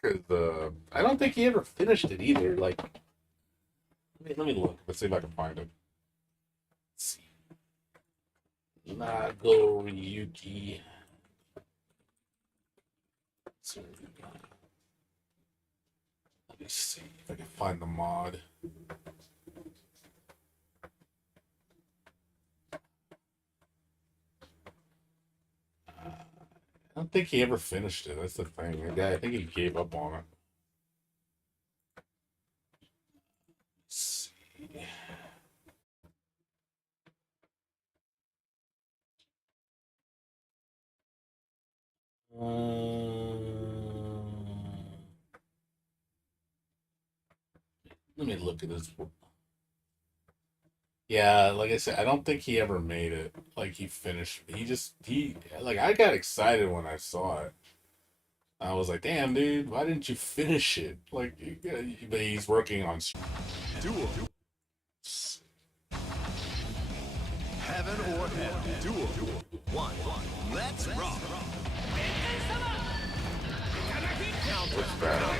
Because I don't think he ever finished it either. Like, let me look. Let's see if I can find it. Let's see. Nagoriyuki. Let me see if I can find the mod. I don't think he ever finished it. That's the thing. The guy, I think he gave up on it. Let's see. Let me look at this. Yeah, like I said, I don't think he ever made it. Like he finished. He like I got excited when I saw it. I was like, damn, dude, why didn't you finish it? Like, but he's working on. Duel. Heaven or hell. Duel. One. Let's rock. What's bad?